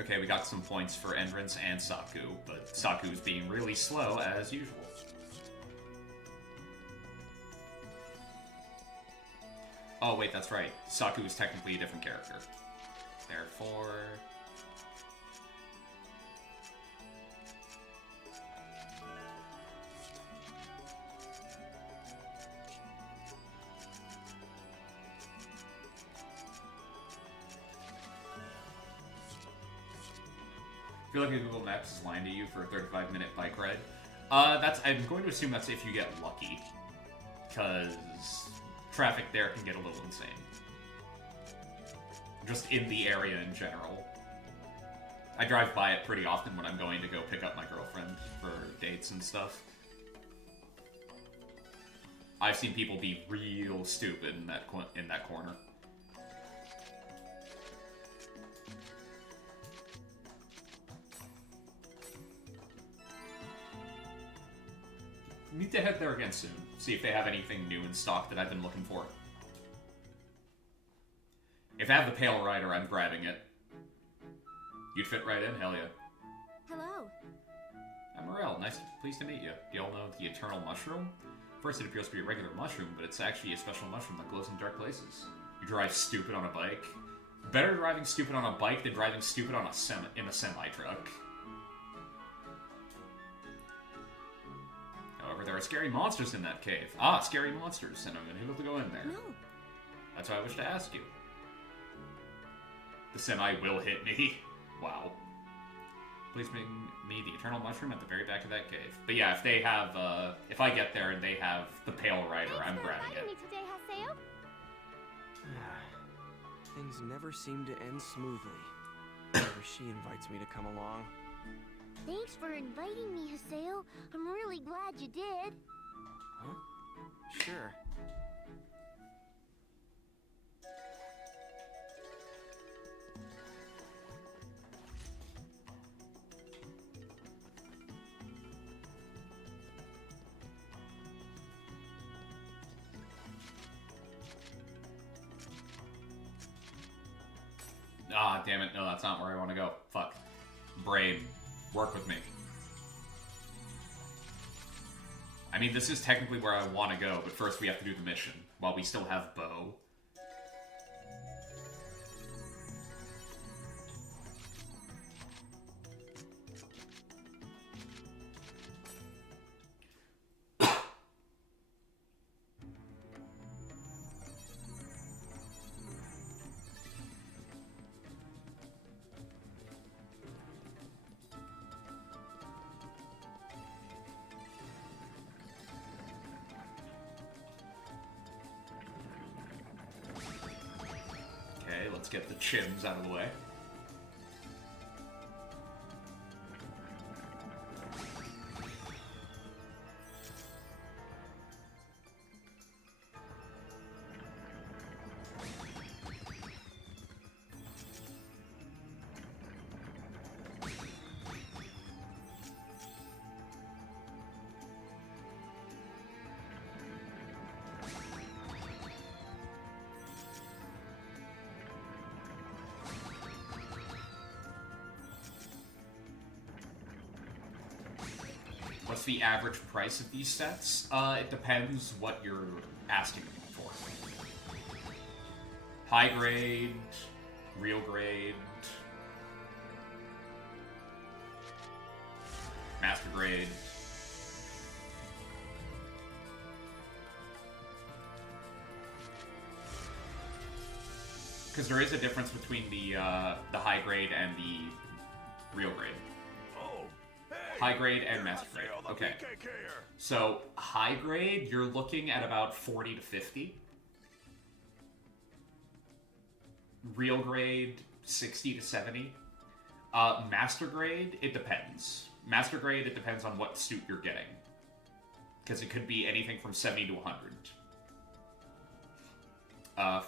Okay, we got some points for Endrance and Saku, but Saku's being really slow as usual. Oh wait, that's right. Saku is technically a different character. Therefore... I feel like Google Maps is lying to you for a 35-minute bike ride. I'm going to assume that's if you get lucky, because traffic there can get a little insane. Just in the area in general. I drive by it pretty often when I'm going to go pick up my girlfriend for dates and stuff. I've seen people be real stupid in that corner. Need to head there again soon. See if they have anything new in stock that I've been looking for. If they have the Pale Rider, I'm grabbing it. You'd fit right in? Hell yeah. Hello. I'm Morel. Pleased to meet you. Do y'all know the Eternal Mushroom? First, it appears to be a regular mushroom, but it's actually a special mushroom that glows in dark places. You drive stupid on a bike. Better driving stupid on a bike than driving stupid on in a semi-truck. However, there are scary monsters in that cave. Ah, scary monsters, and I'm unable to go in there. No. That's why I wish to ask you. The semi will hit me. Wow. Please bring me the Eternal Mushroom at the very back of that cave. But yeah, if they have, if I get there and they have the Pale Rider, I'm grabbing it. Me today, Haseo. Things never seem to end smoothly. Whenever she invites me to come along. Thanks for inviting me, Haseo. I'm really glad you did. Huh? Sure. Ah, damn it. No, that's not where I want to go. Fuck. Brain. Work with me. I mean, this is technically where I want to go, but first we have to do the mission, while we still have Bo. Okay, let's get the chims out of the way. What's the average price of these sets? It depends what you're asking them for. High grade, real grade, master grade. Because there is a difference between the high grade and the real grade. High grade and master grade. Okay. So high grade, you're looking at about 40 to 50. Real grade, 60 to 70. Master grade, it depends. Master grade, it depends on what suit you're getting. Because it could be anything from 70 to 100.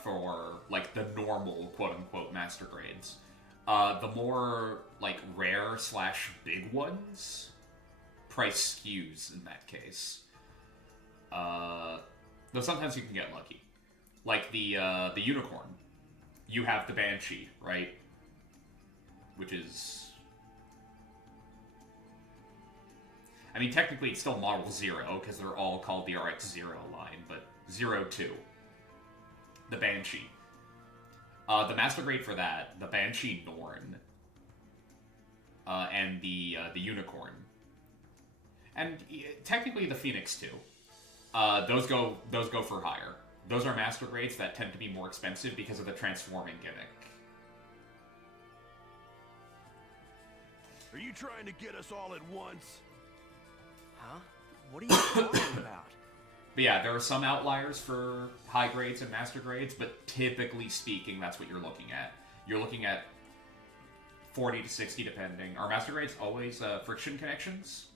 For, like, the normal, quote-unquote, master grades. The more, like, rare / big ones, price skews in that case. Though sometimes you can get lucky. Like the unicorn. You have the Banshee, right? Which is... I mean, technically it's still Model 0, because they're all called the RX-0 line, but 02. The Banshee. The master grade for that, the Banshee Norn, and the Unicorn, and technically the Phoenix too. Those go for higher. Those are master grades that tend to be more expensive because of the transforming gimmick. Are you trying to get us all at once? Huh? What are you talking about? But yeah, there are some outliers for high grades and master grades, but typically speaking, that's what you're looking at. You're looking at 40 to 60 depending. Are master grades always friction connections?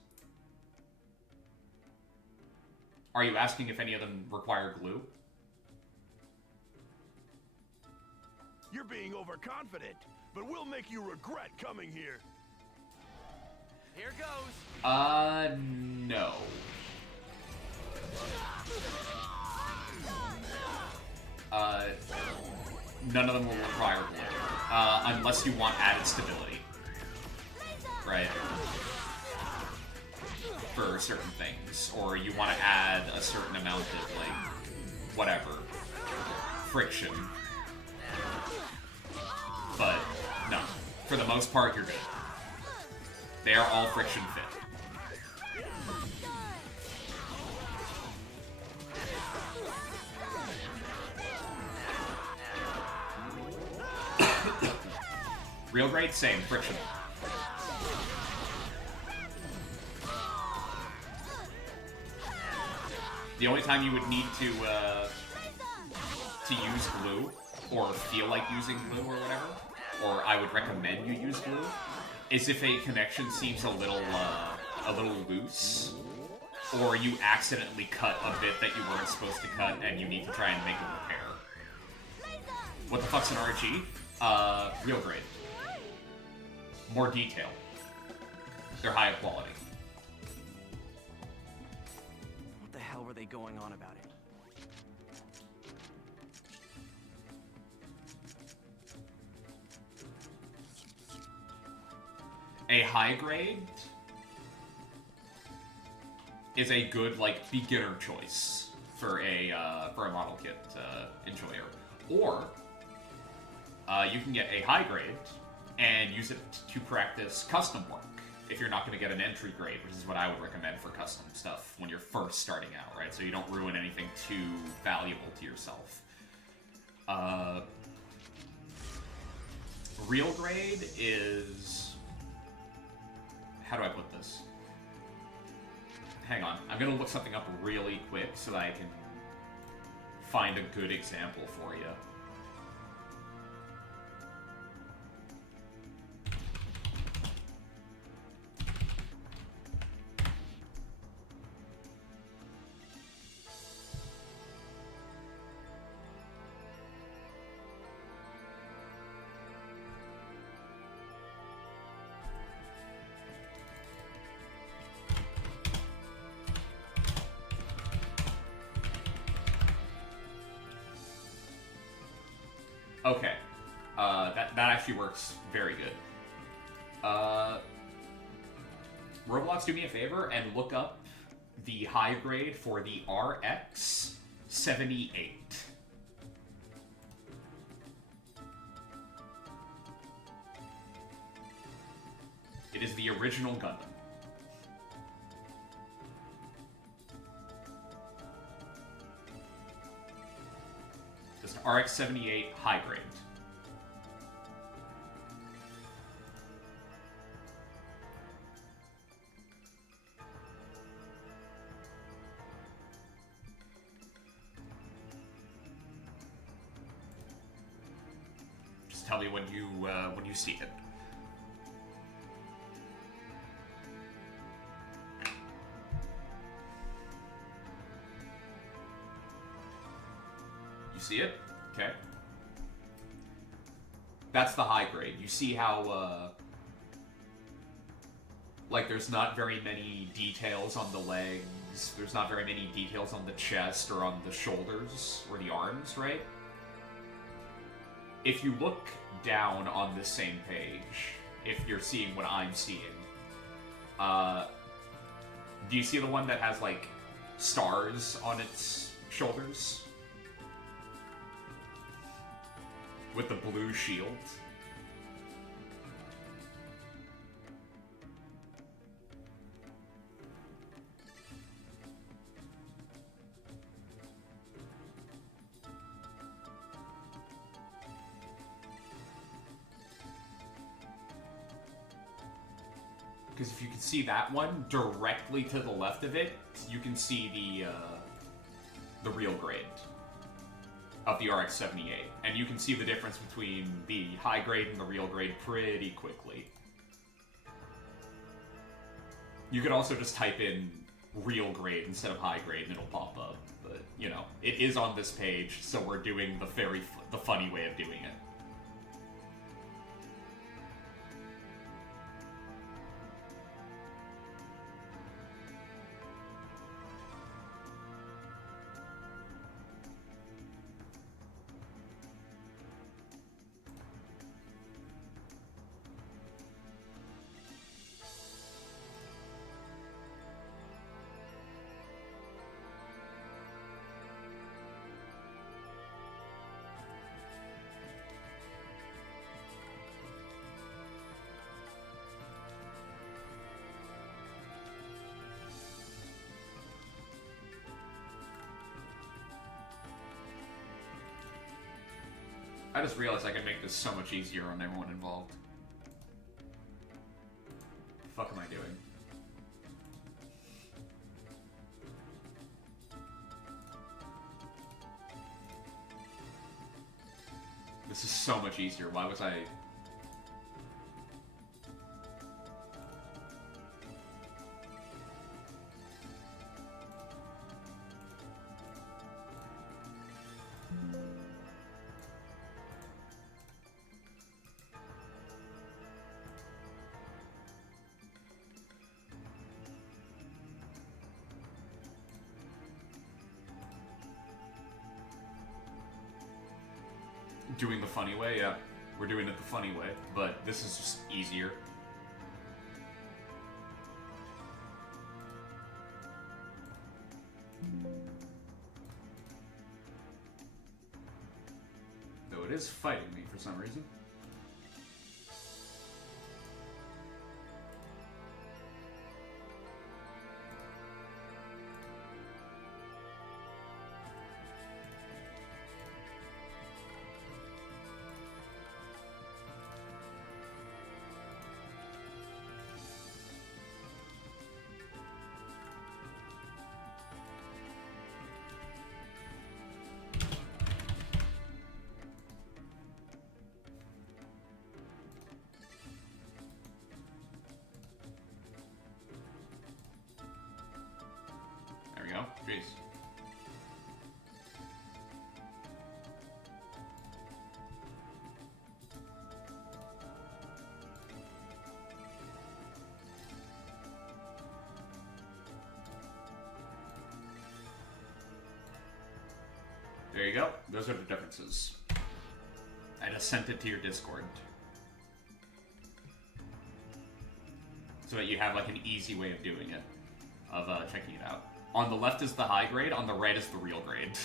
Are you asking if any of them require glue? You're being overconfident, but we'll make you regret coming here. Here goes. No. None of them will require glue. Unless you want added stability. Right? For certain things. Or you want to add a certain amount of, like, whatever. Friction. But, no. For the most part, you're good. They are all friction fit. Real grade, same, friction. The only time you would need to use glue, or feel like using glue or whatever, or I would recommend you use glue, is if a connection seems a little loose, or you accidentally cut a bit that you weren't supposed to cut, and you need to try and make a repair. What the fuck's an RG? Real grade. More detail. They're higher quality. What the hell were they going on about it? a high grade is a good, like, beginner choice for a model kit enjoyer. Or you can get a high grade and use it to practice custom work if you're not going to get an entry grade, which is what I would recommend for custom stuff when you're first starting out, right? So you don't ruin anything too valuable to yourself. Real grade is... How do I put this? Hang on. I'm going to look something up really quick so that I can find a good example for you. Okay, that actually works very good. Roblox, do me a favor and look up the high grade for the RX 78. It is the original Gundam. RX 78 high grade. Just tell me when you see it. You see it? Okay. That's the high grade. You see how, like, there's not very many details on the legs, there's not very many details on the chest or on the shoulders or the arms, right? If you look down on this same page, if you're seeing what I'm seeing, do you see the one that has, like, stars on its shoulders? With the blue shield. Because if you can see that one directly to the left of it, you can see the real grade of the RX 78, and you can see the difference between the high grade and the real grade pretty quickly. You could also just type in real grade instead of high grade and it'll pop up, but you know, it is on this page, so we're doing the funny way of doing it. I just realized I can make this so much easier on everyone involved. The fuck am I doing? This is so much easier. Why was I... doing the funny way? Yeah, we're doing it the funny way, but this is just easier. it is fighting me for some reason. Go. Jeez. There you go. Those are the differences. I just sent it to your Discord. So that you have like an easy way of doing it. Of checking it out. On the left is the high grade, on the right is the real grade.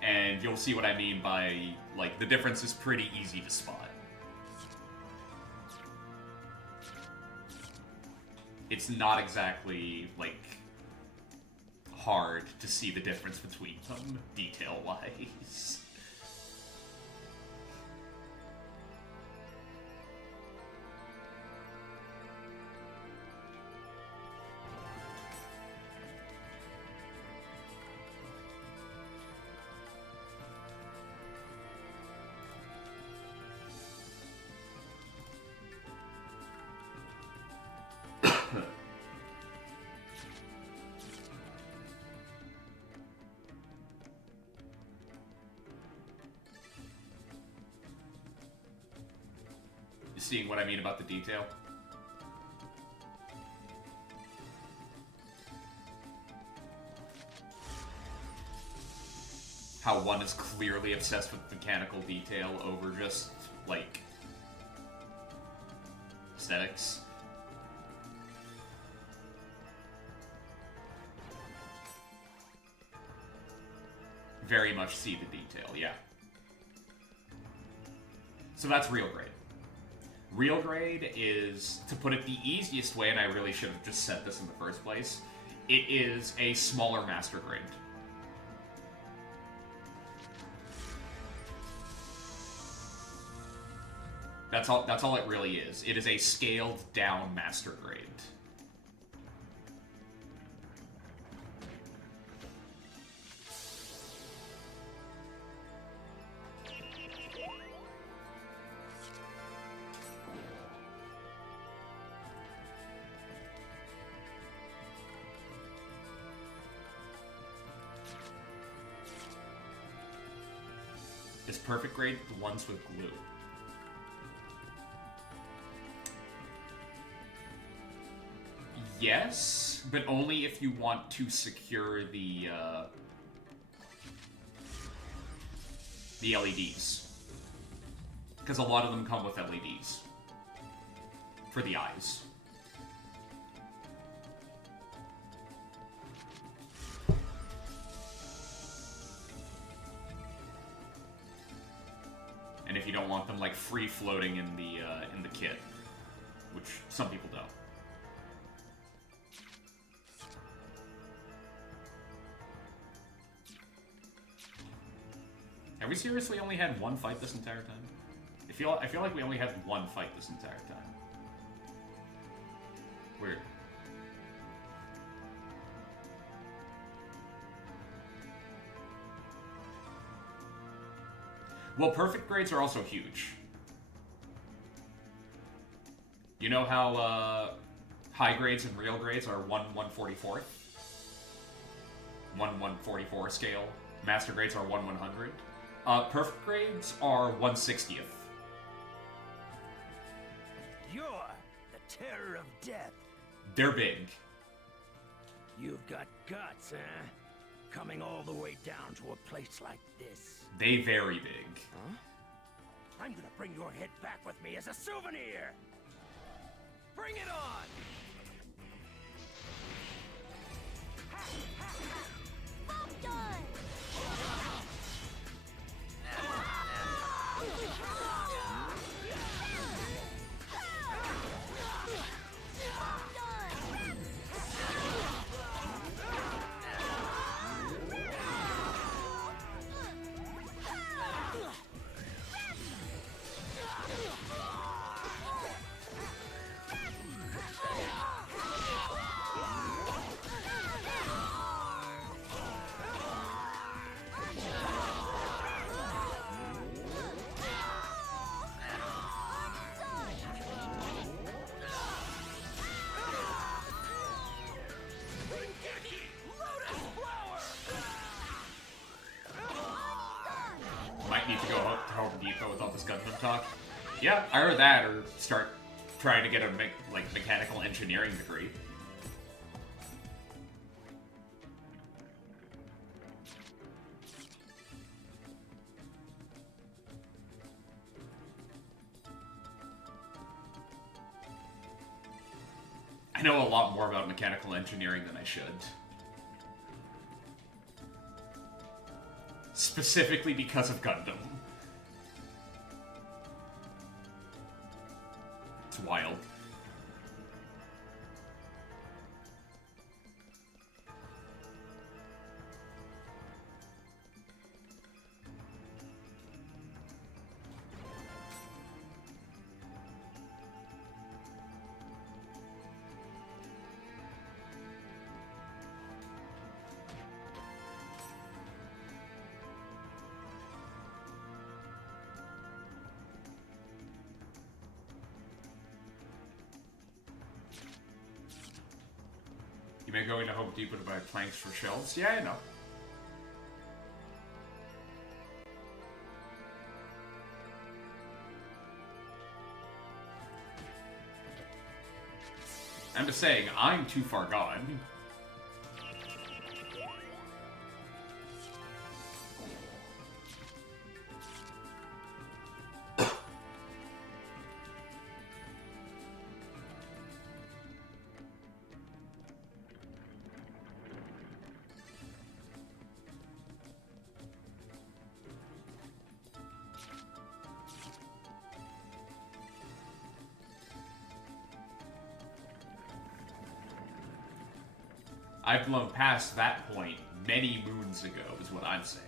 And you'll see what I mean by, like, the difference is pretty easy to spot. It's not exactly, like, hard to see the difference between them, detail-wise. Seeing what I mean about the detail? How one is clearly obsessed with mechanical detail over just, like, aesthetics. Very much see the detail, yeah. So that's real grade. Real grade is, to put it the easiest way, and I really should have just said this in the first place, it is a smaller master grade. That's all it really is. It is a scaled down master grade. Is perfect grade the ones with glue? Yes, but only if you want to secure the LEDs. Because a lot of them come with LEDs. For the eyes. And if you don't want them like free floating in the kit, which some people don't. Have we seriously only had one fight this entire time? I feel like we only had one fight this entire time. Weird. Well, perfect grades are also huge. You know how high grades and real grades are 1/144th? 1/144 scale. Master grades are 1/100. Perfect grades are 1/60th. You're the terror of death. They're big. You've got guts, huh? Coming all the way down to a place like this. They very big. Huh? I'm gonna bring your head back with me as a souvenir! Bring it on! Pop done! might need to go to Home Depot with all this Gundam talk. Yeah, either that or start trying to get a mechanical engineering degree. I know a lot more about mechanical engineering than I should. Specifically because of Gundam. It's wild. You may go into Home Depot to buy planks for shelves. Yeah, I know. I'm just saying, I'm too far gone. I've blown past that point many moons ago, is what I'm saying.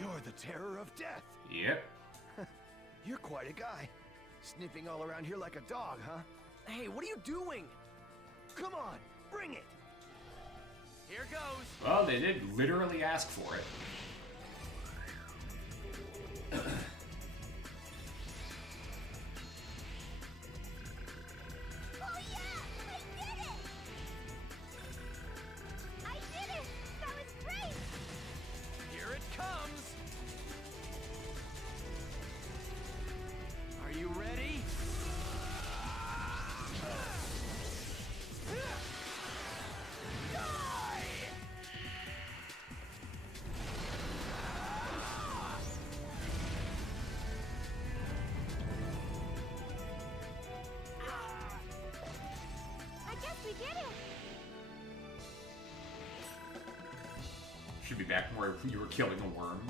You're the terror of death. Yep. You're quite a guy. Sniffing all around here like a dog, huh? Hey, what are you doing? Come on, bring it. Here goes. Well, they did literally ask for it. back where you were killing a worm.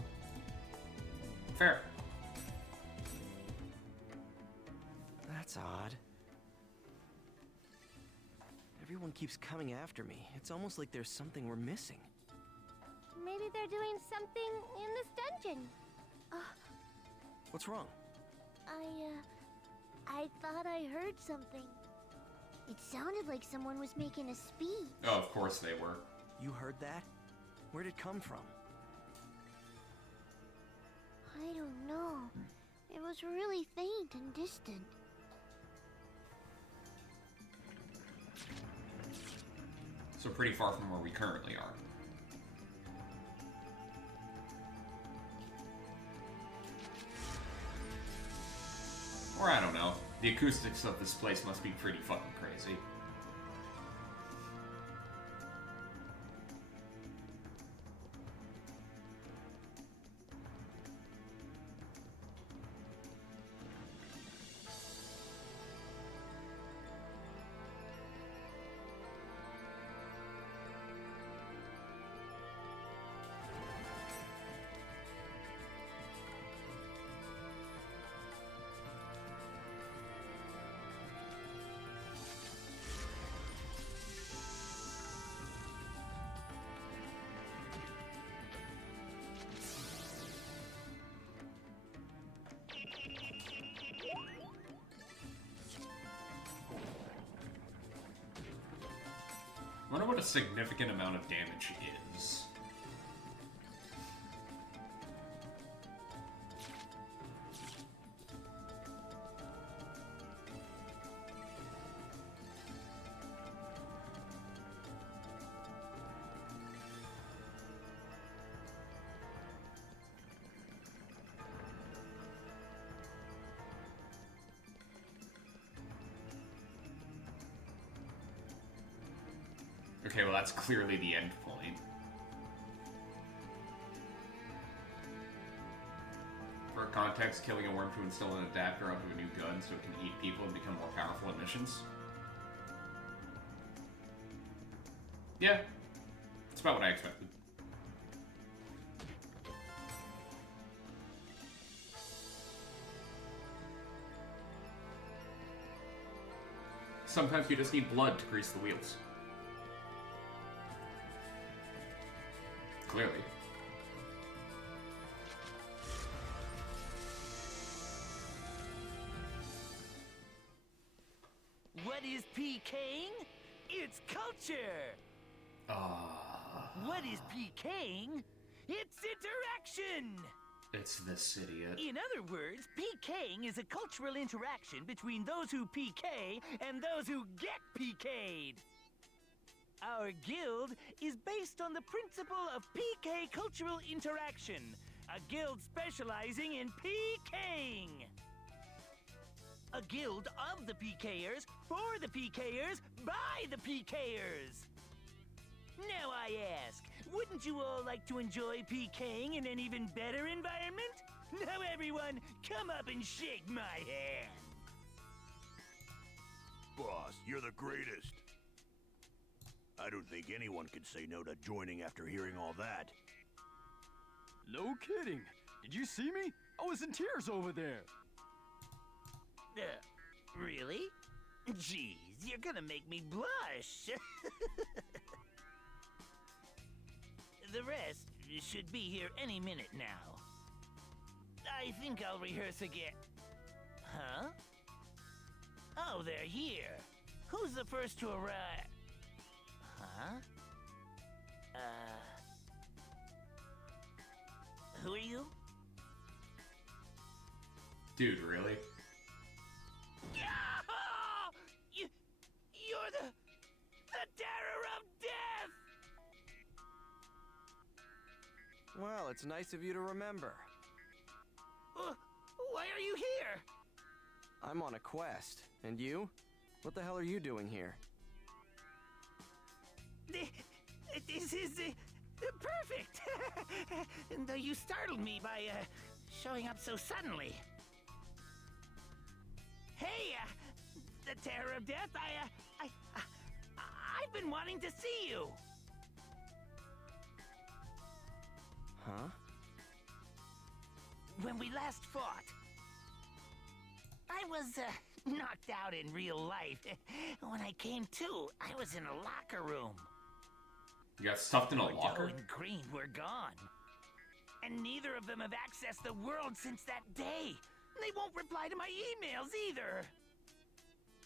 Fair. That's odd. Everyone keeps coming after me. It's almost like there's something we're missing. Maybe they're doing something in this dungeon. What's wrong? I thought I heard something. It sounded like someone was making a speech. Oh, of course they were. You heard that? Where'd it come from? I don't know. It was really faint and distant. So pretty far from where we currently are. Or I don't know. The acoustics of this place must be pretty fucking crazy. I wonder what a significant amount of damage is. Okay, well that's clearly the end point. For context, killing a worm to install an adapter onto a new gun so it can eat people and become more powerful at missions. Yeah, it's about what I expected. Sometimes you just need blood to grease the wheels. Clearly. What is PKing? It's culture! What is PKing? It's interaction! It's this idiot. In other words, PKing is a cultural interaction between those who PK and those who get PK'd. Our guild is based on the principle of PK cultural interaction, a guild specializing in PKing. A guild of the PKers, for the PKers, by the PKers. Now I ask, wouldn't you all like to enjoy PKing in an even better environment? Now everyone, come up and shake my hand. Boss, you're the greatest. I don't think anyone could say no to joining after hearing all that. No kidding. Did you see me? I was in tears over there. Really? Jeez, you're gonna make me blush. The rest should be here any minute now. I think I'll rehearse again. Huh? Oh, they're here. Who's the first to arrive? Huh? Who are you? Dude, really? You're the terror of death! Well, it's nice of you to remember. Why are you here? I'm on a quest. And you? What the hell are you doing here? This is perfect. Though you startled me by showing up so suddenly. Hey, the terror of death. I've been wanting to see you. Huh? When we last fought, I was knocked out in real life. When I came to, I was in a locker room. You got stuffed in a Bordeaux locker? and Green were gone. And neither of them have accessed the world since that day. They won't reply to my emails either.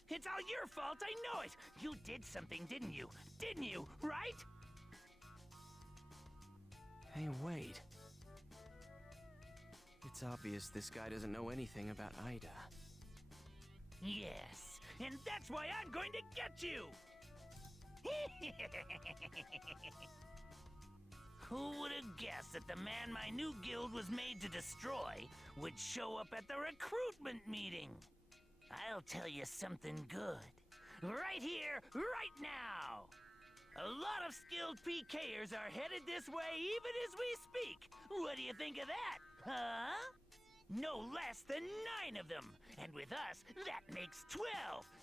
It's all your fault, I know it. You did something, didn't you? Didn't you, right? Hey, wait. It's obvious this guy doesn't know anything about Ida. Yes, and that's why I'm going to get you! Who would have guessed that the man my new guild was made to destroy would show up at the recruitment meeting? I'll tell you something good. Right here, right now! A lot of skilled PKers are headed this way even as we speak. What do you think of that, huh? No less than 9 of them. And with us, that makes 12.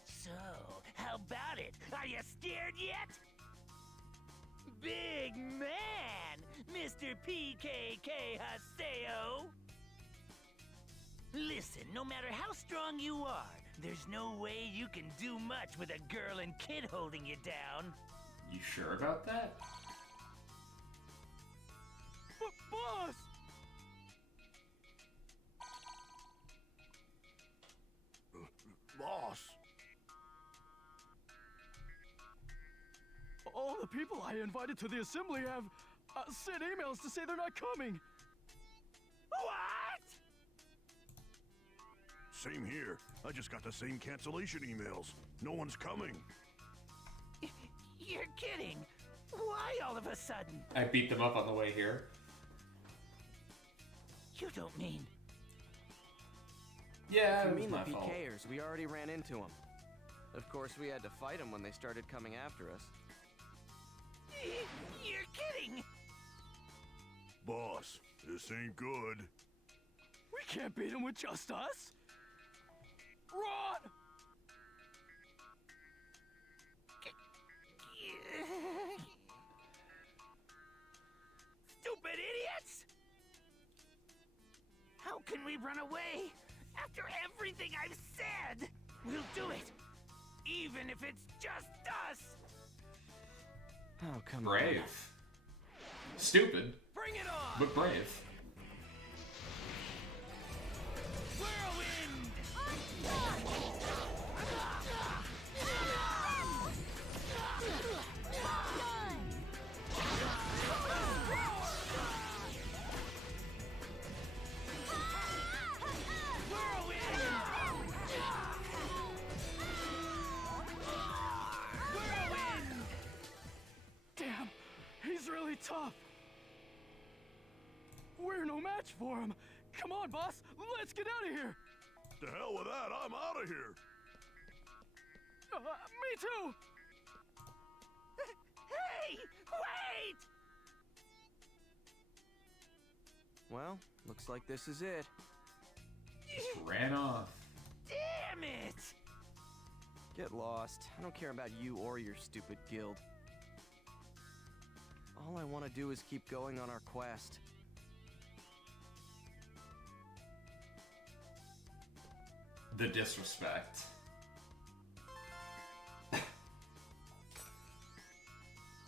So, how about it? Are you scared yet? Big man, Mr. PKK Haseo. Listen, no matter how strong you are, there's no way you can do much with a girl and kid holding you down. You sure about that? Boss! Boss. All the people I invited to the assembly have sent emails to say they're not coming. What? Same here. I just got the same cancellation emails. No one's coming. You're kidding. Why all of a sudden? I beat them up on the way here. You don't mean... Yeah, If it you was mean the my fault. PKers, we already ran into them. Of course, we had to fight them when they started coming after us. You're kidding! Boss, this ain't good. We can't beat them with just us. Run! Stupid idiots! How can we run away? After everything I've said! We'll do it! Even if it's just us! Oh, come Brave. on. Stupid, Bring it on! but brave. Whirlwind! Damn, he's really tough. We're no match for him. Come on, boss, let's get out of here. To hell with that, I'm out of here. Me too. Hey! Wait! Well, looks like this is it. Ran off. Damn it! Get lost. I don't care about you or your stupid guild. All I want to do is keep going on our quest. The disrespect.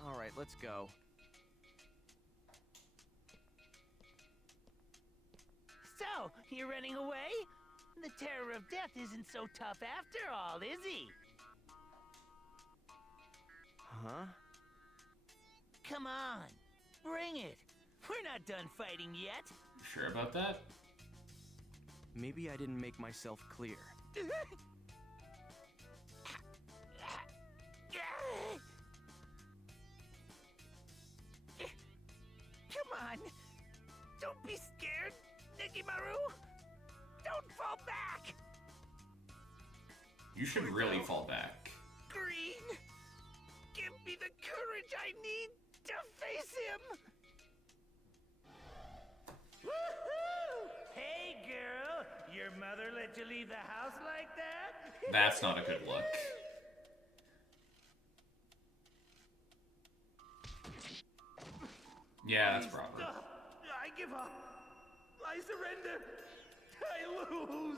All right, let's go. So, you're running away? The terror of death isn't so tough after all, is he? Huh? Come on, bring it. We're not done fighting yet. You sure about that? Maybe I didn't make myself clear. Come on. Don't be scared, Nikimaru. Don't fall back. You should really fall back. Green, give me the courage I need to face him. Woohoo! Hey, girl, your mother let you leave the house like that? That's not a good look. Yeah, that's proper. I give up. I surrender. I lose.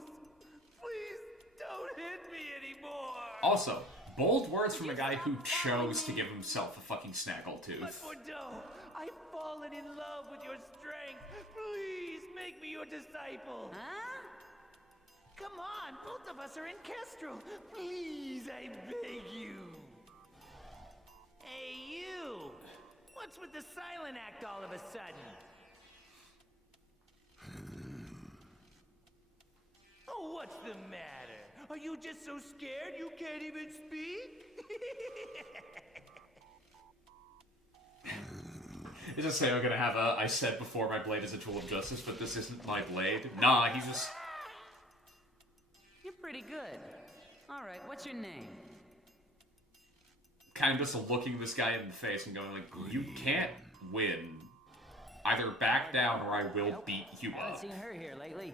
Please don't hit me anymore. Also, bold words from a guy who chose to give himself a fucking snaggletooth. But Bordeaux, I've fallen in love with your strength. Please make me your disciple. Huh? Come on, both of us are in Kestrel. Please, I beg you. Hey, you. What's with the silent act all of a sudden? Oh, what's the matter? Are you just so scared you can't even speak? Is this Sayo gonna have a, I said before my blade is a tool of justice, but this isn't my blade? Nah, he's just... You're pretty good. Alright, what's your name? Kind of just looking this guy in the face and going like, you can't win. Either back down or I will beat you Haven't up. seen her here lately.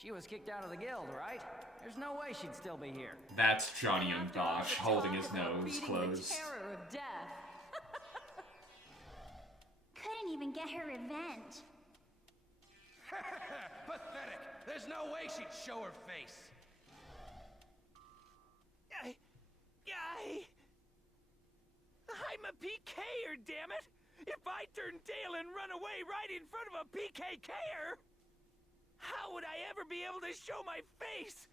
She was kicked out of the guild, right? There's no way she'd still be here. That's Johnny Young Bosch holding his nose closed. The terror of death. Couldn't even get her revenge. Pathetic. There's no way she'd show her face. I'm a PKer, damn it! If I turn tail and run away right in front of a PKKer, how would I ever be able to show my face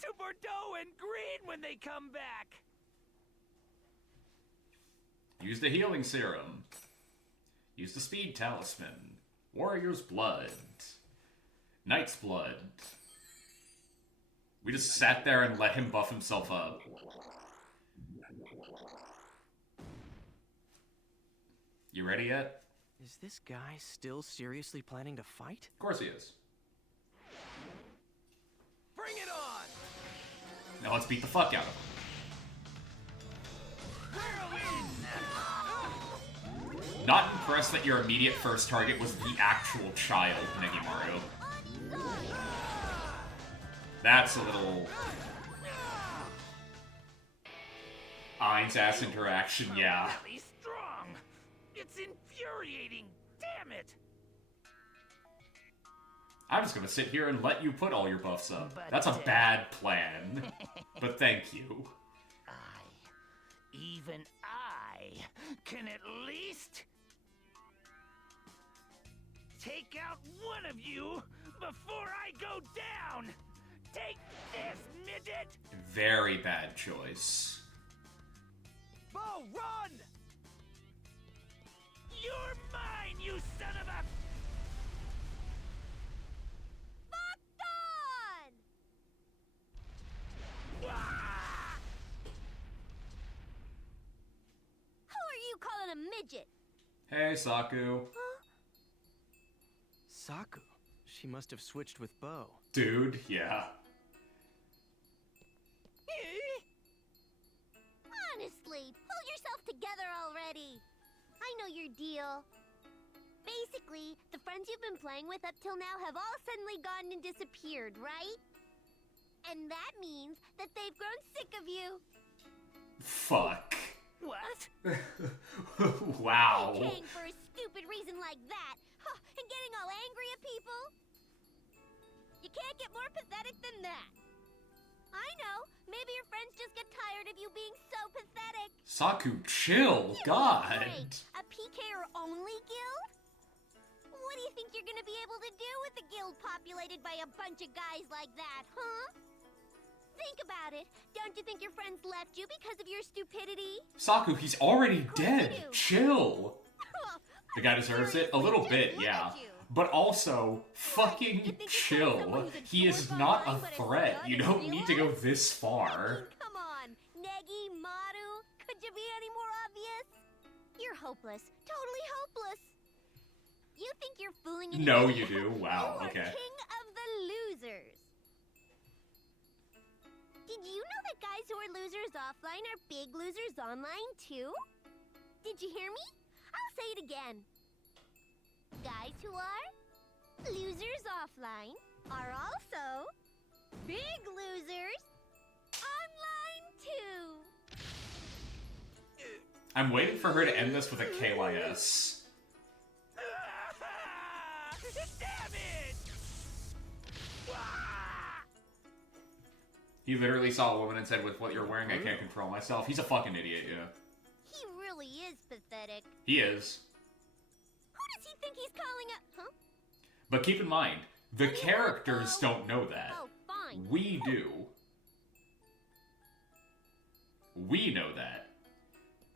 to Bordeaux and Green when they come back? Use the healing serum. Use the speed talisman. Warrior's blood. Knight's blood. We just sat there and let him buff himself up. You ready yet? Is this guy still seriously planning to fight? Of course he is. Bring it on! Now let's beat the fuck out of him. Not impressed that your immediate first target was the actual child, Negimaru. That's a little... Ein's ass interaction, yeah. Really strong. It's infuriating. Damn it. I'm just gonna sit here and let you put all your buffs up. But That's a bad plan. But thank you. Even I can at least take out one of you before I go down. Take this, midget. Very bad choice. Bo, run! You're mine, you son of a... Ah! Who are you calling a midget? Hey, Saku. Saku. She must have switched with Bo. Dude, yeah. Honestly, pull yourself together already. I know your deal. Basically, the friends you've been playing with up till now have all suddenly gone and disappeared, right? And that means that they've grown sick of you. Fuck. What? Wow. Paying for a stupid reason like that, and getting all angry at people? You can't get more pathetic than that. I know. Maybe your friends just get tired of you being so pathetic. Saku, chill. God. Great. A PKer-only guild? What do you think you're gonna be able to do with a guild populated by a bunch of guys like that, huh? Think about it. Don't you think your friends left you because of your stupidity? Saku, he's already dead. Chill. The guy deserves it? A little bit, yeah. But also, fucking chill. He is not a threat. You don't need to go this far. Come on, Negi, Maru. Could you be any more obvious? You're hopeless. Totally hopeless. You think you're fooling an No, idiot. you do? Wow, You are okay. king of the losers. Did you know that guys who are losers offline are big losers online too? Did you hear me? I'll say it again. Guys who are losers offline are also big losers online too. I'm waiting for her to end this with a KYS. He literally saw a woman and said, with what you're wearing, I can't control myself. He's a fucking idiot, yeah. He really is pathetic. He is. Who does he think he's calling a... Huh? But keep in mind, the characters don't know that. Oh, fine. We do. We know that.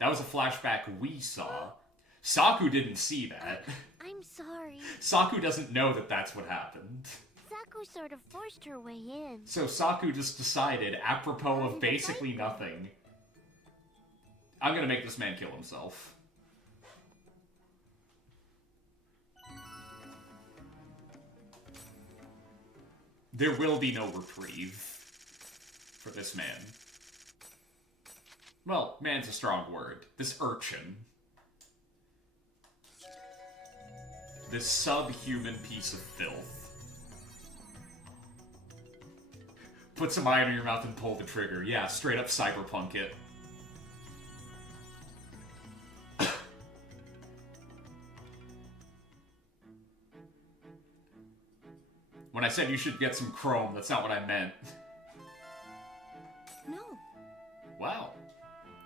That was a flashback we saw. Saku didn't see that. I'm sorry. Saku doesn't know that that's what happened. Saku sort of forced her way in. So Saku just decided, apropos of basically nothing, I'm gonna make this man kill himself. There will be no reprieve for this man. Well, man's a strong word. This urchin. This subhuman piece of filth. Put some iron in your mouth and pull the trigger. Yeah, straight up cyberpunk it. When I said you should get some chrome, that's not what I meant. No. Wow.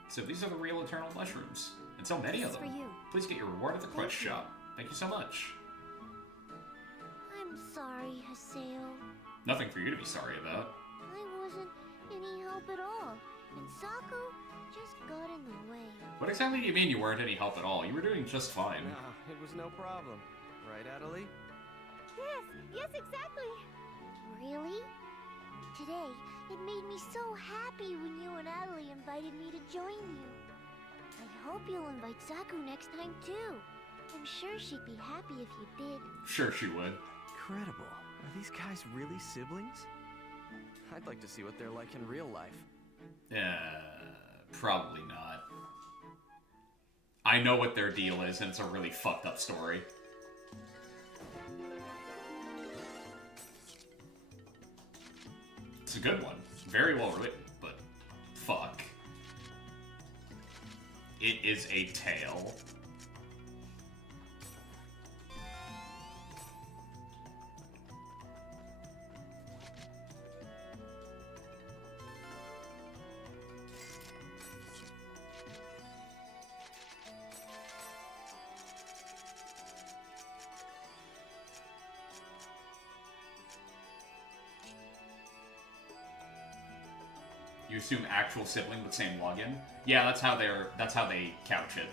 So these are the real eternal mushrooms. And so many of them. For you. Please get your reward at the quest shop. Thank you so much. I'm sorry, Haseo. Nothing for you to be sorry about. I wasn't any help at all. And Saku just got in the way. What exactly do you mean you weren't any help at all? You were doing just fine. Nah, it was no problem. Right, Adelie? Yes, exactly. Really? Today, it made me so happy when you and Adelie invited me to join you. I hope you'll invite Saku next time too. I'm sure she'd be happy if you did. Sure she would. Incredible. Are these guys really siblings? I'd like to see what they're like in real life. Probably not. I know what their deal is, and it's a really fucked up story. It's a good one. Very well written, but fuck. It is a tale. You assume actual sibling with same login? Yeah, that's how they couch it.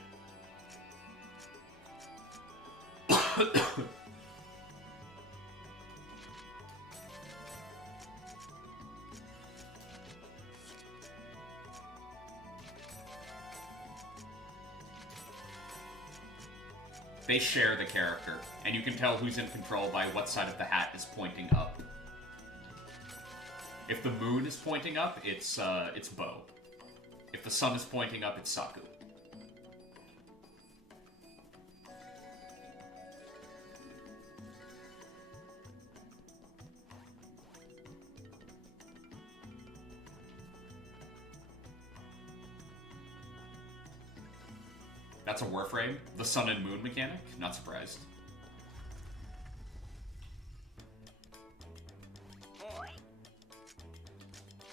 They share the character, and you can tell who's in control by what side of the hat is pointing up. If the moon is pointing up, it's Bo. If the sun is pointing up, it's Saku. That's a Warframe. The sun and moon mechanic? Not surprised.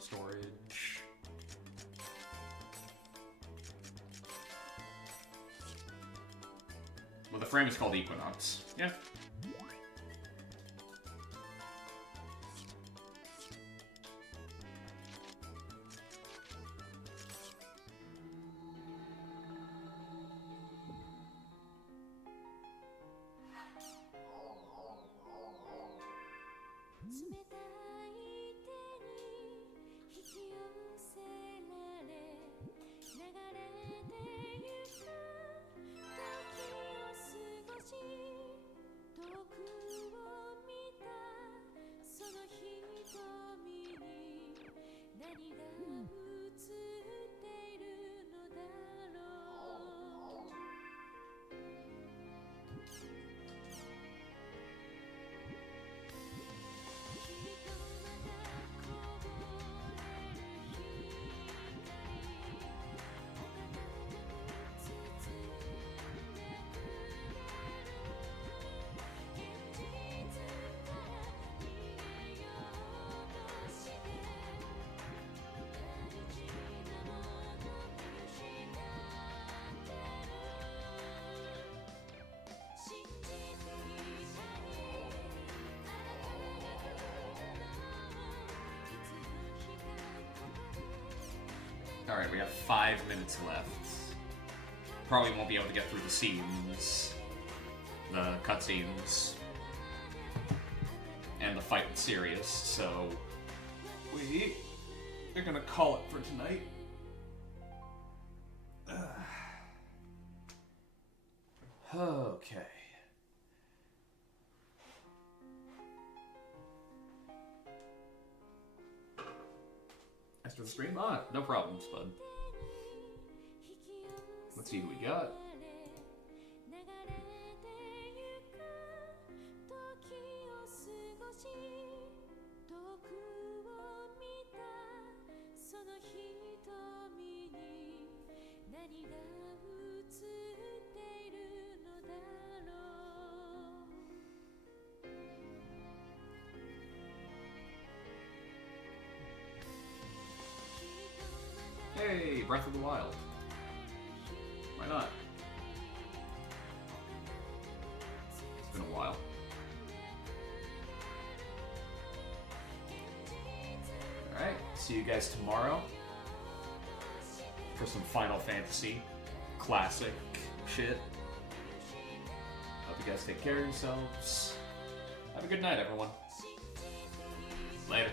Storage. Well, the frame is called Equinox. Yeah. Alright, we have 5 minutes left. Probably won't be able to get through the scenes, the cutscenes, and the fight with Sirius, so we're gonna call it for tonight. Okay. After the stream? Ah, no problems, bud. Let's see who we got. Hey, Breath of the Wild. Why not? It's been a while. Alright, see you guys tomorrow for some Final Fantasy classic shit. Hope you guys take care of yourselves. Have a good night, everyone. Later.